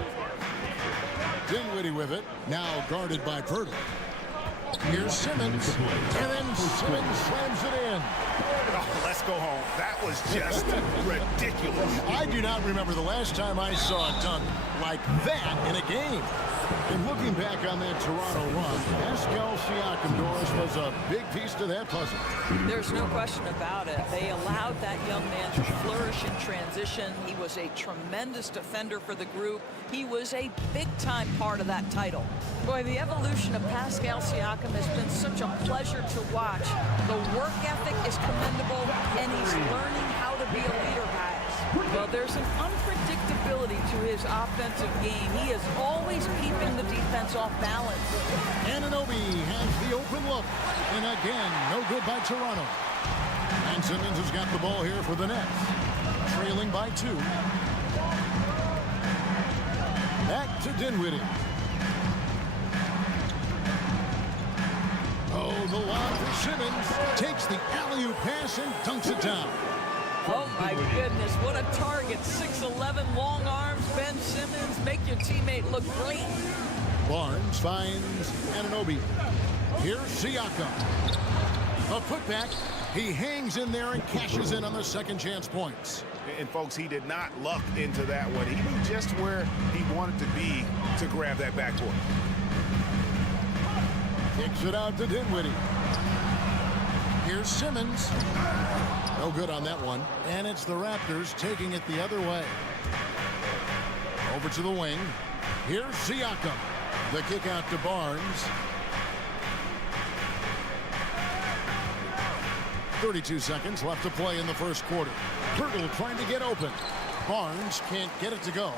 Dinwiddie with it. Now guarded by Pirtle. Here's Simmons. And then Simmons slams it in. Oh, let's go home. That was just ridiculous. I do not remember the last time I saw a dunk like that in a game. And looking back on that Toronto run, Pascal Siakam, Doris, was a big piece to that puzzle. There's no question about it. They allowed that young man to flourish in transition. He was a tremendous defender for the group. He was a big-time part of that title. Boy, the evolution of Pascal Siakam has been such a pleasure to watch. The work ethic is commendable, and he's learning how to be a leader, guys. Well, there's an unpredictability to his offensive game. He is always keeping the defense off balance. Anunoby has the open look. And again, no good by Toronto. And Simmons has got the ball here for the Nets. Trailing by 2. Back to Dinwiddie. Oh, the lob for Simmons. Takes the alley-oop pass and dunks it down. Oh, my goodness. What a target. 6'11", long arms. Ben Simmons, make your teammate look great. Barnes finds Anunoby. Here's Siakam. A putback. He hangs in there and cashes in on the second chance points. And folks, he did not luck into that one. He knew just where he wanted to be to grab that backboard. Kicks it out to Dinwiddie. Here's Simmons. No good on that one. And it's the Raptors taking it the other way. Over to the wing. Here's Siakam. The kick out to Barnes. 32 seconds left to play in the first quarter. Pirtle trying to get open. Barnes can't get it to go.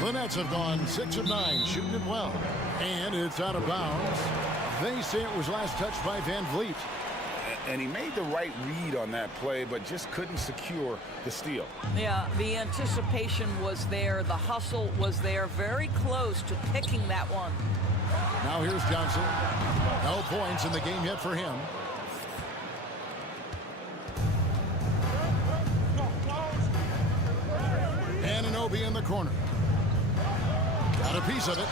The Nets have gone 6 of 9, shooting it well. And it's out of bounds. They say it was last touched by Van Vliet. And he made the right read on that play, but just couldn't secure the steal. Yeah, the anticipation was there. The hustle was there. Very close to picking that one. Now here's Johnson. No points in the game yet for him. Anunoby in the corner. Got a piece of it.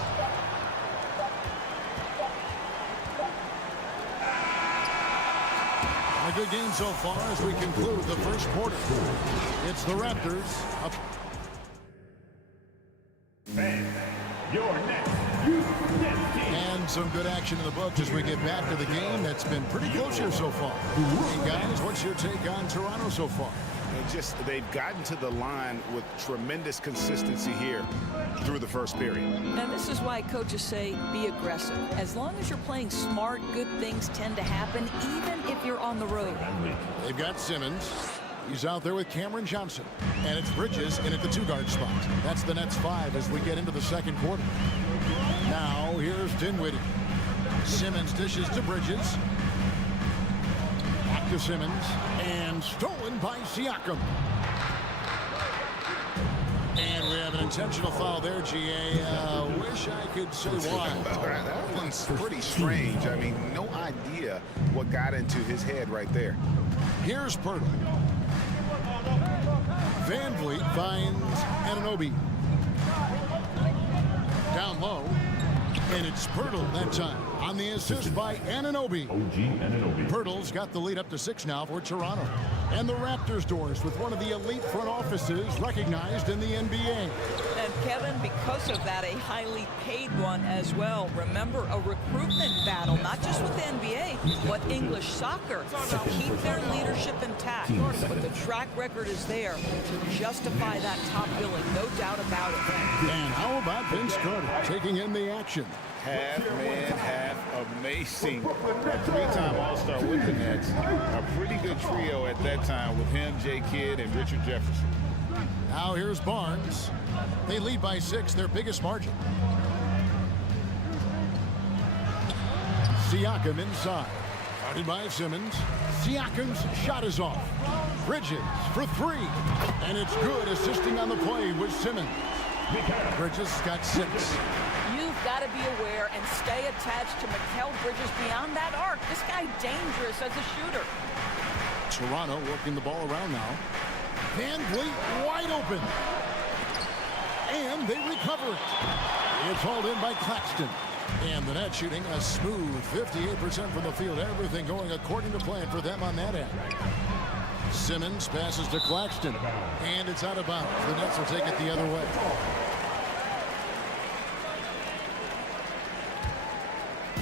A good game so far as we conclude the first quarter. It's the Raptors up. Your next And some good action in the books as we get back to the game that's been pretty close here so far. Hey guys, what's your take on Toronto so far? They've gotten to the line with tremendous consistency here through the first period. And this is why coaches say be aggressive. As long as you're playing smart, good things tend to happen, even if you're on the road. They've got Simmons. He's out there with Cameron Johnson. And it's Bridges in at the 2-guard spot. That's the Nets 5 as we get into the second quarter. Now here's Dinwiddie. Simmons dishes to Bridges. Back to Simmons. And stolen by Siakam. And we have an intentional foul there, GA. Wish I could say why. That one's pretty strange. I mean, no idea what got into his head right there. Here's Pirtle. Van Vliet finds Anunoby. Down low. And it's Pirtle that time on the assist by Anunoby. Pirtle's got the lead up to 6 now for Toronto. And the Raptors doors with one of the elite front offices recognized in the NBA. And Kevin, because of that, a highly paid one as well. Remember, a recruitment battle, not just with the NBA, but English soccer, to keep their leadership intact. But the track record is there to justify that top billing, no doubt about it. And how about Vince Carter taking in the action? Half man, half amazing. A 3-time All-Star with the Nets. A pretty good trio at that time with him, Jay Kidd, and Richard Jefferson. Now here's Barnes. They lead by 6, their biggest margin. Siakam inside. Guarded by Simmons. Siakam's shot is off. Bridges for 3. And it's good, assisting on the play with Simmons. Bridges got 6. You've got to be aware and stay attached to Mikal Bridges beyond that arc. This guy dangerous as a shooter. Toronto working the ball around now. Van Vliet wide open. And they recover it. It's hauled in by Claxton. And the Nets shooting a smooth 58% from the field. Everything going according to plan for them on that end. Simmons passes to Claxton. And it's out of bounds. The Nets will take it the other way.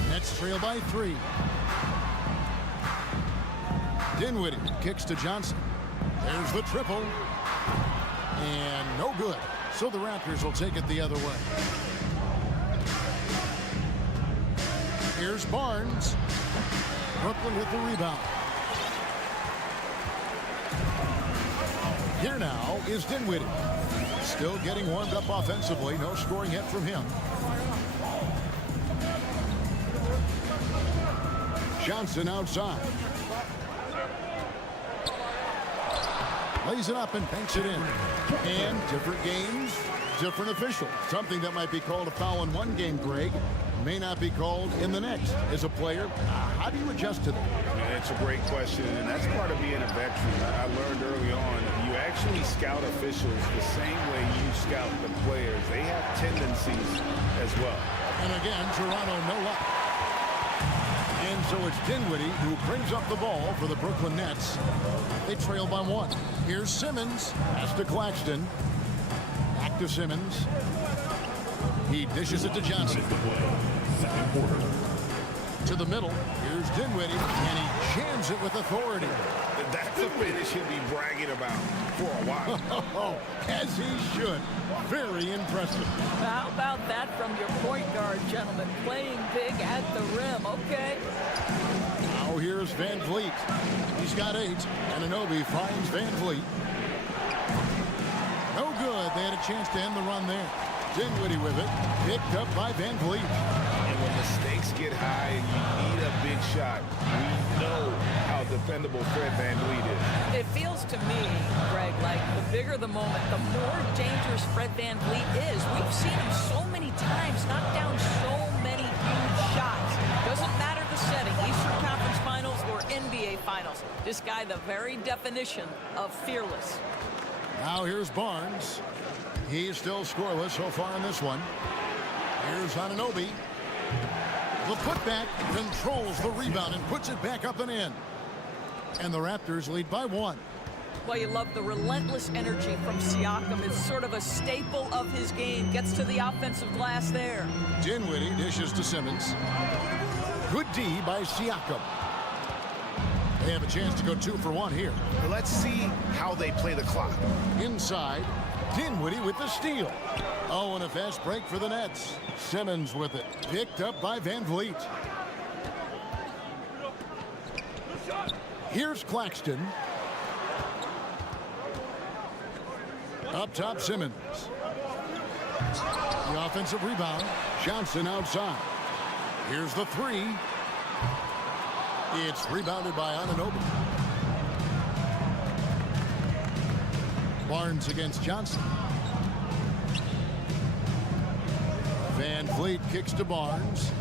Nets trail by 3. Dinwiddie kicks to Johnson. There's the triple. And no good. So the Raptors will take it the other way. Here's Barnes. Brooklyn with the rebound. Here now is Dinwiddie. Still getting warmed up offensively. No scoring yet from him. Johnson outside. Lays it up and banks it in. And different games, different officials. Something that might be called a foul in one game, Greg, may not be called in the next. As a player, how do you adjust to that? It's a great question, and that's part of being a veteran. I learned early on, you actually scout officials the same way you scout the players. They have tendencies as well. And again, Toronto no luck. And so it's Dinwiddie who brings up the ball for the Brooklyn Nets. They trail by 1. Here's Simmons. Pass to Claxton. Back to Simmons. He dishes it to Johnson. Second quarter. To the middle. Here's Dinwiddie. And he jams it with authority. That's a finish he'll be bragging about for a while. As he should. Very impressive. How about that from your point guard, gentlemen? Playing big at the rim, okay? Now here's Van Vliet. He's got 8. And Anunoby finds Van Vliet. No good. They had a chance to end the run there. Dinwiddie with it. Picked up by Van Vliet. And when the stakes get high and you need a big shot, we know how dependable Fred Van Vliet is. It feels to me, Greg, like the bigger the moment, the more dangerous Fred Van Vliet is. We've seen him so many times knock down so many huge shots. Doesn't matter the setting, Eastern Conference Finals or NBA Finals. This guy, the very definition of fearless. Now here's Barnes. He's still scoreless so far in this one. Here's Anunoby. The putback controls the rebound and puts it back up and in. And the Raptors lead by 1. Well, you love the relentless energy from Siakam. It's sort of a staple of his game. Gets to the offensive glass there. Dinwiddie dishes to Simmons. Good D by Siakam. They have a chance to go 2 for 1 here. Let's see how they play the clock. Inside, Dinwiddie with the steal. Oh, and a fast break for the Nets. Simmons with it. Picked up by Van Vliet. Here's Claxton. Up top, Simmons. The offensive rebound. Johnson outside. Here's the 3. It's rebounded by Anunoby. Barnes against Johnson. Van Vliet kicks to Barnes.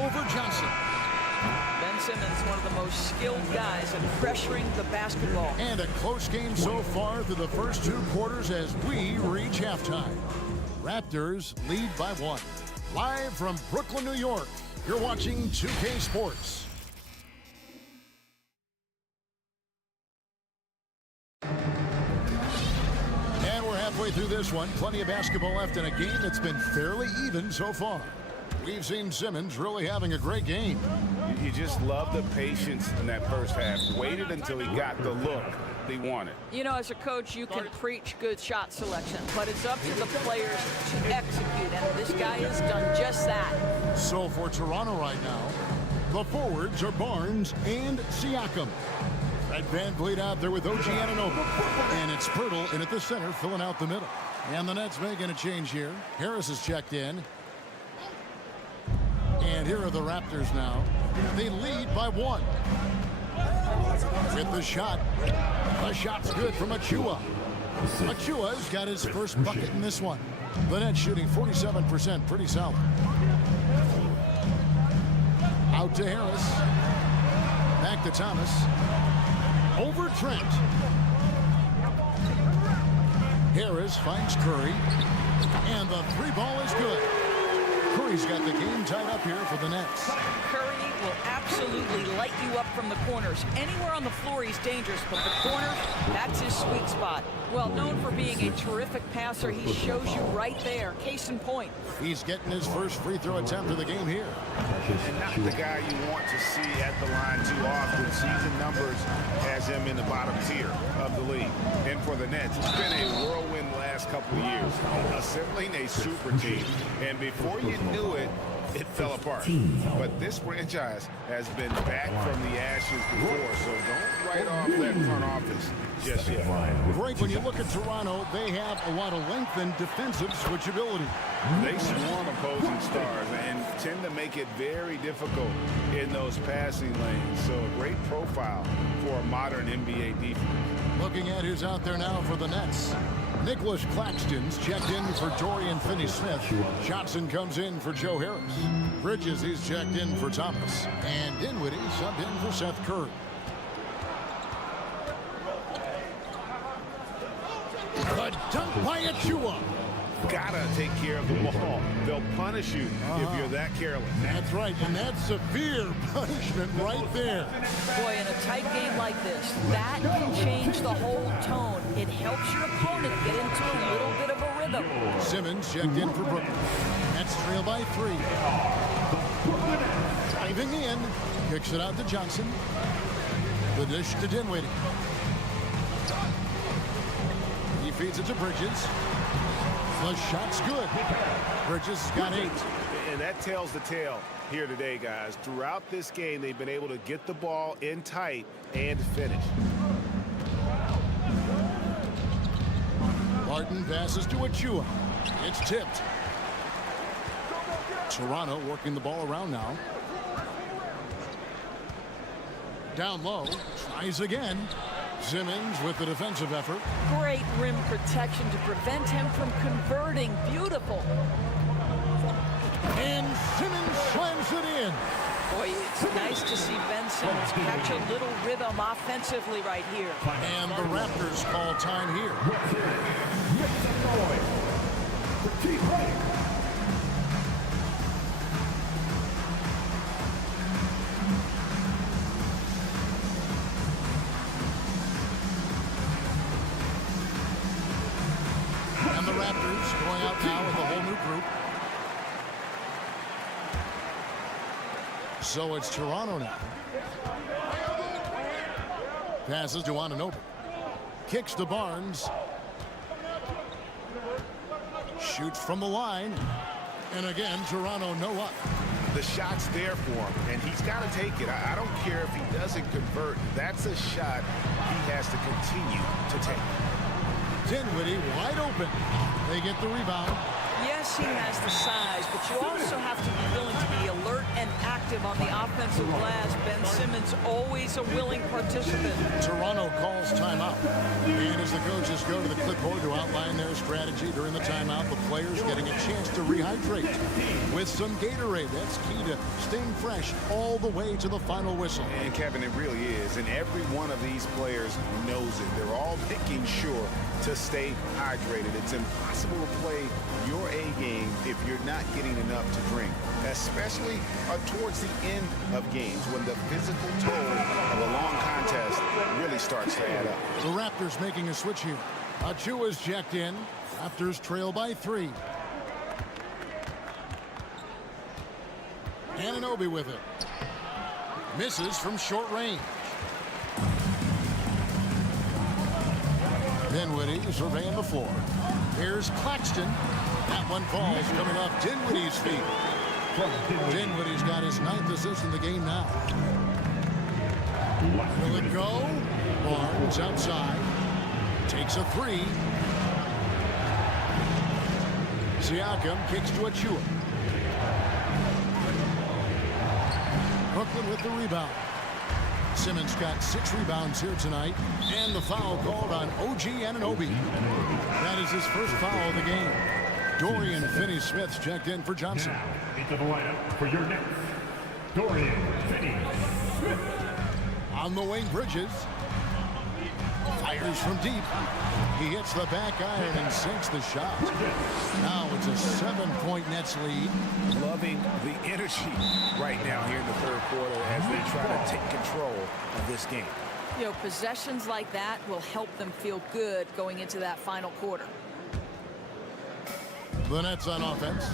Over Johnson. Ben Simmons, one of the most skilled guys at pressuring the basketball. And a close game so far through the first 2 quarters as we reach halftime. Raptors lead by 1. Live from Brooklyn, New York, you're watching 2K Sports. And we're halfway through this one. Plenty of basketball left in a game that's been fairly even so far. We've seen Simmons really having a great game. You just love the patience in that first half. Waited until he got the look they wanted. You know, as a coach, you can preach good shot selection, but it's up to the players to execute, and this guy has done just that. So for Toronto right now, the forwards are Barnes and Siakam. Fred Van Vliet out there with OG Anunoby. And it's Pirtle in at the center, filling out the middle. And the Nets making a change here. Harris is checked in. And here are the Raptors now. They lead by 1. With the shot. The shot's good from Achua. Achua's got his first bucket in this one. The Nets shooting 47%, pretty solid. Out to Harris. Back to Thomas. Over Trent. Harris finds Curry. And the 3 ball is good. Curry's got the game tied up here for the Nets. Curry will absolutely light you up from the corners. Anywhere on the floor, he's dangerous, but the corners, that's his sweet spot. Well, known for being a terrific passer, he shows you right there. Case in point. He's getting his first free throw attempt of the game here. And not the guy you want to see at the line too often. Season numbers has him in the bottom tier of the league. And for the Nets, it's been a whirlwind last couple of years, assembling a super team. And before you knew it, it fell apart. But this franchise has been back from the ashes before, so don't write off that front office just yet. Great, when you look at Toronto, they have a lot of length and defensive switchability. They swarm opposing stars and tend to make it very difficult in those passing lanes. So a great profile for a modern NBA defense. Looking at who's out there now for the Nets. Nicholas Claxton's checked in for Dorian Finney-Smith. Johnson comes in for Joe Harris. Bridges, he's checked in for Thomas. And Dinwiddie subbed in for Seth Curry. The dunk by Achua. gotta take care of the ball. They'll punish you if you're that careless. That's right, and that's severe punishment right there. Boy, in a tight game like this, that can change the whole tone. It helps your opponent get into a little bit of a rhythm. Simmons checked in for Brooklyn. Nets trail by 3. Driving in, kicks it out to Johnson. The dish to Dinwiddie. He feeds it to Bridges. The shot's good. Bridges has got 8. And that tells the tale here today, guys. Throughout this game, they've been able to get the ball in tight and finish. Martin passes to Achua. It's tipped. Toronto working the ball around now. Down low, tries again. Simmons with the defensive effort. Great rim protection to prevent him from converting. Beautiful. And Simmons slams it in. Boy, it's nice to see Ben Simmons catch a little rhythm offensively right here. And the Raptors call time here. And the Raptors going out now with a whole new group. So it's Toronto now. Passes to Anunoby. Kicks to Barnes. Shoots from the line. And again, Toronto no up. The shot's there for him, and he's got to take it. I don't care if he doesn't convert. That's a shot he has to continue to take. Dinwiddie wide open. They get the rebound. Yes, he has the size, but you also have to be willing to be alert and active on the offensive glass. Ben Simmons always a willing participant. Toronto calls timeout. And as the coaches go to the clipboard to outline their strategy during the timeout, the players getting a chance to rehydrate with some Gatorade. That's key to staying fresh all the way to the final whistle. And Kevin, it really is. And every one of these players knows it. They're all making sure to stay hydrated. It's impossible to play your A game if you're not getting enough to drink, especially towards the end of games when the physical toll of a long contest really starts to add up. The Raptors making a switch here. Achua's checked in. Raptors trail by 3. Anunoby with it. Misses from short range. Dinwiddie surveying the floor. Here's Claxton. That one falls coming off Dinwiddie's feet. Dinwiddie's got his 9th assist in the game now. Will it go? Barnes outside. Takes a 3. Siakam kicks to Achua. Brooklyn with the rebound. Simmons got 6 rebounds here tonight. And the foul called on OG Anunoby. That is his first foul of the game. Dorian Finney-Smith's checked in for Johnson. Into the lineup for your Nets, Dorian Finney-Smith. On the wing, Bridges. Fires from deep. He hits the back iron and sinks the shot. Now it's a 7-point Nets lead. Loving the energy right now here in the third quarter as they try to take control of this game. You know, possessions like that will help them feel good going into that final quarter. The Nets on offense.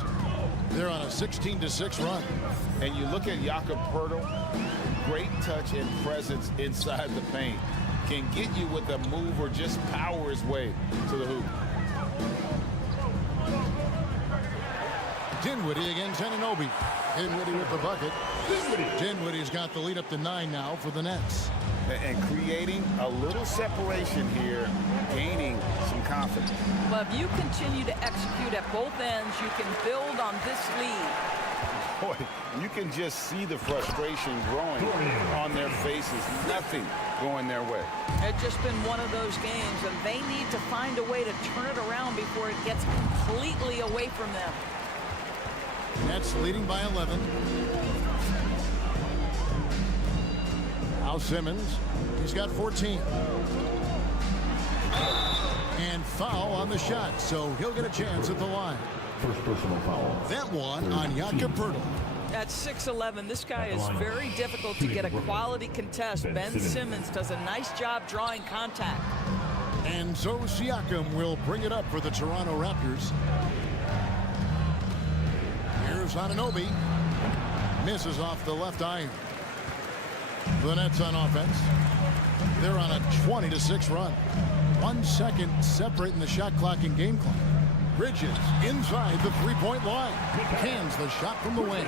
They're on a 16-6 run. And you look at Jakob Poeltl, great touch and presence inside the paint. Can get you with a move or just power his way to the hoop. Dinwiddie against Anunoby. Dinwiddie with the bucket. Dinwiddie's got the lead up to 9 now for the Nets. And creating a little separation here, gaining some confidence. Well, if you continue to execute at both ends, you can build on this lead. Boy, you can just see the frustration growing on their faces. Nothing going their way. It's just been one of those games, and they need to find a way to turn it around before it gets completely away from them. Nets leading by 11. Now Simmons, he's got 14. And foul on the shot, so he'll get a chance at the line. First personal foul. That one on Jakob Poeltl. At 6'11", this guy is very difficult to get a quality contest. Ben Simmons does a nice job drawing contact. And so Siakam will bring it up for the Toronto Raptors. Here's Anunoby. Misses off the left iron. The Nets on offense. They're on a 20-6 run. 1 second separating the shot clock and game clock. Bridges inside the three-point line. Cans the shot from the wing.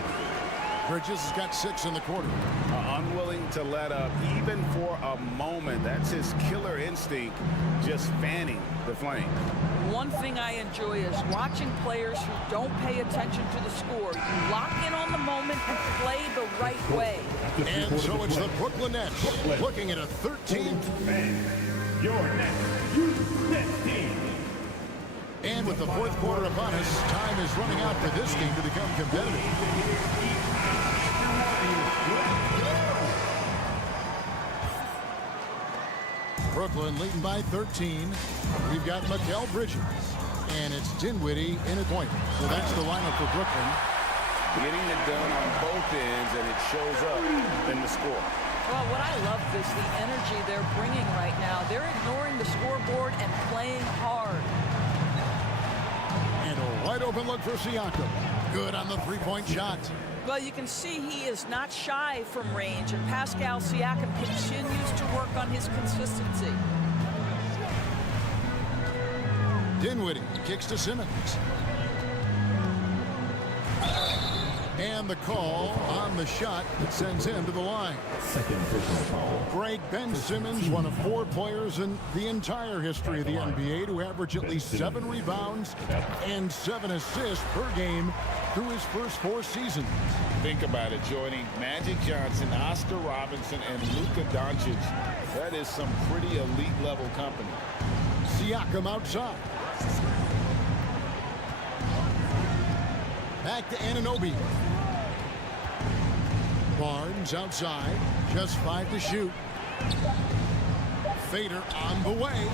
Bridges has got 6 in the quarter. Unwilling to let up even for a moment. That's his killer instinct, just fanning the flame. One thing I enjoy is watching players who don't pay attention to the score. You lock in on the moment and play the right way. And so it's the Brooklyn Nets looking at a 13th. Your next Nets team. And with the fourth quarter upon us, time is running out for this game to become competitive. Brooklyn leading by 13. We've got Mikal Bridges. And it's Dinwiddie in a point. So that's the lineup for Brooklyn. Getting it done on both ends, and it shows up in the score. Well, what I love is the energy they're bringing right now. They're ignoring the scoreboard and playing hard. And a wide open look for Siakam. Good on the three-point shot. Well, you can see he is not shy from range, and Pascal Siakam continues to work on his consistency. Dinwiddie kicks to Simmons. And the call on the shot that sends him to the line. Second personal foul. Greg, Ben Simmons, one of 4 players in the entire history of the NBA to average at least 7 rebounds and 7 assists per game through his first 4 seasons. Think about it, joining Magic Johnson, Oscar Robinson, and Luka Doncic. That is some pretty elite level company. Siakam outside. Back to Anunoby. Barnes outside. Just 5 to shoot. Fader on the way.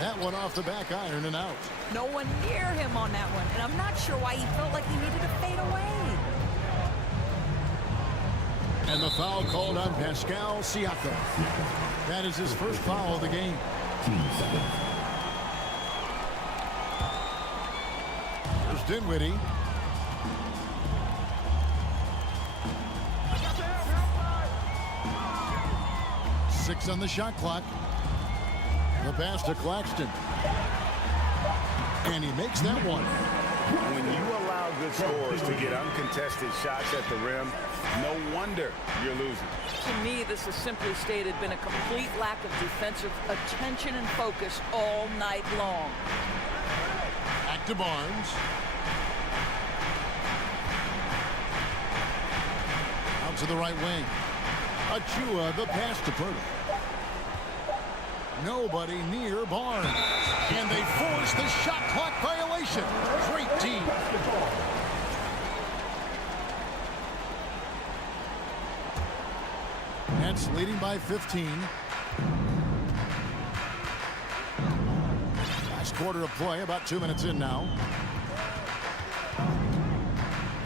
That one off the back iron and out. No one near him on that one, and I'm not sure why he felt like he needed to fade away. And the foul called on Pascal Siakam. That is his first foul of the game. There's Dinwiddie. Six on the shot clock. The pass to Claxton. And he makes that one. When you allow good scorers to get uncontested shots at the rim, no wonder you're losing. To me, this has simply stated been a complete lack of defensive attention and focus all night long. Back to Barnes. Out to the right wing. Achua, the pass to Poeltl. Nobody near Barnes. And they force the shot clock violation. Great team. Nets leading by 15. Last quarter of play, about 2 minutes in now.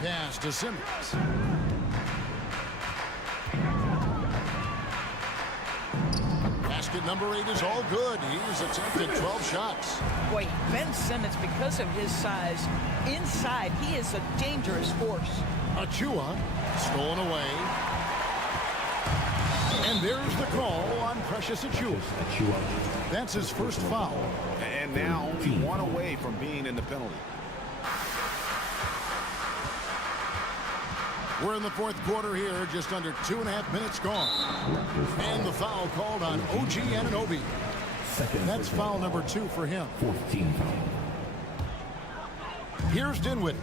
Pass to Simmons. Basket number 8 is all good. He's attempted 12 shots. Boy, Ben Simmons, because of his size, inside, he is a dangerous force. Achua stolen away. And there's the call on Precious Achua. That's his first foul. And now only 1 away from being in the penalty. We're in the fourth quarter here, just under 2.5 minutes gone. And the foul called on OG Anunoby. That's foul number 2 for him. 14 foul. Here's Dinwiddie.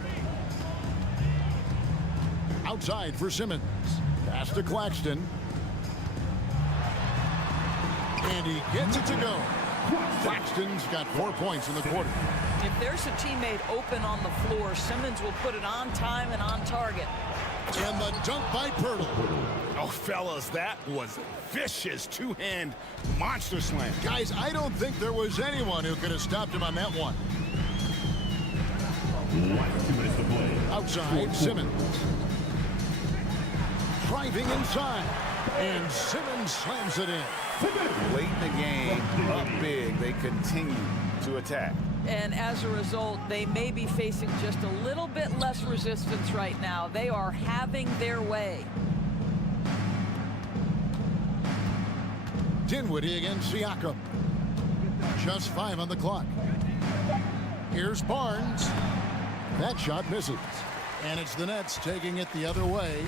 Outside for Simmons. Pass to Claxton. And he gets it to go. Claxton's got 4 points in the quarter. If there's a teammate open on the floor, Simmons will put it on time and on target. And the dunk by Pirtle. Oh, fellas, that was vicious two-hand monster slam. Guys, I don't think there was anyone who could have stopped him on that one. 2 minutes to play. Outside, Simmons. Driving inside. And Simmons slams it in. Late in the game, up big, they continue to attack. And as a result, they may be facing just a little bit less resistance right now. They are having their way. Dinwiddie against Siakam. Just 5 on the clock. Here's Barnes. That shot misses. And it's the Nets taking it the other way.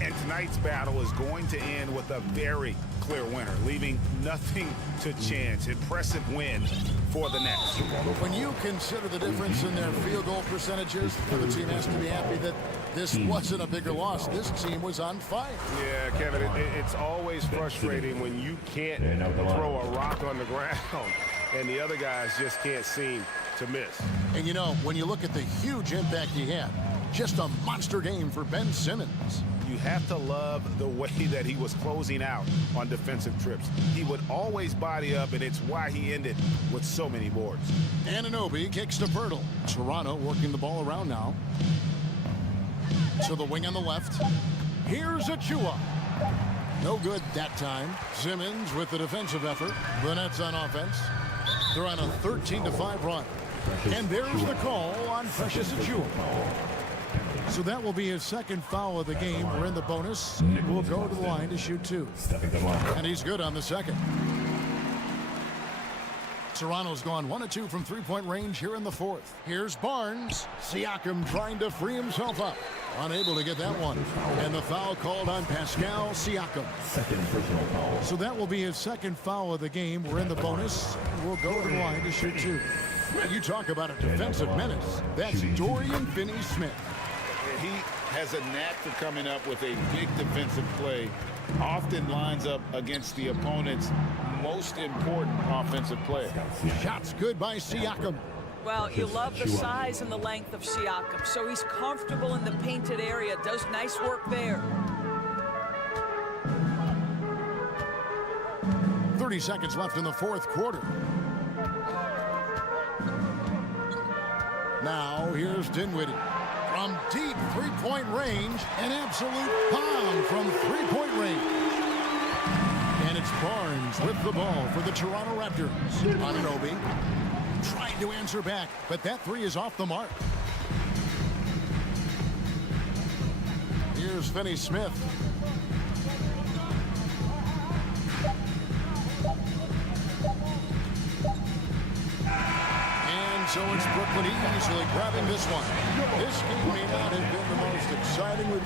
And tonight's battle is going to end with a very clear winner, leaving nothing to chance. Impressive win for the Nets. When you consider the difference in their field goal percentages, the team has to be happy that this wasn't a bigger loss. This team was on fire. Yeah, Kevin, it's always frustrating when you can't throw a rock on the ground and the other guys just can't seem to miss. And you know, when you look at the huge impact he had, just a monster game for Ben Simmons. You have to love the way that he was closing out on defensive trips. He would always body up, and it's why he ended with so many boards. Anunoby kicks to Pirtle. Toronto working the ball around now. To the wing on the left. Here's Achua. No good that time. Simmons with the defensive effort. The Nets on offense. They're on a 13-5 run. And there's the call on Precious Achua. So that will be his second foul of the game. We're in the bonus. We'll go to the line to shoot 2. And he's good on the second. Toronto's gone 1 of 2 from 3-point range here in the 4th. Here's Barnes. Siakam trying to free himself up. Unable to get that one. And the foul called on Pascal Siakam. Second personal foul. So that will be his second foul of the game. We're in the bonus. We'll go to the line to shoot 2. You talk about a defensive menace. That's Dorian Finney-Smith. He has a knack for coming up with a big defensive play. Often lines up against the opponent's most important offensive player. Shots good by Siakam. Well, you love the size and the length of Siakam. So he's comfortable in the painted area. Does nice work there. 30 seconds left in the 4th quarter. Now here's Dinwiddie. From deep 3-point range, an absolute bomb from 3-point range. And it's Barnes with the ball for the Toronto Raptors. Anunoby trying to answer back, but that 3 is off the mark. Here's Finney-Smith. So it's Brooklyn easily grabbing this one. This game may not have been the most exciting.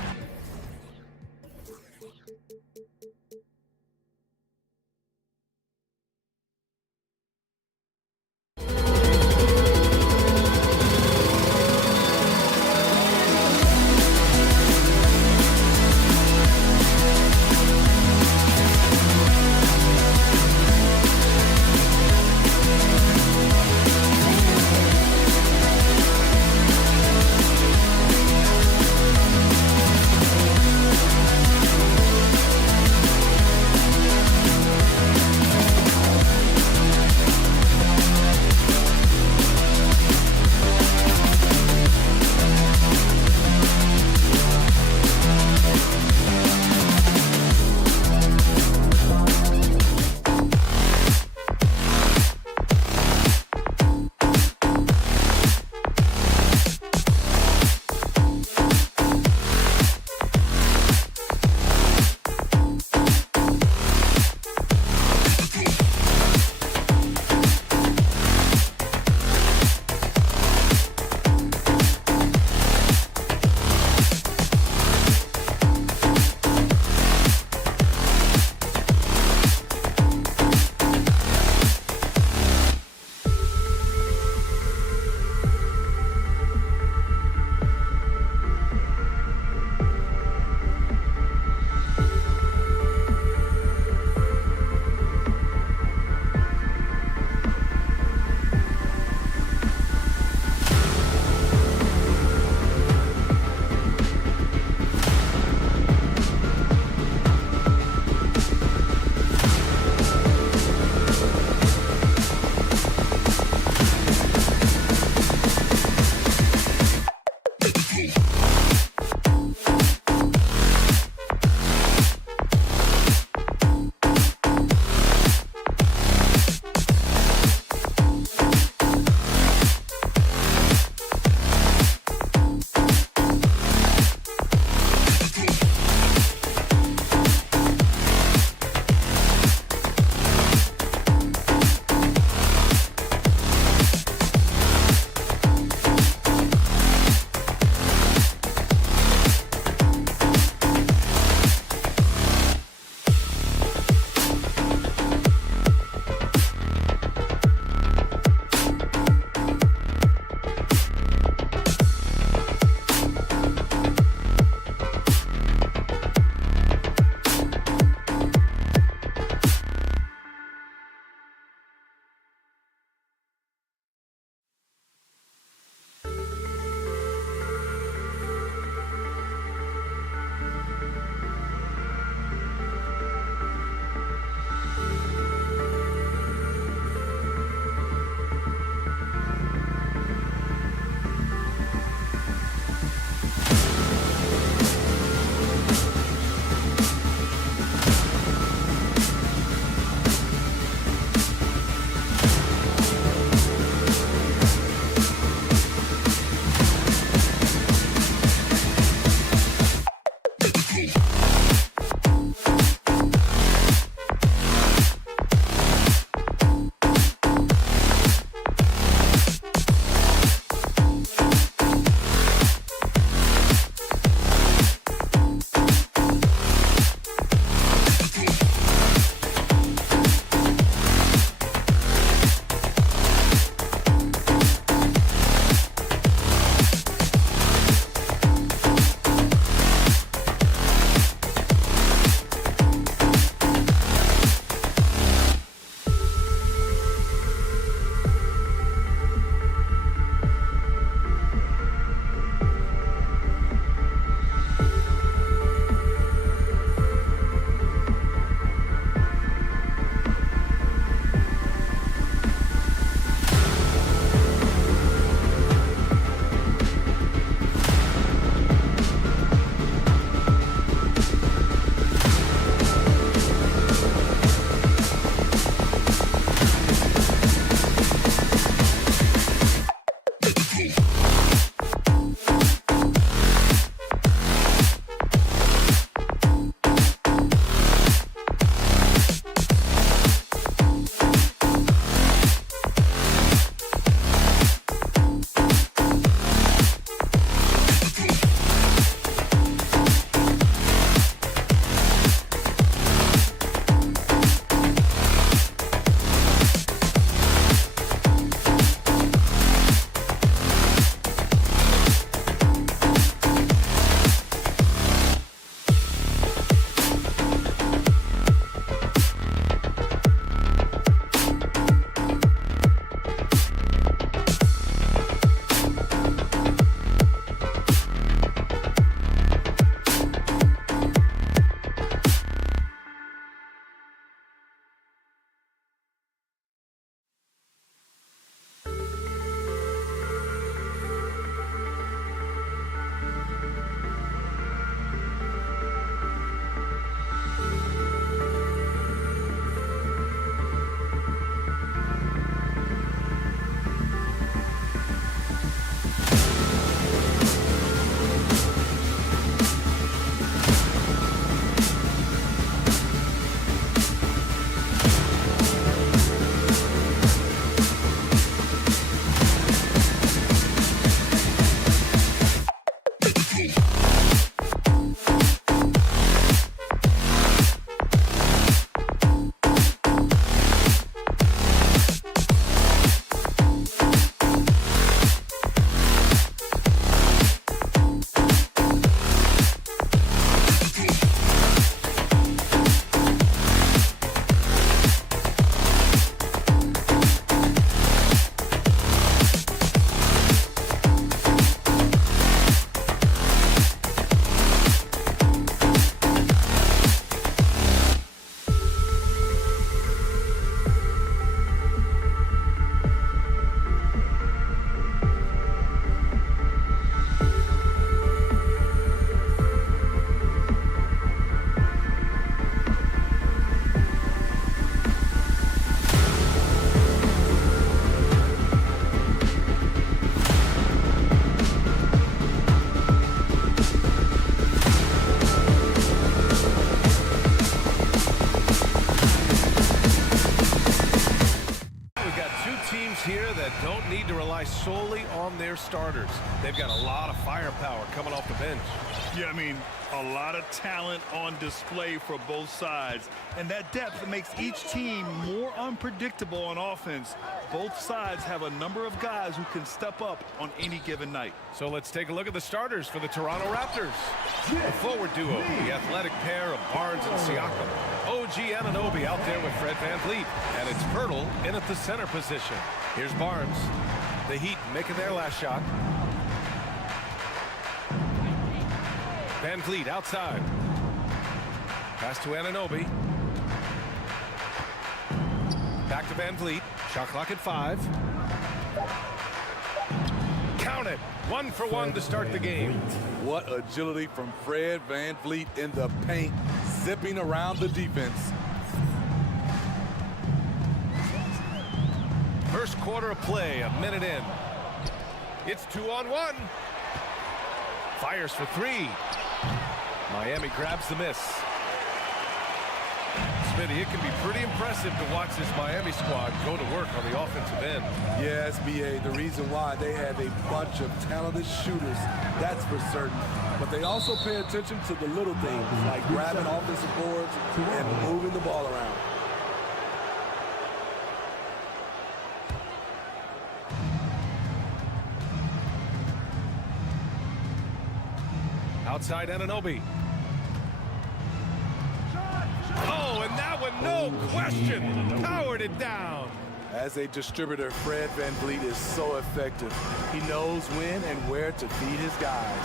don't need to rely solely on their starters. They've got a lot of firepower coming off the bench. Yeah, I mean, a lot of talent on display for both sides. And that depth makes each team more unpredictable on offense. Both sides have a number of guys who can step up on any given night. So let's take a look at the starters for the Toronto Raptors. The forward duo, the athletic pair of Barnes and Siakam. OG Anunoby out there with Fred VanVleet. And it's Pirtle in at the center position. Here's Barnes. The Heat making their last shot. VanVleet outside. Pass to Anunoby. Back to VanVleet. Shot clock at 5. Count it. 1 for 1 to start the game. What agility from Fred VanVleet in the paint, zipping around the defense. First quarter of play, a minute in. It's 2-on-1. Fires for 3. Miami grabs the miss. Smitty, it can be pretty impressive to watch this Miami squad go to work on the offensive end. Yes, BA, the reason why they have a bunch of talented shooters, that's for certain. But they also pay attention to the little things, like grabbing offensive boards and moving the ball around. Outside Anunoby. Oh, and that one, no question, powered it down. As a distributor, Fred VanVleet is so effective. He knows when and where to feed his guys.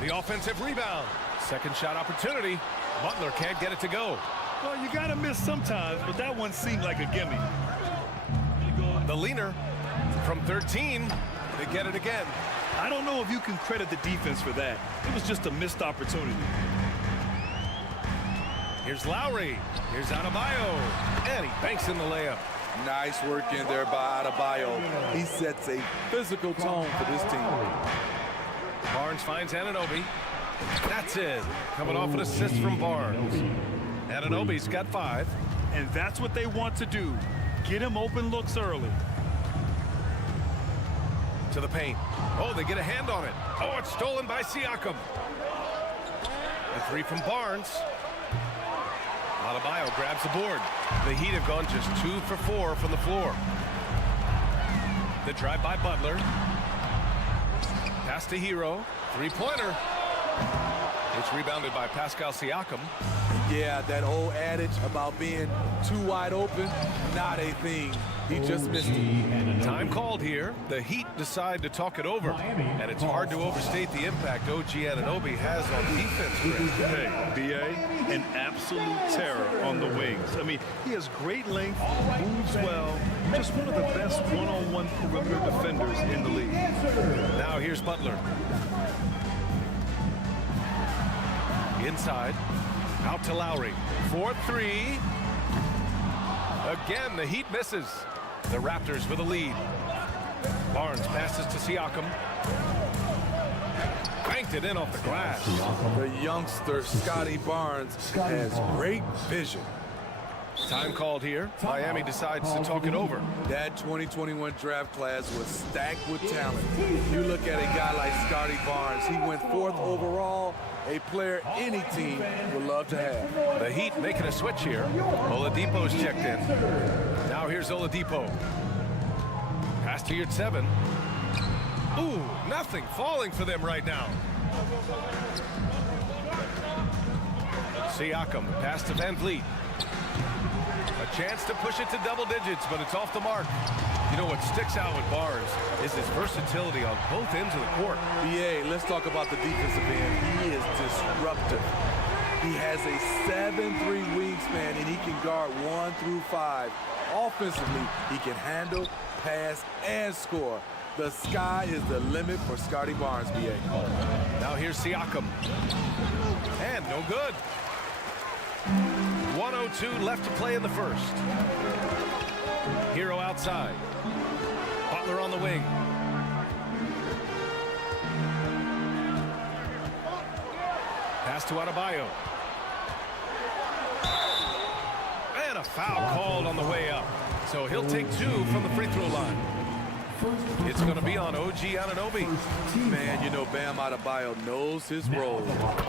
The offensive rebound. Second shot opportunity. Butler can't get it to go. Well, you got to miss sometimes, but that one seemed like a gimme. The leaner from 13. They get it again. I don't know if you can credit the defense for that. It was just a missed opportunity. Here's Lowry. Here's Adebayo. And he banks in the layup. Nice work in there by Adebayo. He sets a physical tone for this team. Barnes finds Anunoby. That's it. Coming off an assist from Barnes. Anunoby's got 5. And that's what they want to do. Get him open looks early. To the paint. Oh, they get a hand on it. Oh, it's stolen by Siakam. The 3 from Barnes. Adebayo grabs the board. The Heat have gone just 2 for 4 from the floor. The drive by Butler. Pass to Hero. 3-pointer. It's rebounded by Pascal Siakam. Yeah, that old adage about being too wide open, not a thing. He just missed it. Time called here. The Heat decide to talk it over. And it's hard to overstate the impact OG Anunoby has on defense. Hey, B.A., an absolute terror on the wings. I mean, he has great length, moves well, just one of the best one-on-one perimeter defenders in the league. Now here's Butler. Inside. Out to Lowry. 4-3. Again, the Heat misses. The Raptors with a lead. Barnes passes to Siakam. Banked it in off the glass. The youngster, Scotty Barnes, has great vision. Time called here. Miami decides to talk it over. That 2021 draft class was stacked with talent. You look at a guy like Scotty Barnes. He went 4th overall, a player any team would love to have. The Heat making a switch here. Oladipo's checked in. Now here's Oladipo. Pass to your 7. Ooh, nothing falling for them right now. Siakam, pass to VanVleet. A chance to push it to double digits, but it's off the mark. You know what sticks out with Barnes is his versatility on both ends of the court. BA, let's talk about the defensive end. He is disruptive. He has a 7'3" wingspan, and he can guard 1 through 5. Offensively, he can handle, pass, and score. The sky is the limit for Scotty Barnes, BA. Now here's Siakam. And no good. 1:02 left to play in the first. Hero outside. Butler on the wing. Pass to Adebayo. And a foul called on the way up. So he'll take 2 from the free throw line. It's going to be on OG Anunoby. Man, you know, Bam Adebayo knows his role,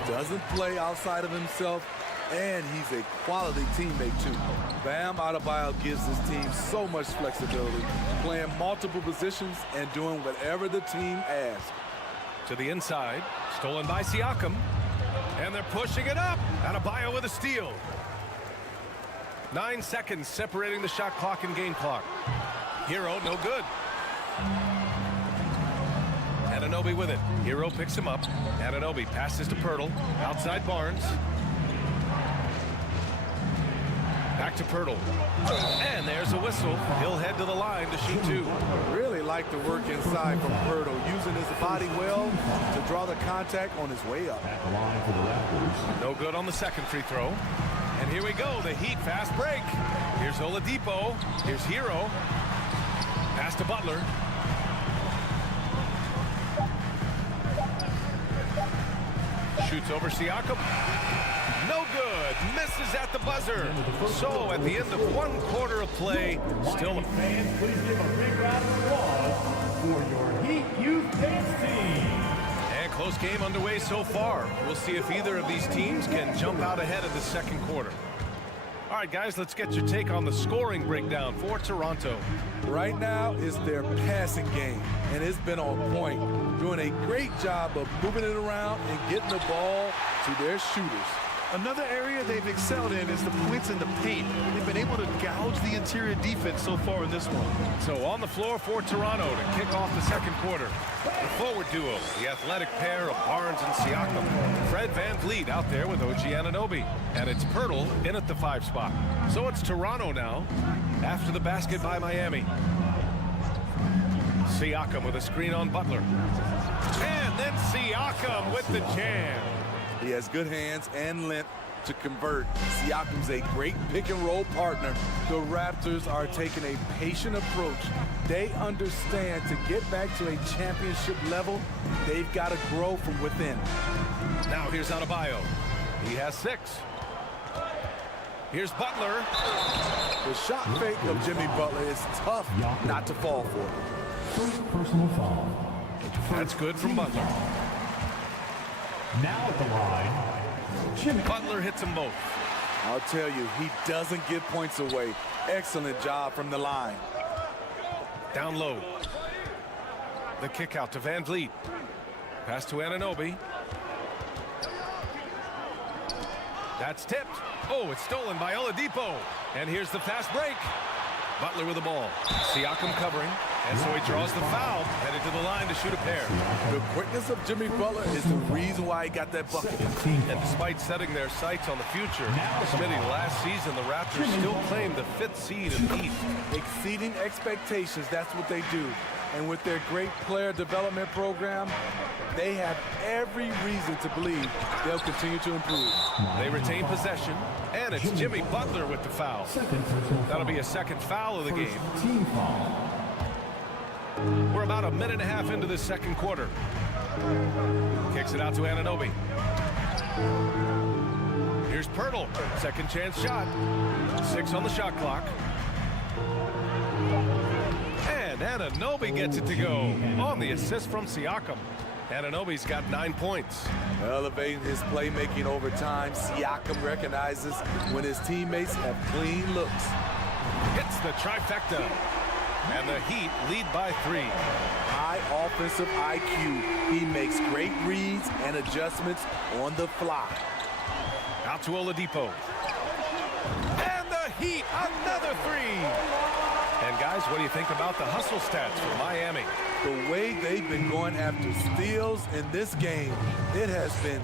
doesn't play outside of himself, and he's a quality teammate too. Bam Adebayo gives his team so much flexibility, playing multiple positions and doing whatever the team asks. To the inside, stolen by Siakam, and they're pushing it up. Adebayo with a steal. 9 seconds separating the shot clock and game clock. Hero, no good. Anunoby with it. Hero picks him up. Anunoby passes to Pirtle. Outside Barnes. Back to Pirtle. And there's a whistle. He'll head to the line to shoot two. Really like the work inside from Pirtle, using his body well to draw the contact on his way up. At the line for the Raptors. No good on the second free throw. And here we go, the Heat fast break. Here's Oladipo. Here's Hero. Pass to Butler. Shoots over Siakam. No good. Misses at the buzzer. So at the end of 1 quarter of play, still. Fans, please give a big round of applause for your Heat Youth Dance Team. And close game underway so far. We'll see if either of these teams can jump out ahead of the second quarter. All right, guys, let's get your take on the scoring breakdown for Toronto. Right now is their passing game, and it's been on point, doing a great job of moving it around and getting the ball to their shooters. Another area they've excelled in is the points in the paint. They've been able to gouge the interior defense so far in this one. So on the floor for Toronto to kick off the second quarter. The forward duo, the athletic pair of Barnes and Siakam. Fred VanVleet out there with OG Anunoby. And it's Pirtle in at the 5 spot. So it's Toronto now after the basket by Miami. Siakam with a screen on Butler. And then Siakam with the jam. He has good hands and length to convert. Siakam's a great pick-and-roll partner. The Raptors are taking a patient approach. They understand to get back to a championship level, they've got to grow from within. Now here's Adebayo. He has 6. Here's Butler. The shot fake of Jimmy Butler is tough not to fall for. First personal foul. That's good from Butler. Now at the line, Jimmy. Butler hits them both. I'll tell you, he doesn't give points away. Excellent job from the line. Down low. The kick out to VanVleet. Pass to Anunoby. That's tipped. Oh, it's stolen by Oladipo. And here's the fast break. Butler with the ball. Siakam covering. And so he draws the foul, headed to the line to shoot a pair. The quickness of Jimmy Butler is the reason why he got that bucket. And despite setting their sights on the future, Smitty, last season the Raptors still claimed the 5th seed in the East. Exceeding expectations, that's what they do. And with their great player development program, they have every reason to believe they'll continue to improve. They retain possession, and it's Jimmy Butler with the foul. That'll be a second foul of the game. Team foul. We're about a minute and a half into this second quarter. Kicks it out to Anunoby. Here's Pirtle. Second chance shot. 6 on the shot clock. And Anunoby gets it to go on the assist from Siakam. Anunoby's got 9 points. Elevating his playmaking over time, Siakam recognizes when his teammates have clean looks. Hits the trifecta. And the Heat lead by 3. High offensive IQ. He makes great reads and adjustments on the fly. Out to Oladipo. And the Heat, another 3. And guys, what do you think about the hustle stats for Miami? The way they've been going after steals in this game, it has been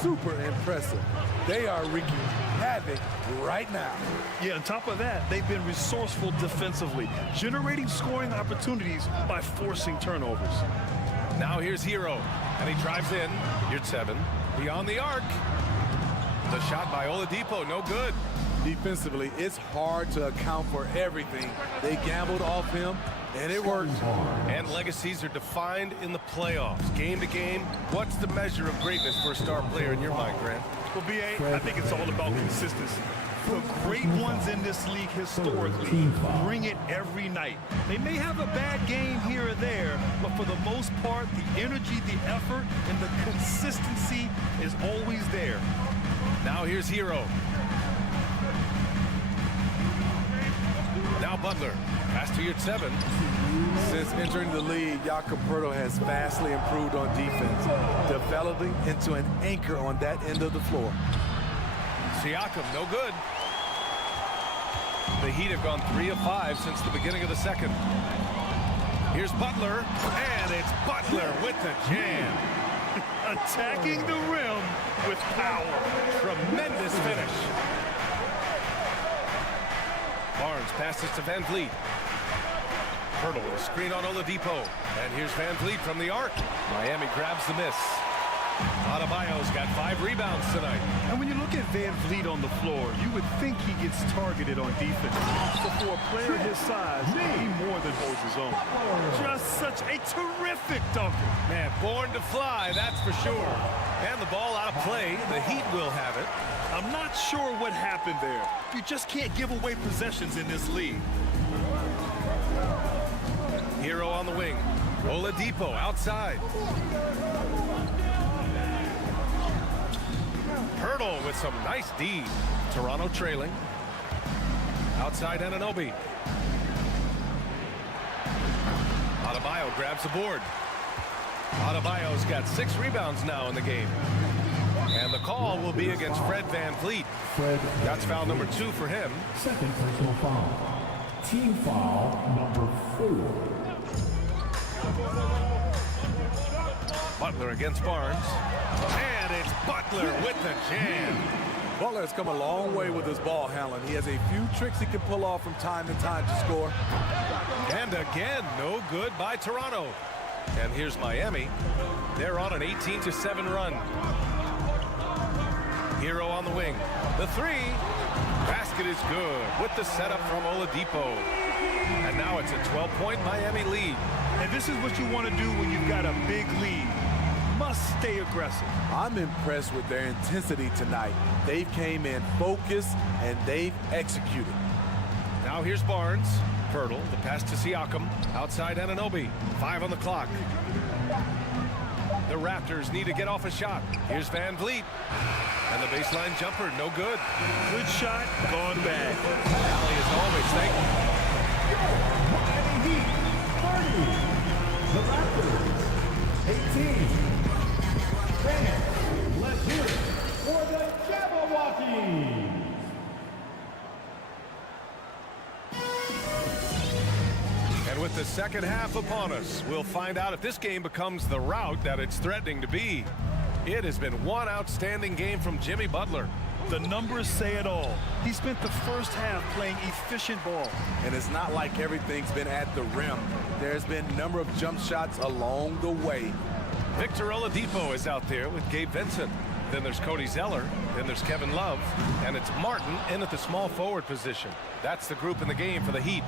super impressive. They are wreaking havoc right now. Yeah, on top of that, they've been resourceful defensively, generating scoring opportunities by forcing turnovers. Now here's Hero, and he drives in. Here's 7. Beyond the arc. The shot by Oladipo, no good. Defensively, it's hard to account for everything. They gambled off him, and it worked. And legacies are defined in the playoffs. Game to game, what's the measure of greatness for a star player in your mind, Grant? Well, B.A., I think it's all about consistency. The great ones in this league historically bring it every night. They may have a bad game here or there, but for the most part, the energy, the effort, and the consistency is always there. Now here's Hero. Now Butler. Pass to your 7. Since entering the league, Jakob Poeltl has vastly improved on defense, developing into an anchor on that end of the floor. Siakam, no good. The Heat have gone 3 of 5 since the beginning of the second. Here's Butler, and it's Butler with the jam. Attacking the rim with power. Tremendous finish. Barnes passes to Van Vliet. Poeltl will screen on Oladipo. And here's Van Vliet from the arc. Miami grabs the miss. Adebayo's got 5 rebounds tonight. And when you look at Van Vliet on the floor, you would think he gets targeted on defense. So for a player his size, he more than holds his own. Just such a terrific dunker. Man, born to fly, that's for sure. And the ball out of play. The Heat will have it. I'm not sure what happened there. You just can't give away possessions in this league. Hero on the wing. Oladipo outside. Poeltl with some nice D. Toronto trailing. Outside Anunoby. Adebayo grabs the board. Adebayo's got 6 rebounds now in the game. And the call will be against Fred Van Vliet. That's foul number 2 for him. Second personal foul. Team foul number 4. Butler against Barnes. And it's Butler with the jam. Butler has come a long way with his ball handling. He has a few tricks he can pull off from time to time to score. And again, no good by Toronto. And here's Miami. They're on an 18-7 run. Hero on the wing. The 3. Basket is good with the setup from Oladipo. And now it's a 12-point Miami lead. And this is what you want to do when you've got a big lead. Must stay aggressive. I'm impressed with their intensity tonight. They've came in focused and they've executed. Now here's Barnes. Poeltl, the pass to Siakam. Outside Anunoby. 5 on the clock. The Raptors need to get off a shot. Here's Van Vliet. And the baseline jumper, no good. Good shot, gone bad. Alley as always, thank you. Miami Heat 30. The Raptors 18. Fans, let's hear it for the Jabberwockies. And with the second half upon us, we'll find out if this game becomes the rout that it's threatening to be. It has been one outstanding game from Jimmy Butler. The numbers say it all. He spent the first half playing efficient ball. And it's not like everything's been at the rim. There's been a number of jump shots along the way. Victor Oladipo is out there with Gabe Vincent. Then there's Cody Zeller. Then there's Kevin Love. And it's Martin in at the small forward position. That's the group in the game for the Heat.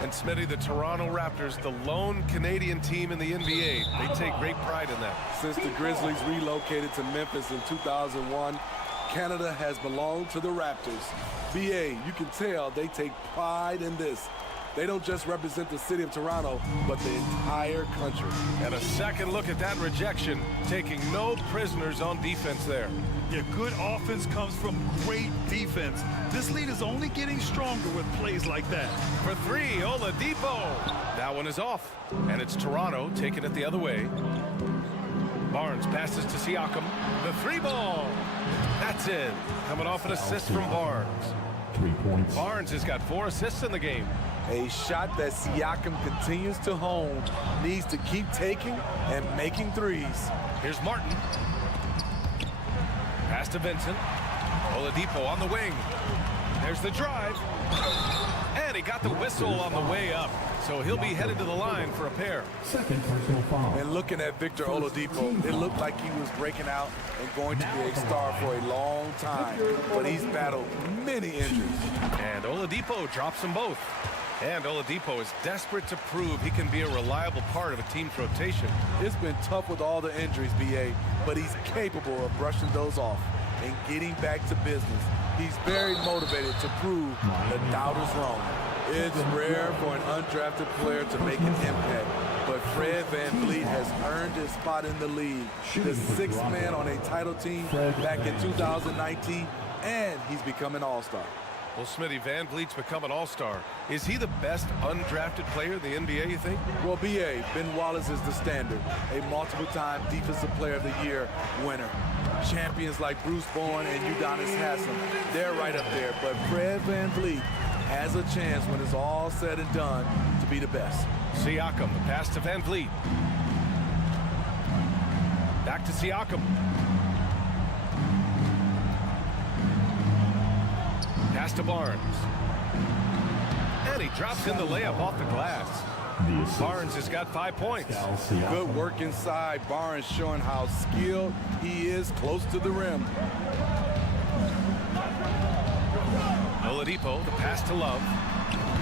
And Smitty, the Toronto Raptors, the lone Canadian team in the NBA. They take great pride in that. Since the Grizzlies relocated to Memphis in 2001, Canada has belonged to the Raptors. BA, you can tell they take pride in this. They don't just represent the city of Toronto, but the entire country. And a second look at that rejection, taking no prisoners on defense there. Yeah, good offense comes from great defense. This lead is only getting stronger with plays like that. For 3, Oladipo. That one is off. And it's Toronto taking it the other way. Barnes passes to Siakam. The 3 ball. That's it. Coming off an assist from Barnes. 3 points. Barnes has got 4 assists in the game. A shot that Siakam continues to hone, needs to keep taking and making threes. Here's Martin. Pass to Vincent. Oladipo on the wing. There's the drive. And he got the whistle on the way up. So he'll be headed to the line for a pair. Second personal foul. And looking at Victor Oladipo, it looked like he was breaking out and going to be a star for a long time. But he's battled many injuries. And Oladipo drops them both. And Oladipo is desperate to prove he can be a reliable part of a team's rotation. It's been tough with all the injuries, BA, but he's capable of brushing those off. and getting back to business. He's very motivated to prove the doubters wrong. It's rare for an undrafted player to make an impact, but Fred VanVleet has earned his spot in the league. The sixth man on a title team back in 2019, and he's become an all-star. Well, Smitty, VanVleet's become an all-star. Is he the best undrafted player in the NBA, you think? Well, B.A., Ben Wallace is the standard, a multiple-time Defensive Player of the Year winner. Champions like Bruce Bowen and Udonis Haslem, they're right up there. But Fred VanVleet has a chance when it's all said and done to be the best. Siakam, the pass to VanVleet. Back to Siakam. Pass to Barnes. And he drops in the layup off the glass. Barnes has got 5 points. Good work inside. Barnes showing how skilled he is close to the rim. Oladipo, the pass to Love.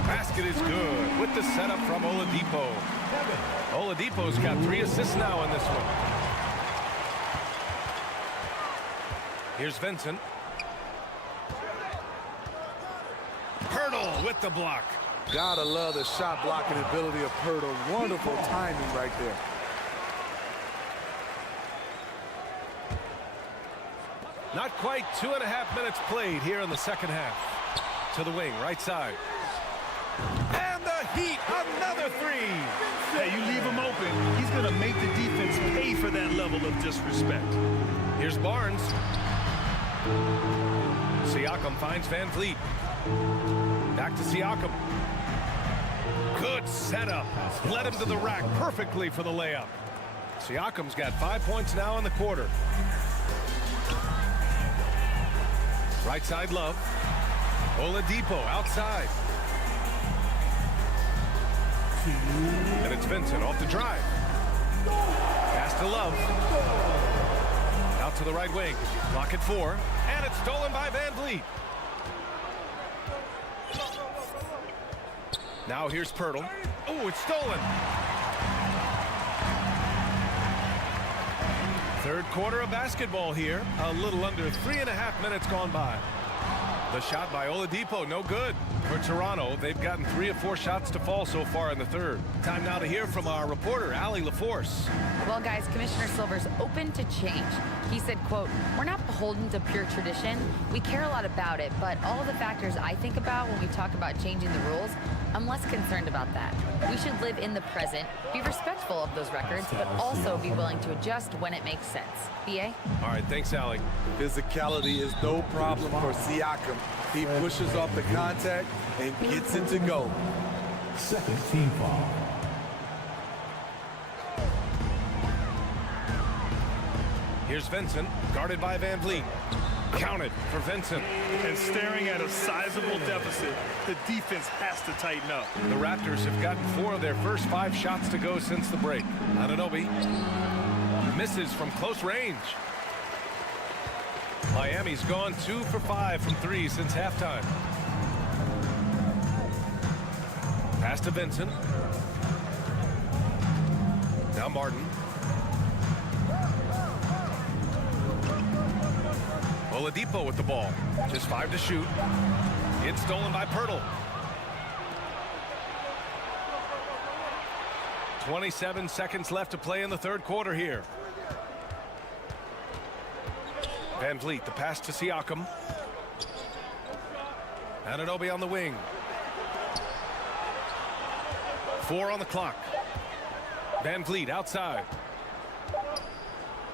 Basket is good with the setup from Oladipo. Oladipo's got 3 assists now in this one. Here's Vincent. Hurdle with the block. Gotta love the shot blocking ability of Pirtle. Wonderful timing right there. Not quite 2.5 minutes played here in the second half. To the wing, right side. And the Heat, another 3. Hey, you leave him open, he's going to make the defense pay for that level of disrespect. Here's Barnes. Siakam finds VanVleet. Back to Siakam. Good setup. Led him to the rack perfectly for the layup. Siakam's got 5 points now in the quarter. Right side, Love. Oladipo outside. And it's Vincent off the drive. Pass to Love. Out to the right wing. Clock at 4. And it's stolen by VanVleet. Now here's Pirtle. Oh, it's stolen. Third quarter of basketball here. A little under 3.5 minutes gone by. The shot by Oladipo, no good. For Toronto, they've gotten 3 of 4 shots to fall so far in the third. Time now to hear from our reporter, Allie LaForce. Well, guys, Commissioner Silver's open to change. He said, quote, "We're not beholden to pure tradition. We care a lot about it, but all of the factors I think about when we talk about changing the rules, I'm less concerned about that. We should live in the present, be respectful of those records, but also be willing to adjust when it makes sense." B.A.? All right, thanks, Allie. Physicality is no problem for Siakam. He pushes off the contact and gets it to go. Second team foul. Here's Vincent, guarded by VanVleet. Counted for Vincent. And staring at a sizable deficit, the defense has to tighten up. The Raptors have gotten 4 of their first 5 shots to go since the break. Anunoby misses from close range. Miami's gone 2 for 5 from 3 since halftime. Pass to Vincent. Now Martin. Oladipo with the ball. Just 5 to shoot. It's stolen by Pirtle. 27 seconds left to play in the third quarter here. VanVleet, the pass to Siakam. Anunoby on the wing. 4 on the clock. VanVleet outside.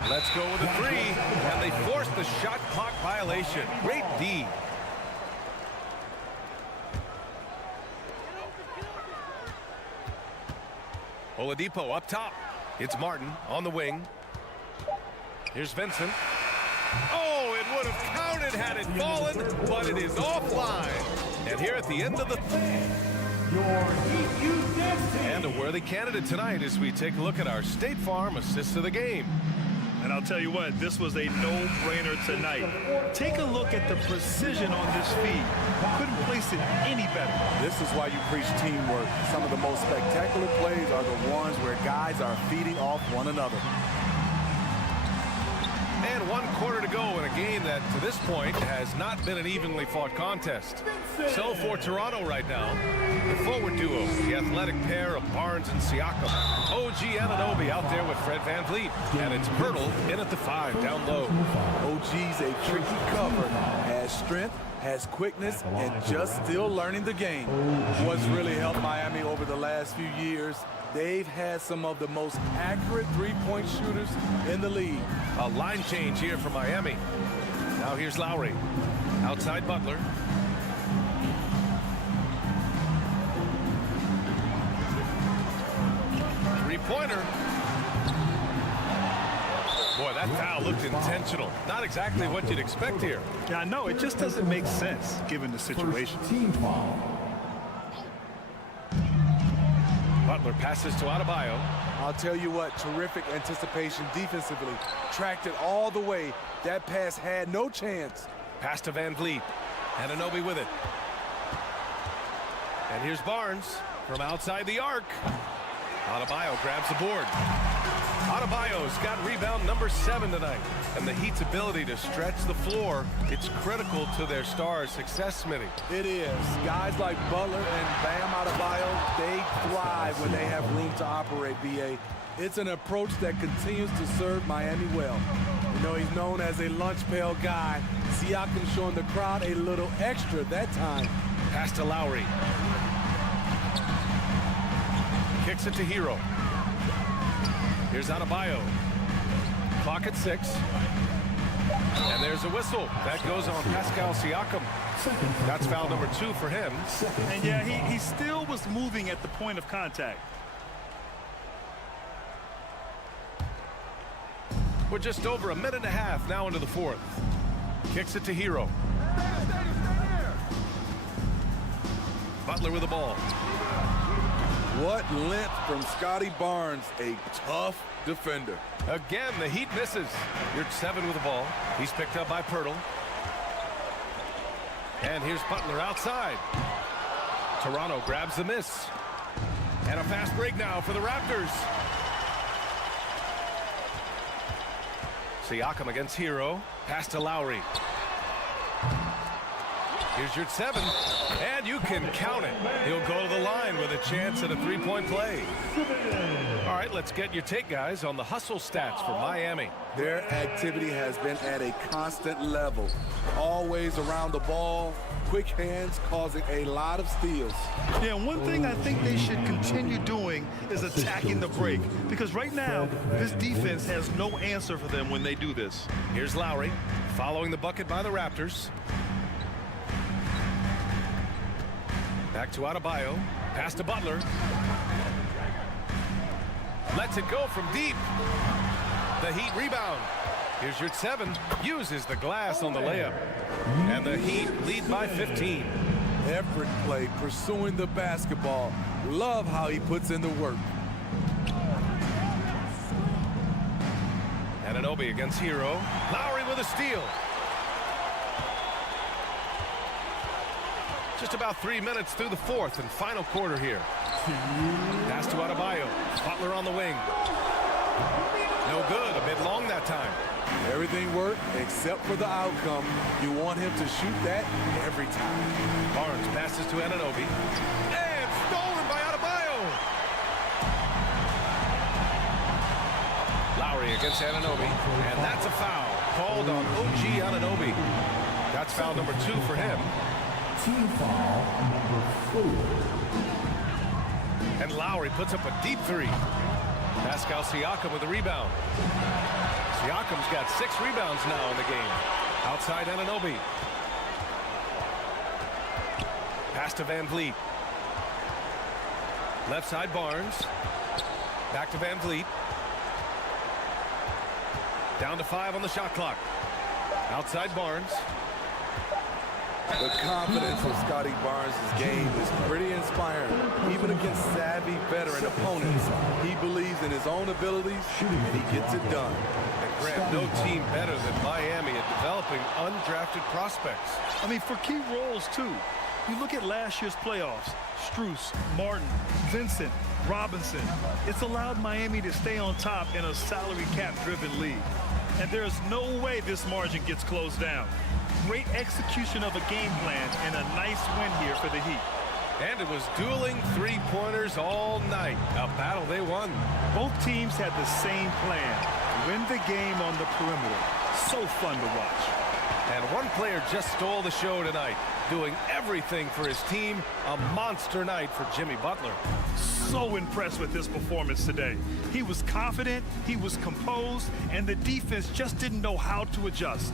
Let's go with a 3, and they force the shot clock violation. Great D. Oladipo up top. It's Martin on the wing. Here's Vincent. Oh, it would have counted had it fallen, but it is offline. And here at the end of the and a worthy candidate tonight as we take a look at our State Farm assist of the game. And I'll tell you what, this was a no-brainer tonight. Take a look at the precision on this feed. Couldn't place it any better. This is why you preach teamwork. Some of the most spectacular plays are the ones where guys are feeding off one another. And 1 quarter to go in a game that, to this point, has not been an evenly fought contest. So for Toronto right now, the forward duo, the athletic pair of Barnes and Siakam. OG Anunoby out there with Fred VanVleet. And it's Pirtle in at the 5, down low. OG's a tricky cover, has strength, has quickness, and just still learning the game. What's really helped Miami over the last few years, they've had some of the most accurate three-point shooters in the league. A line change here for Miami. Now here's Lowry. Outside Butler. Three-pointer. Boy, that foul looked intentional. Not exactly what you'd expect here. Yeah, I know. It just doesn't make sense given the situation. Team foul. Butler passes to Adebayo. I'll tell you what, terrific anticipation defensively. Tracked it all the way. That pass had no chance. Pass to VanVleet. Anunoby with it. And here's Barnes from outside the arc. Adebayo grabs the board. Adebayo's got rebound number 7 tonight. And the Heat's ability to stretch the floor, it's critical to their stars' success, Smitty. It is. Guys like Butler and Bam Adebayo, they thrive when they have room to operate, BA. It's an approach that continues to serve Miami well. You know, he's known as a lunch pail guy. Siakam showing the crowd a little extra that time. Pass to Lowry. Kicks it to Hero. Here's Adebayo. Clock at 6. And there's a whistle. That goes on Pascal Siakam. That's foul number 2 for him. And yeah, he still was moving at the point of contact. We're just over a minute and a half now into the 4th. Kicks it to Hero. Butler with the ball. What length from Scotty Barnes, a tough defender. Again, the Heat misses. You're 7 with the ball. He's picked up by Pirtle. And here's Butler outside. Toronto grabs the miss. And a fast break now for the Raptors. Siakam against Hero. Pass to Lowry. Here's your 7, and you can count it. He'll go to the line with a chance at a three-point play. All right, let's get your take, guys, on the hustle stats for Miami. Their activity has been at a constant level. Always around the ball, quick hands causing a lot of steals. Yeah, one thing I think they should continue doing is attacking the break, because right now, this defense has no answer for them when they do this. Here's Lowry, following the bucket by the Raptors. Back to Adebayo. Pass to Butler. Lets it go from deep. The Heat rebound. Here's your 7. Uses the glass on the layup. And the Heat lead by 15. Effort play, pursuing the basketball. Love how he puts in the work. Anunoby against Hero. Lowry with a steal. Just about 3 minutes through the 4th and final quarter here. Pass to Adebayo. Butler on the wing. No good. A bit long that time. Everything worked except for the outcome. You want him to shoot that every time. Barnes passes to Anunoby. And stolen by Adebayo. Lowry against Anunoby. And that's a foul called on OG Anunoby. That's foul number 2 for him. Team foul number 4. And Lowry puts up a deep 3. Pascal Siakam with the rebound. Siakam's got 6 rebounds now in the game. Outside Anunoby. Pass to VanVleet. Left side Barnes. Back to VanVleet. Down to 5 on the shot clock. Outside Barnes. The confidence of Scotty Barnes' game is pretty inspiring. Even against savvy veteran opponents, he believes in his own abilities and he gets it done. And Grant, no team better than Miami at developing undrafted prospects. I mean, for key roles, too. You look at last year's playoffs, Strus, Martin, Vincent, Robinson. It's allowed Miami to stay on top in a salary cap-driven league. And there's no way this margin gets closed down. Great execution of a game plan and a nice win here for the Heat. And it was dueling three-pointers all night. A battle they won. Both teams had the same plan. Win the game on the perimeter. So fun to watch. And one player just stole the show tonight, doing everything for his team. A monster night for Jimmy Butler. So impressed with his performance today. He was confident, he was composed, and the defense just didn't know how to adjust.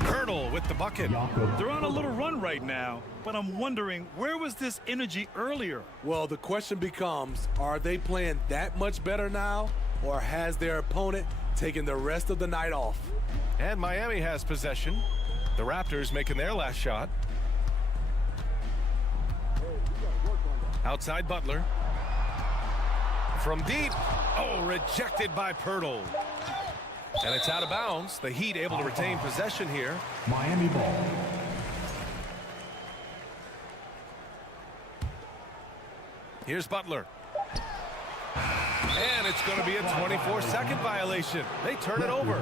Hurdle with the bucket. They're on a little run right now, but I'm wondering, where was this energy earlier? Well, the question becomes, are they playing that much better now, or has their opponent taken the rest of the night off? And Miami has possession. The Raptors making their last shot. Outside Butler. From deep. Oh, rejected by Pirtle. And it's out of bounds. The Heat able to retain possession here. Miami ball. Here's Butler. And it's going to be a 24-second violation. They turn it over.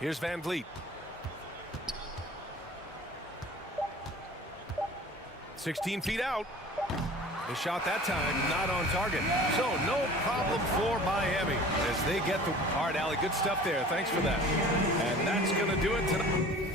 Here's Van Vliet. 16 feet out. The shot that time not on target. So no problem for Miami as they get the hard alley. Good stuff there. Thanks for that. And that's going to do it tonight.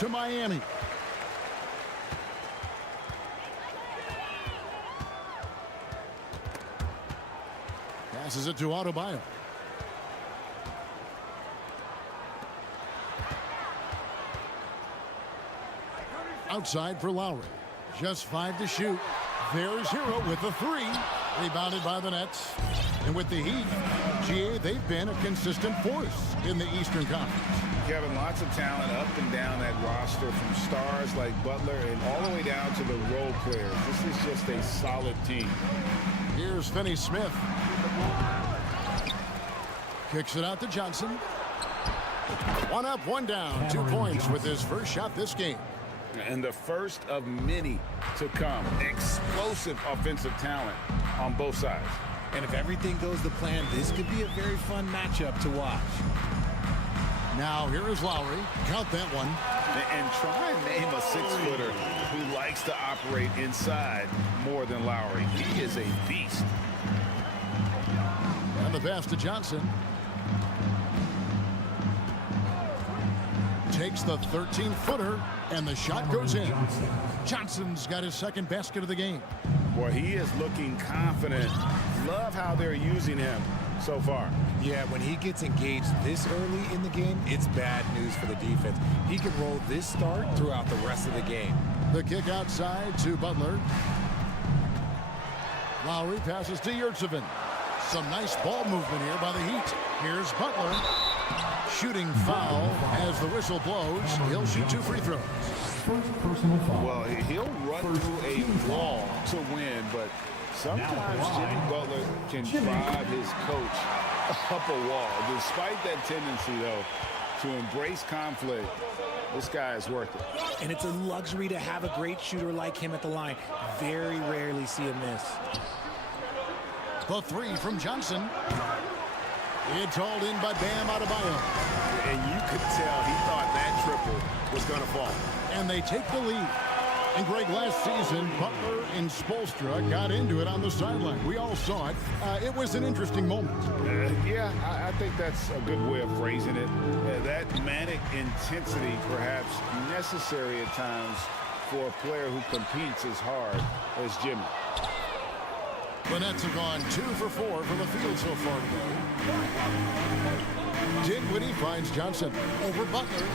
to Miami. Passes it to Adebayo. Outside for Lowry. Just 5 to shoot. There's Hero with the 3. Rebounded by the Nets. And with the Heat, GA, they've been a consistent force in the Eastern Conference. Kevin, lots of talent up and down that roster, from stars like Butler and all the way down to the role players. This is just a solid team. Here's Finney Smith. Kicks it out to Johnson. 1 up, 1 down. 2 points with his first shot this game. And the first of many to come. Explosive offensive talent on both sides. And if everything goes to plan, this could be a very fun matchup to watch. Now here is Lowry. Count that one. And try and name a 6-footer who likes to operate inside more than Lowry. He is a beast. And the pass to Johnson. Takes the 13-footer, and the shot goes in. Johnson's got his second basket of the game. Boy, he is looking confident. Love how they're using him so far. Yeah, when he gets engaged this early in the game, it's bad news for the defense. He can roll this start throughout the rest of the game. The kick outside to Butler. Lowry passes to Yurtsevin. Some nice ball movement here by the Heat. Here's Butler. Shooting foul as the whistle blows. He'll shoot 2 free throws. Well, he'll run through a wall to win, but sometimes Jimmy Butler can drive his coach up a wall. Despite that tendency, though, to embrace conflict, this guy is worth it. And it's a luxury to have a great shooter like him at the line. Very rarely see a miss. The 3 from Johnson. It's hauled in by Bam Adebayo. And you could tell he thought that triple was going to fall. And they take the lead. And Greg, last season, Butler and Spoelstra got into it on the sideline. We all saw it. It was an interesting moment. Yeah, I think that's a good way of phrasing it. That manic intensity, perhaps necessary at times for a player who competes as hard as Jimmy. The Nets have gone 2 for 4 from the field so far today. Dinwiddie finds Johnson over Butler.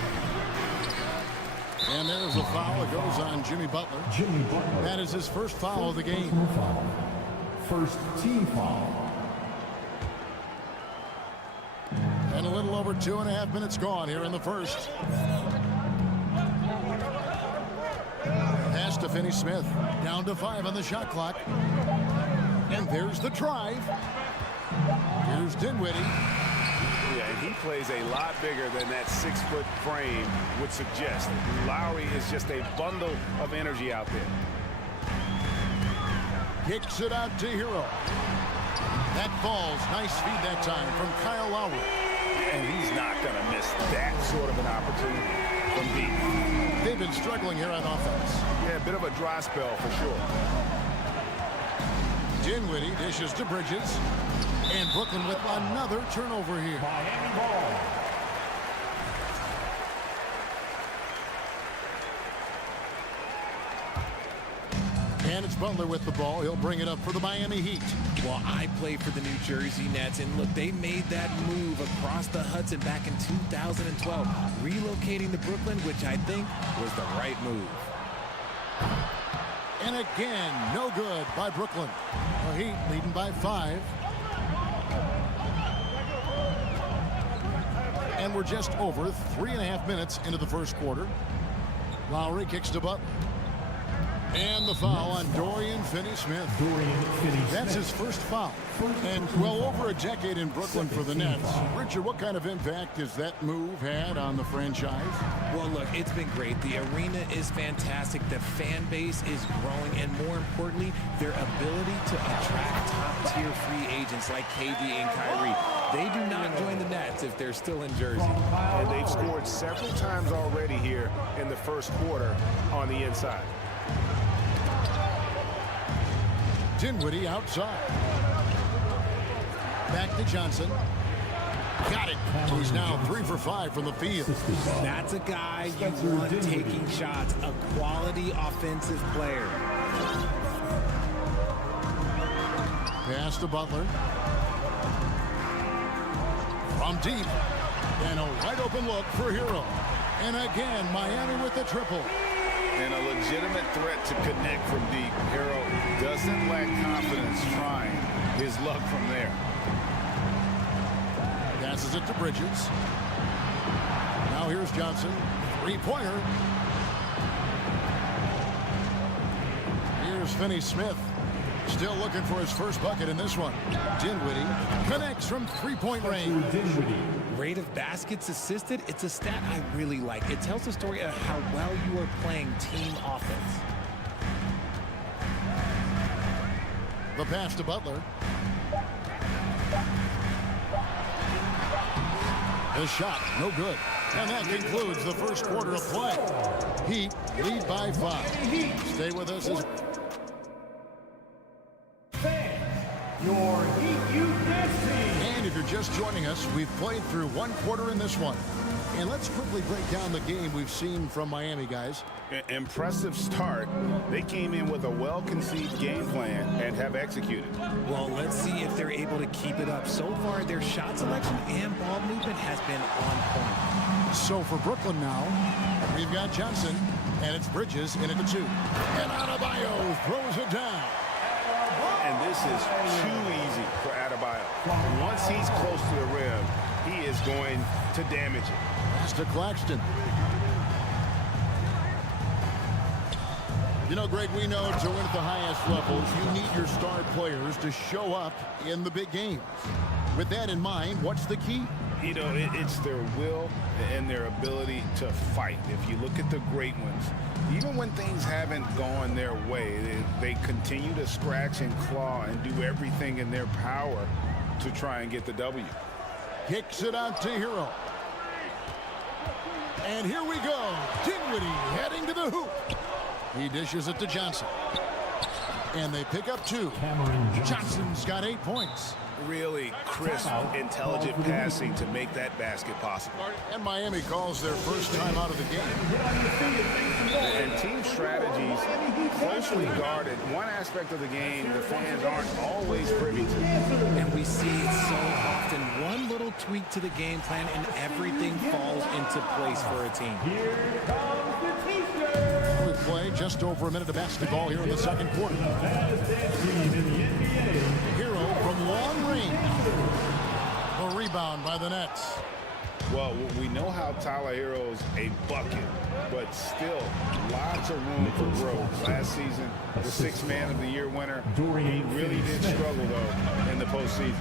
And there's a foul. It goes on Jimmy Butler. That is his first foul of the game. First team foul. And a little over 2.5 minutes gone here in the first. Pass to Finney Smith. Down to 5 on the shot clock. And there's the drive. Here's Dinwiddie. Yeah, and he plays a lot bigger than that 6-foot frame would suggest. Lowry is just a bundle of energy out there. Kicks it out to Hero. That falls. Nice feed that time from Kyle Lowry. And he's not going to miss that sort of an opportunity from deep. They've been struggling here on offense. Yeah, a bit of a dry spell for sure. Dinwiddie dishes to Bridges. And Brooklyn with another turnover here. Miami ball. And it's Butler with the ball. He'll bring it up for the Miami Heat. Well, I play for the New Jersey Nets, and look, they made that move across the Hudson back in 2012, relocating to Brooklyn, which I think was the right move. And again, no good by Brooklyn. The Heat leading by 5. And we're just over 3.5 minutes into the first quarter. Lowry kicks to Butler. And the foul on Dorian Finney-Smith. That's his first foul. And well over a decade in Brooklyn for the Nets. Richard, what kind of impact has that move had on the franchise? Well, look, it's been great. The arena is fantastic. The fan base is growing. And more importantly, their ability to attract top-tier free agents like KD and Kyrie. They do not join the Nets if they're still in Jersey. And they've scored several times already here in the first quarter on the inside. Dinwiddie outside. Back to Johnson. Got it. He's now 3 for 5 from the field. That's a guy you want taking shots, a quality offensive player. Pass to Butler. From deep. And a wide open look for Hero. And again, Miami with the triple. And a legitimate threat to connect from deep. Hero doesn't lack confidence trying his luck from there. Passes it to Bridges. Now here's Johnson. Three-pointer. Here's Finney-Smith. Still looking for his first bucket in this one. Dinwiddie connects from three-point range. Rate of baskets assisted, it's a stat I really like. It tells the story of how well you are playing team offense. The pass to Butler. The shot, no good. And that concludes the first quarter of play. Heat lead by 5. Stay with us as... Your Heat Youth Dance Team. And if you're just joining us, we've played through one quarter in this one. And let's quickly break down the game we've seen from Miami, guys. Impressive start. They came in with a well-conceived game plan and have executed. Well, let's see if they're able to keep it up. So far, their shot selection and ball movement has been on point. So for Brooklyn now, we've got Johnson, and it's Bridges in at the 2. And Adebayo throws it down. And this is too easy for Adebayo. Once he's close to the rim, he is going to damage it. Pass to Claxton. You know, Greg, we know to win at the highest levels, you need your star players to show up in the big games. With that in mind, what's the key? You know, it's their will and their ability to fight. If you look at the great ones, even when things haven't gone their way, they continue to scratch and claw and do everything in their power to try and get the W. Kicks it out to Hero. And here we go. Dinwiddie heading to the hoop. He dishes it to Johnson. And they pick up 2. Johnson's got 8 points. Really crisp, intelligent passing to make that basket possible. And Miami calls their first time out of the game. And team strategies closely guarded. One aspect of the game the fans aren't always privy to. And we see it so often. One little tweak to the game plan and everything falls into place for a team. Here comes the Teamsters. We play just over a minute of basketball here in the second quarter. Best dance team in the NBA. Hero from long range. A rebound by the Nets. Well, we know how Tyler Hero's a bucket, but still lots of room for growth. Last season, the 6th Man of the Year winner. He really did struggle, though, in the postseason.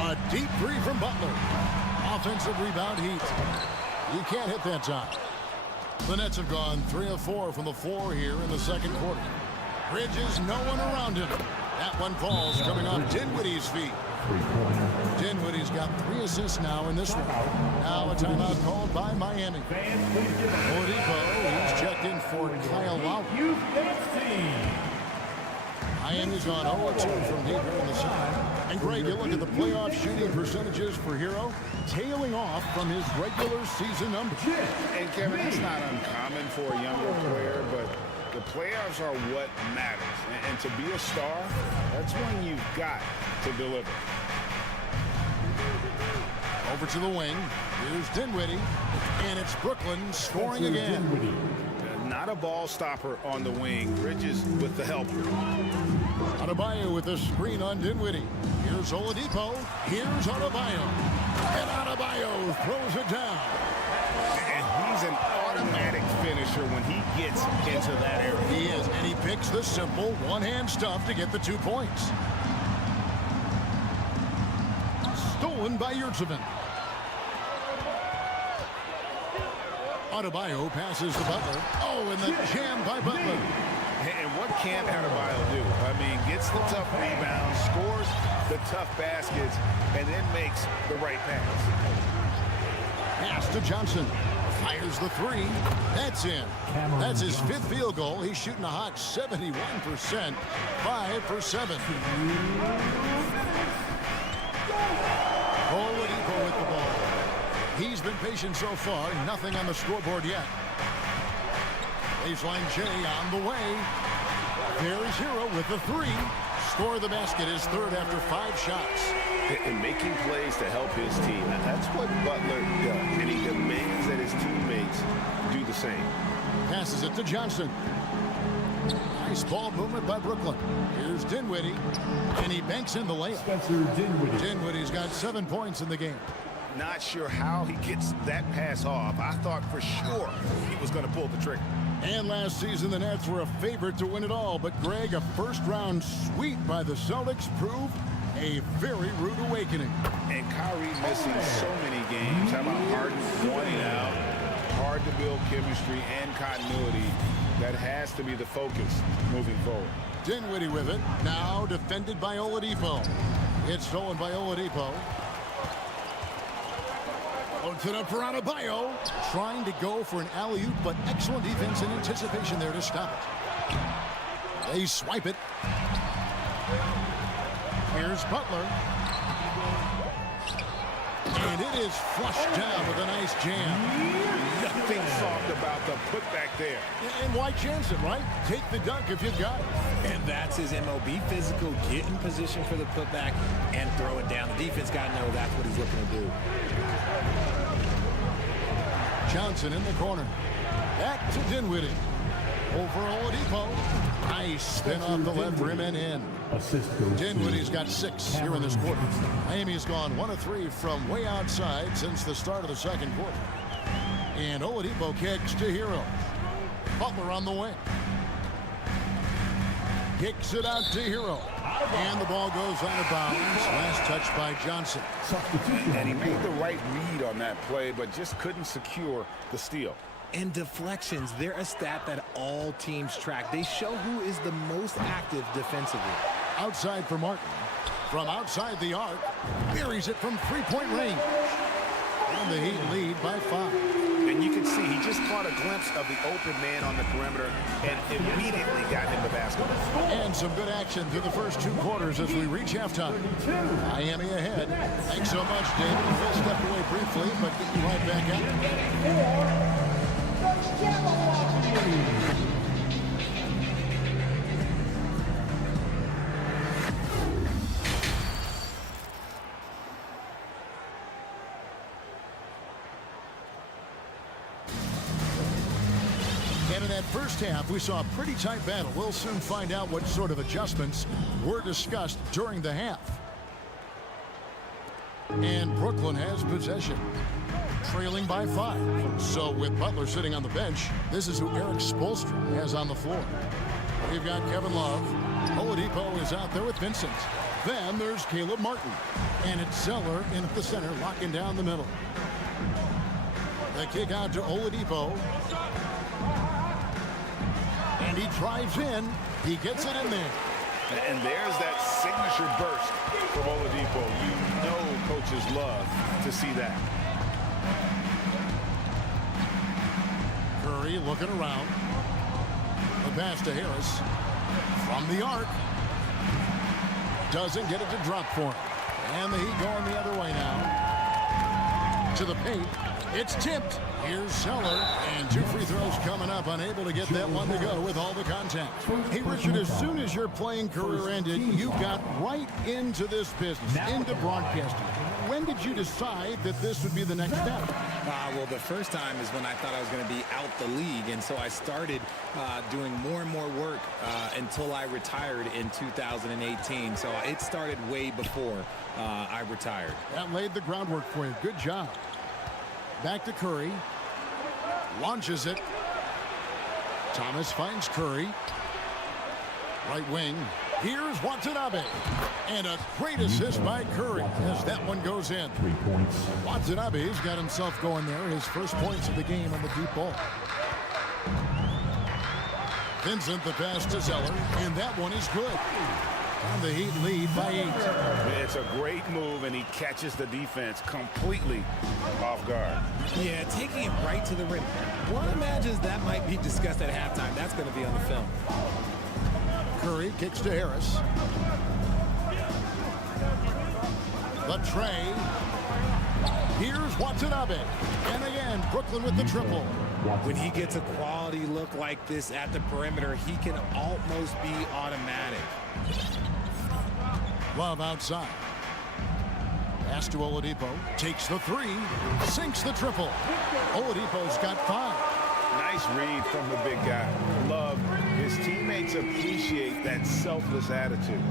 A deep 3 from Butler. Offensive rebound, Heat. You can't hit that time. The Nets have gone 3 of 4 from the floor here in the second quarter. Bridges, no one around him. That one falls coming off Dinwiddie's feet. Dinwiddie's got 3 assists now in this one. Now a timeout called by Miami. Oladipo, he's checked in for Kyle Lowry. Miami's gone 0-2 from deep here in the second. And Greg, you look at the playoff shooting percentages for Hero, tailing off from his regular season numbers. And Kevin, it's not uncommon for a younger player, but the playoffs are what matters. And to be a star, that's when you've got to deliver. Over to the wing. Here's Dinwiddie. And it's Brooklyn scoring again. Not a ball stopper on the wing. Bridges with the help. Adebayo with a screen on Dinwiddie. Here's Oladipo. Here's Adebayo. And Adebayo throws it down. And he's an automatic finisher when he gets into that area. He is, and he picks the simple one-hand stuff to get the 2 points. Stolen by Yurtseven. Adebayo passes to Butler. Oh, and the jam by Butler. And what can Adebayo do? I mean, gets the tough rebound, scores the tough baskets, and then makes the right pass. Pass to Johnson. Fires the 3. That's in. That's his 5th field goal. He's shooting a hot 71%. 5 for 7. been patient so far. Nothing on the scoreboard yet. Baseline J on the way. There's Hero with the three. Score the basket is third after 5 shots. And making plays to help his team. That's what Butler does. And he demands that his teammates do the same. Passes it to Johnson. Nice ball movement by Brooklyn. Here's Dinwiddie. And he banks in the layup. Spencer Dinwiddie. Dinwiddie's got 7 points in the game. Not sure how he gets that pass off. I thought for sure he was going to pull the trigger. And last season, the Nets were a favorite to win it all. But, Greg, a first-round sweep by the Celtics proved a very rude awakening. And Kyrie missing so many games. How about Harden wanting out? Hard to build chemistry and continuity. That has to be the focus moving forward. Dinwiddie with it. Now defended by Oladipo. It's stolen by Oladipo. To the Adebayo, trying to go for an alley-oop, but excellent defense and anticipation there to stop it. They swipe it. Here's Butler. And it is flushed down with a nice jam. Nothing soft about the putback there. And why chance it, right? Take the dunk if you've got it. And that's his MO. Be physical, get in position for the putback, and throw it down. The defense got to know that's what he's looking to do. Johnson in the corner. Back to Dinwiddie. Over Oladipo. Nice spin off the left rim and in. Dinwiddie's got 6 here in this quarter. Miami's gone 1 of 3 from way outside since the start of the second quarter. And Oladipo kicks to Hero. Butler on the wing. Kicks it out to Hero. And the ball goes out of bounds. Last touch by Johnson. And he made the right read on that play, but just couldn't secure the steal. And deflections, they're a stat that all teams track. They show who is the most active defensively. Outside for Martin. From outside the arc. Buries it from 3-point range. And the Heat lead by 5. And you can see he just caught a glimpse of the open man on the perimeter and immediately got him the basketball. And some good action through the first 2 quarters as we reach halftime. Miami ahead. Thanks so much, David. We'll step away briefly, but get you right back out. And in that first half, we saw a pretty tight battle. We'll soon find out what sort of adjustments were discussed during the half. And Brooklyn has possession, trailing by 5. So with Butler sitting on the bench, this is who Eric Spoelstra has on the floor. We've got Kevin Love. Oladipo is out there with Vincent. Then there's Caleb Martin. And it's Zeller in at the center, locking down the middle. The kick out to Oladipo. And he drives in. He gets it in there. And there's that signature burst from Oladipo. You know coaches love to see that. Curry looking around. The pass to Harris. From the arc. Doesn't get it to drop for him. And the Heat going the other way now. To the paint. It's tipped. Here's Zeller. And 2 free throws coming up. Unable to get that one to go with all the contact. Hey, Richard, as soon as your playing career ended, you got right into this business, into broadcasting. When did you decide that this would be the next step? Well, the first time is when I thought I was going to be out the league, and so I started doing more and more work until I retired in 2018. So it started way before I retired. That laid the groundwork for you. Good job. Back to Curry. Launches it. Thomas finds Curry. Right wing. Here's Watanabe. And a great assist by Curry as that one goes in. 3 points. Watanabe's got himself going there. His first points of the game on the deep ball. Vincent the pass to Zeller. And that one is good. And the Heat lead by 8. It's a great move, and he catches the defense completely off guard. Yeah, taking it right to the rim. One imagines that might be discussed at halftime. That's going to be on the film. Curry kicks to Harris. The tray. Here's Watanabe. And again, Brooklyn with the triple. When he gets a quality look like this at the perimeter, he can almost be automatic. Love outside. Pass to Oladipo. Takes the three. Sinks the triple. Oladipo's got 5. Nice read from the big guy. Love. His teammates appreciate that selfless attitude.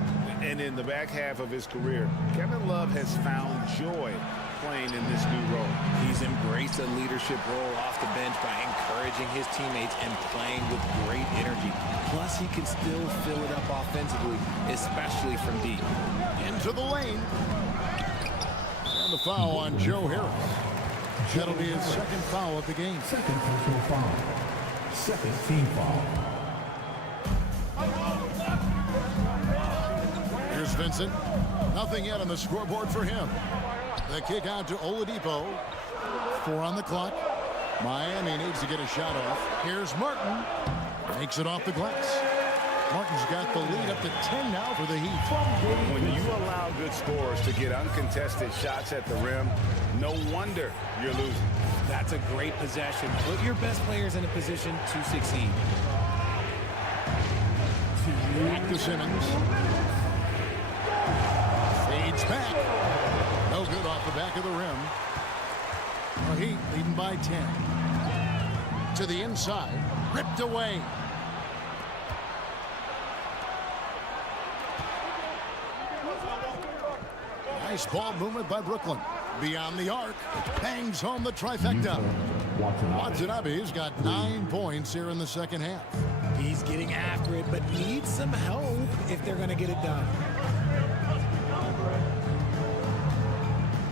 And in the back half of his career, Kevin Love has found joy playing in this new role. He's embraced a leadership role off the bench by encouraging his teammates and playing with great energy. Plus, he can still fill it up offensively, especially from deep. Into the lane. And the foul on Joe Harris. That'll be his second foul of the game. Second personal foul. Second team foul. Here's Vincent. Nothing yet on the scoreboard for him. The kick out to Oladipo. 4 on the clock. Miami needs to get a shot off. Here's Martin. Makes it off the glass. Martin's got the lead up to 10 now for the Heat. When you allow good scorers to get uncontested shots at the rim, no wonder you're losing. That's a great possession. Put your best players in a position to succeed. Back to Simmons. Fades back. No good off the back of the rim. The Heat leading by 10. To the inside. Ripped away. Nice ball movement by Brooklyn. Beyond the arc. Bangs home the trifecta. Watanabe's got 9 points here in the second half. He's getting after it, but needs some help if they're going to get it done.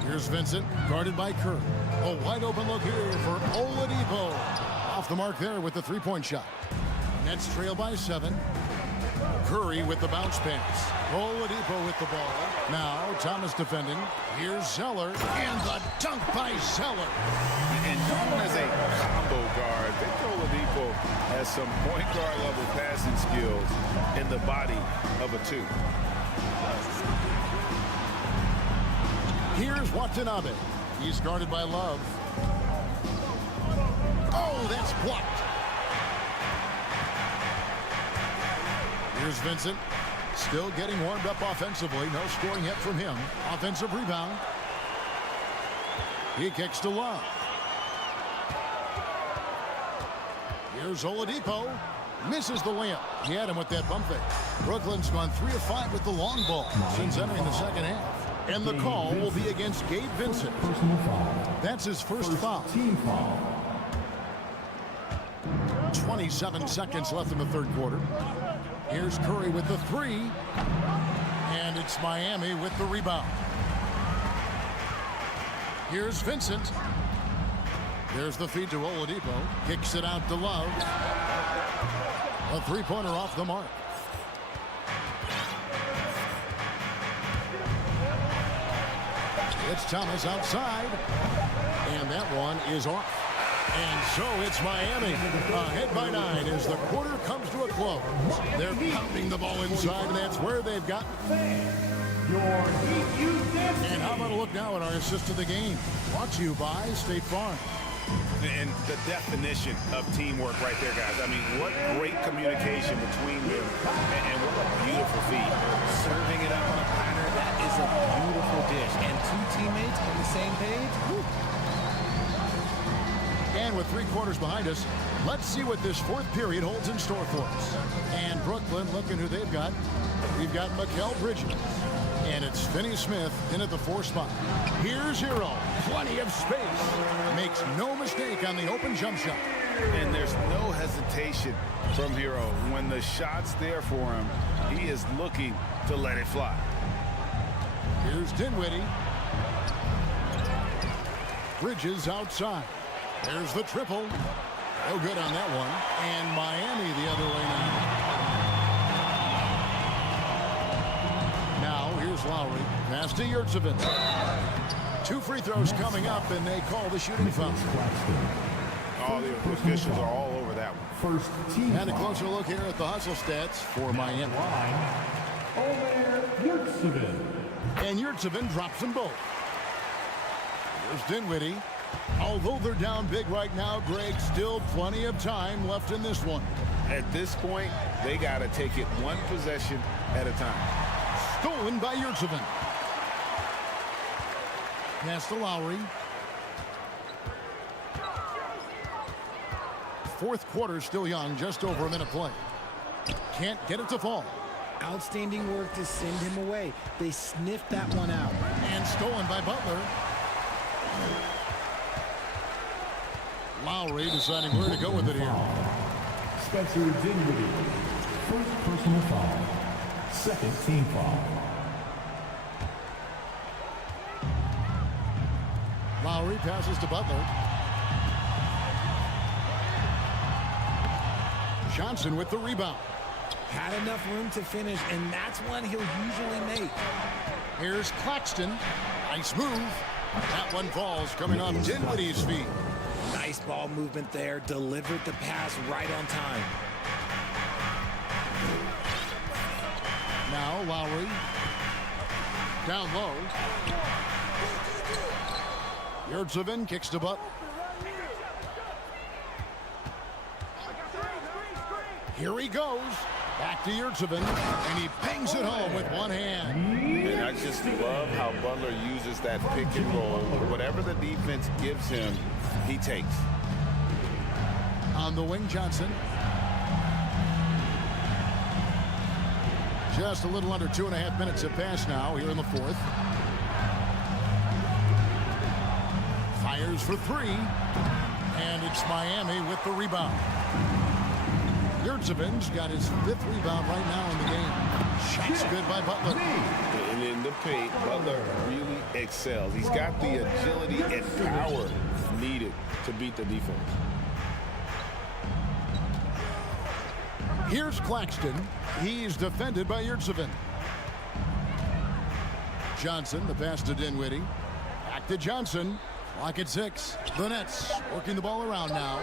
Here's Vincent, guarded by Kerr. A wide open look here for Oladipo. Off the mark there with the three-point shot. Nets trail by 7. Curry with the bounce pass. Oladipo with the ball. Now Thomas defending. Here's Zeller, and the dunk by Zeller. And known as a combo guard, Victor Oladipo has some point guard level passing skills in the body of a 2. Here's Watanabe. He's guarded by Love. Oh, that's blocked. Here's Vincent. Still getting warmed up offensively. No scoring yet from him. Offensive rebound. He kicks to Love. Here's Oladipo. Misses the layup. He had him with that bump fake. Brooklyn's gone 3 of 5 with the long ball since entering the second half. And the call will be against Gabe Vincent. That's his first foul. Team foul. 27 seconds left in the third quarter. Here's Curry with the 3. And it's Miami with the rebound. Here's Vincent. There's the feed to Oladipo. Kicks it out to Love. A three-pointer off the mark. It's Thomas outside. And that one is off. And so it's Miami ahead by 9 as the quarter comes to a close. They're pounding the ball inside, and that's where they've got. And how about a look now at our assist of the game? Brought to you by State Farm. And the definition of teamwork right there, guys. I mean, what great communication between them, and what a beautiful feed. Serving it up on a platter, that is a beautiful dish. And 2 teammates on the same page. Woo. And with 3 quarters behind us, let's see what this fourth period holds in store for us. And Brooklyn, looking who they've got. We've got Mikal Bridges. And it's Finney Smith in at the 4 spot. Here's Hero. Plenty of space. Makes no mistake on the open jump shot. And there's no hesitation from Hero. When the shot's there for him, he is looking to let it fly. Here's Dinwiddie. Bridges outside. There's the triple. No good on that one. And Miami the other way now. Now here's Lowry. Pass to Yurtsevin. 2 free throws coming up, and they call the shooting foul. All the officials are all over that one. First team. And a closer look here at the hustle stats for Miami. Omer Yurtsevin. And Yurtsevin drops them both. Here's Dinwiddie. Although they're down big right now, Greg, still plenty of time left in this one. At this point, they got to take it one possession at a time. Stolen by Yurtsevin. Pass to Lowry. Fourth quarter still young, just over a minute play. Can't get it to fall. Outstanding work to send him away. They sniffed that one out. And stolen by Butler. Lowry deciding where to go with it here. Spencer Dinwiddie, first personal foul, second team foul. Lowry passes to Butler. Johnson with the rebound. Had enough room to finish, and that's one he'll usually make. Here's Claxton. Nice move. That one falls coming off Dinwiddie's feet. Nice ball movement there. Delivered the pass right on time. Now Lowry. Down low. Yurtsevin kicks to Butler. Here he goes. Back to Yurtsevin, and he bangs it home with one hand. And I just love how Butler uses that pick and roll. Whatever the defense gives him, he takes. On the wing, Johnson. Just a little under 2.5 minutes have passed now here in the fourth. Fires for three. And it's Miami with the rebound. Yurtsevin's got his 5th rebound right now in the game. Shots good by Butler. And in the paint, Butler really excels. He's got the agility and power needed to beat the defense. Here's Claxton. He's defended by Yurtsevin. Johnson, the pass to Dinwiddie. Back to Johnson. Clock at 6. The Nets working the ball around now.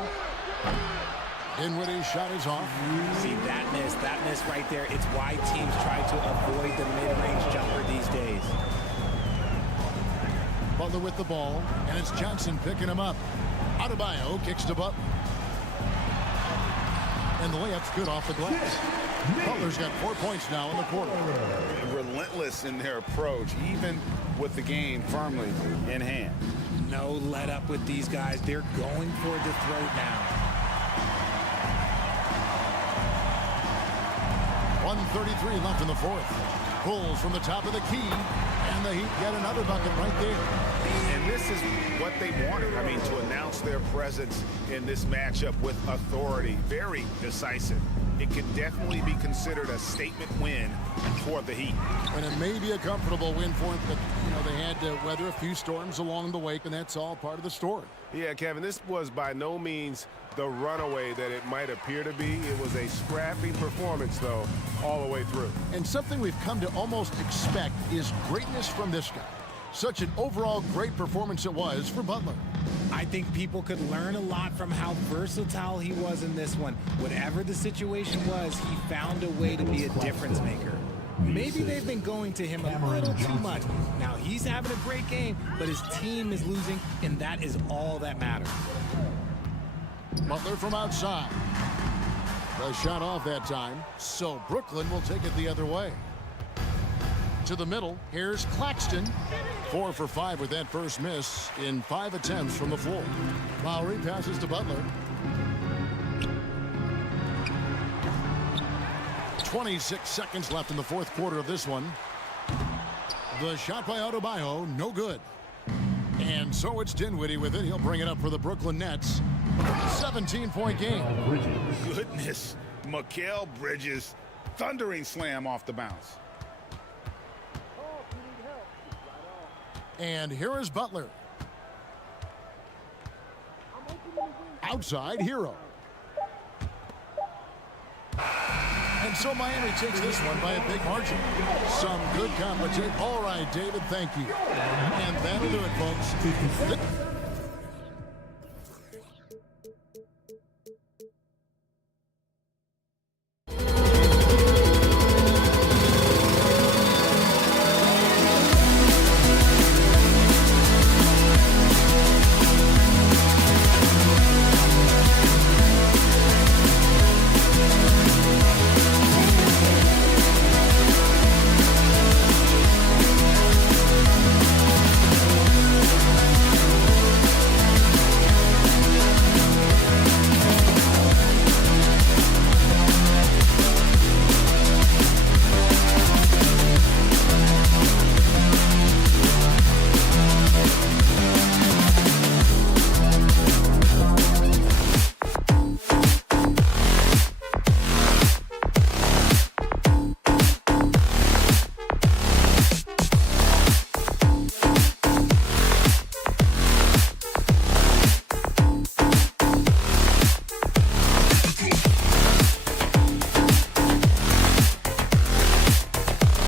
Dinwiddie's shot is off. See, that miss right there. It's why teams try to avoid the mid-range jumper these days. Butler with the ball, and it's Johnson picking him up. Adebayo kicks to Butler. And the layup's good off the glass. Butler's got 4 points now in the quarter. Relentless in their approach, even with the game firmly in hand. No let up with these guys. They're going for the throat now. 1:33 left in the fourth. Pulls from the top of the key, and the Heat get another bucket right there. And this is what they wanted. I mean, to announce their presence in this matchup with authority. Very decisive. It can definitely be considered a statement win for the Heat. And it may be a comfortable win for them, but, you know, they had to weather a few storms along the way, and that's all part of the story. Yeah, Kevin, this was by no means the runaway that it might appear to be. It was a scrappy performance, though, all the way through. And something we've come to almost expect is greatness from this guy. Such an overall great performance it was for Butler. I think people could learn a lot from how versatile he was in this one. Whatever the situation was, he found a way to be a difference maker. Maybe they've been going to him a little too much. Now he's having a great game, but his team is losing, and that is all that matters. Butler from outside. The shot off that time, so Brooklyn will take it the other way. To the middle, here's Claxton. 4 for 5 with that first miss in 5 attempts from the floor. Lowry passes to Butler. 26 seconds left in the fourth quarter of this one. The shot by Adebayo, no good. And so it's Dinwiddie with it. He'll bring it up for the Brooklyn Nets. 17-point game. Goodness, Mikal Bridges, thundering slam off the bounce. And here is Butler. Outside, Hero. And so Miami takes this one by a big margin. Some good competition. All right, David, thank you. And that'll do it, folks.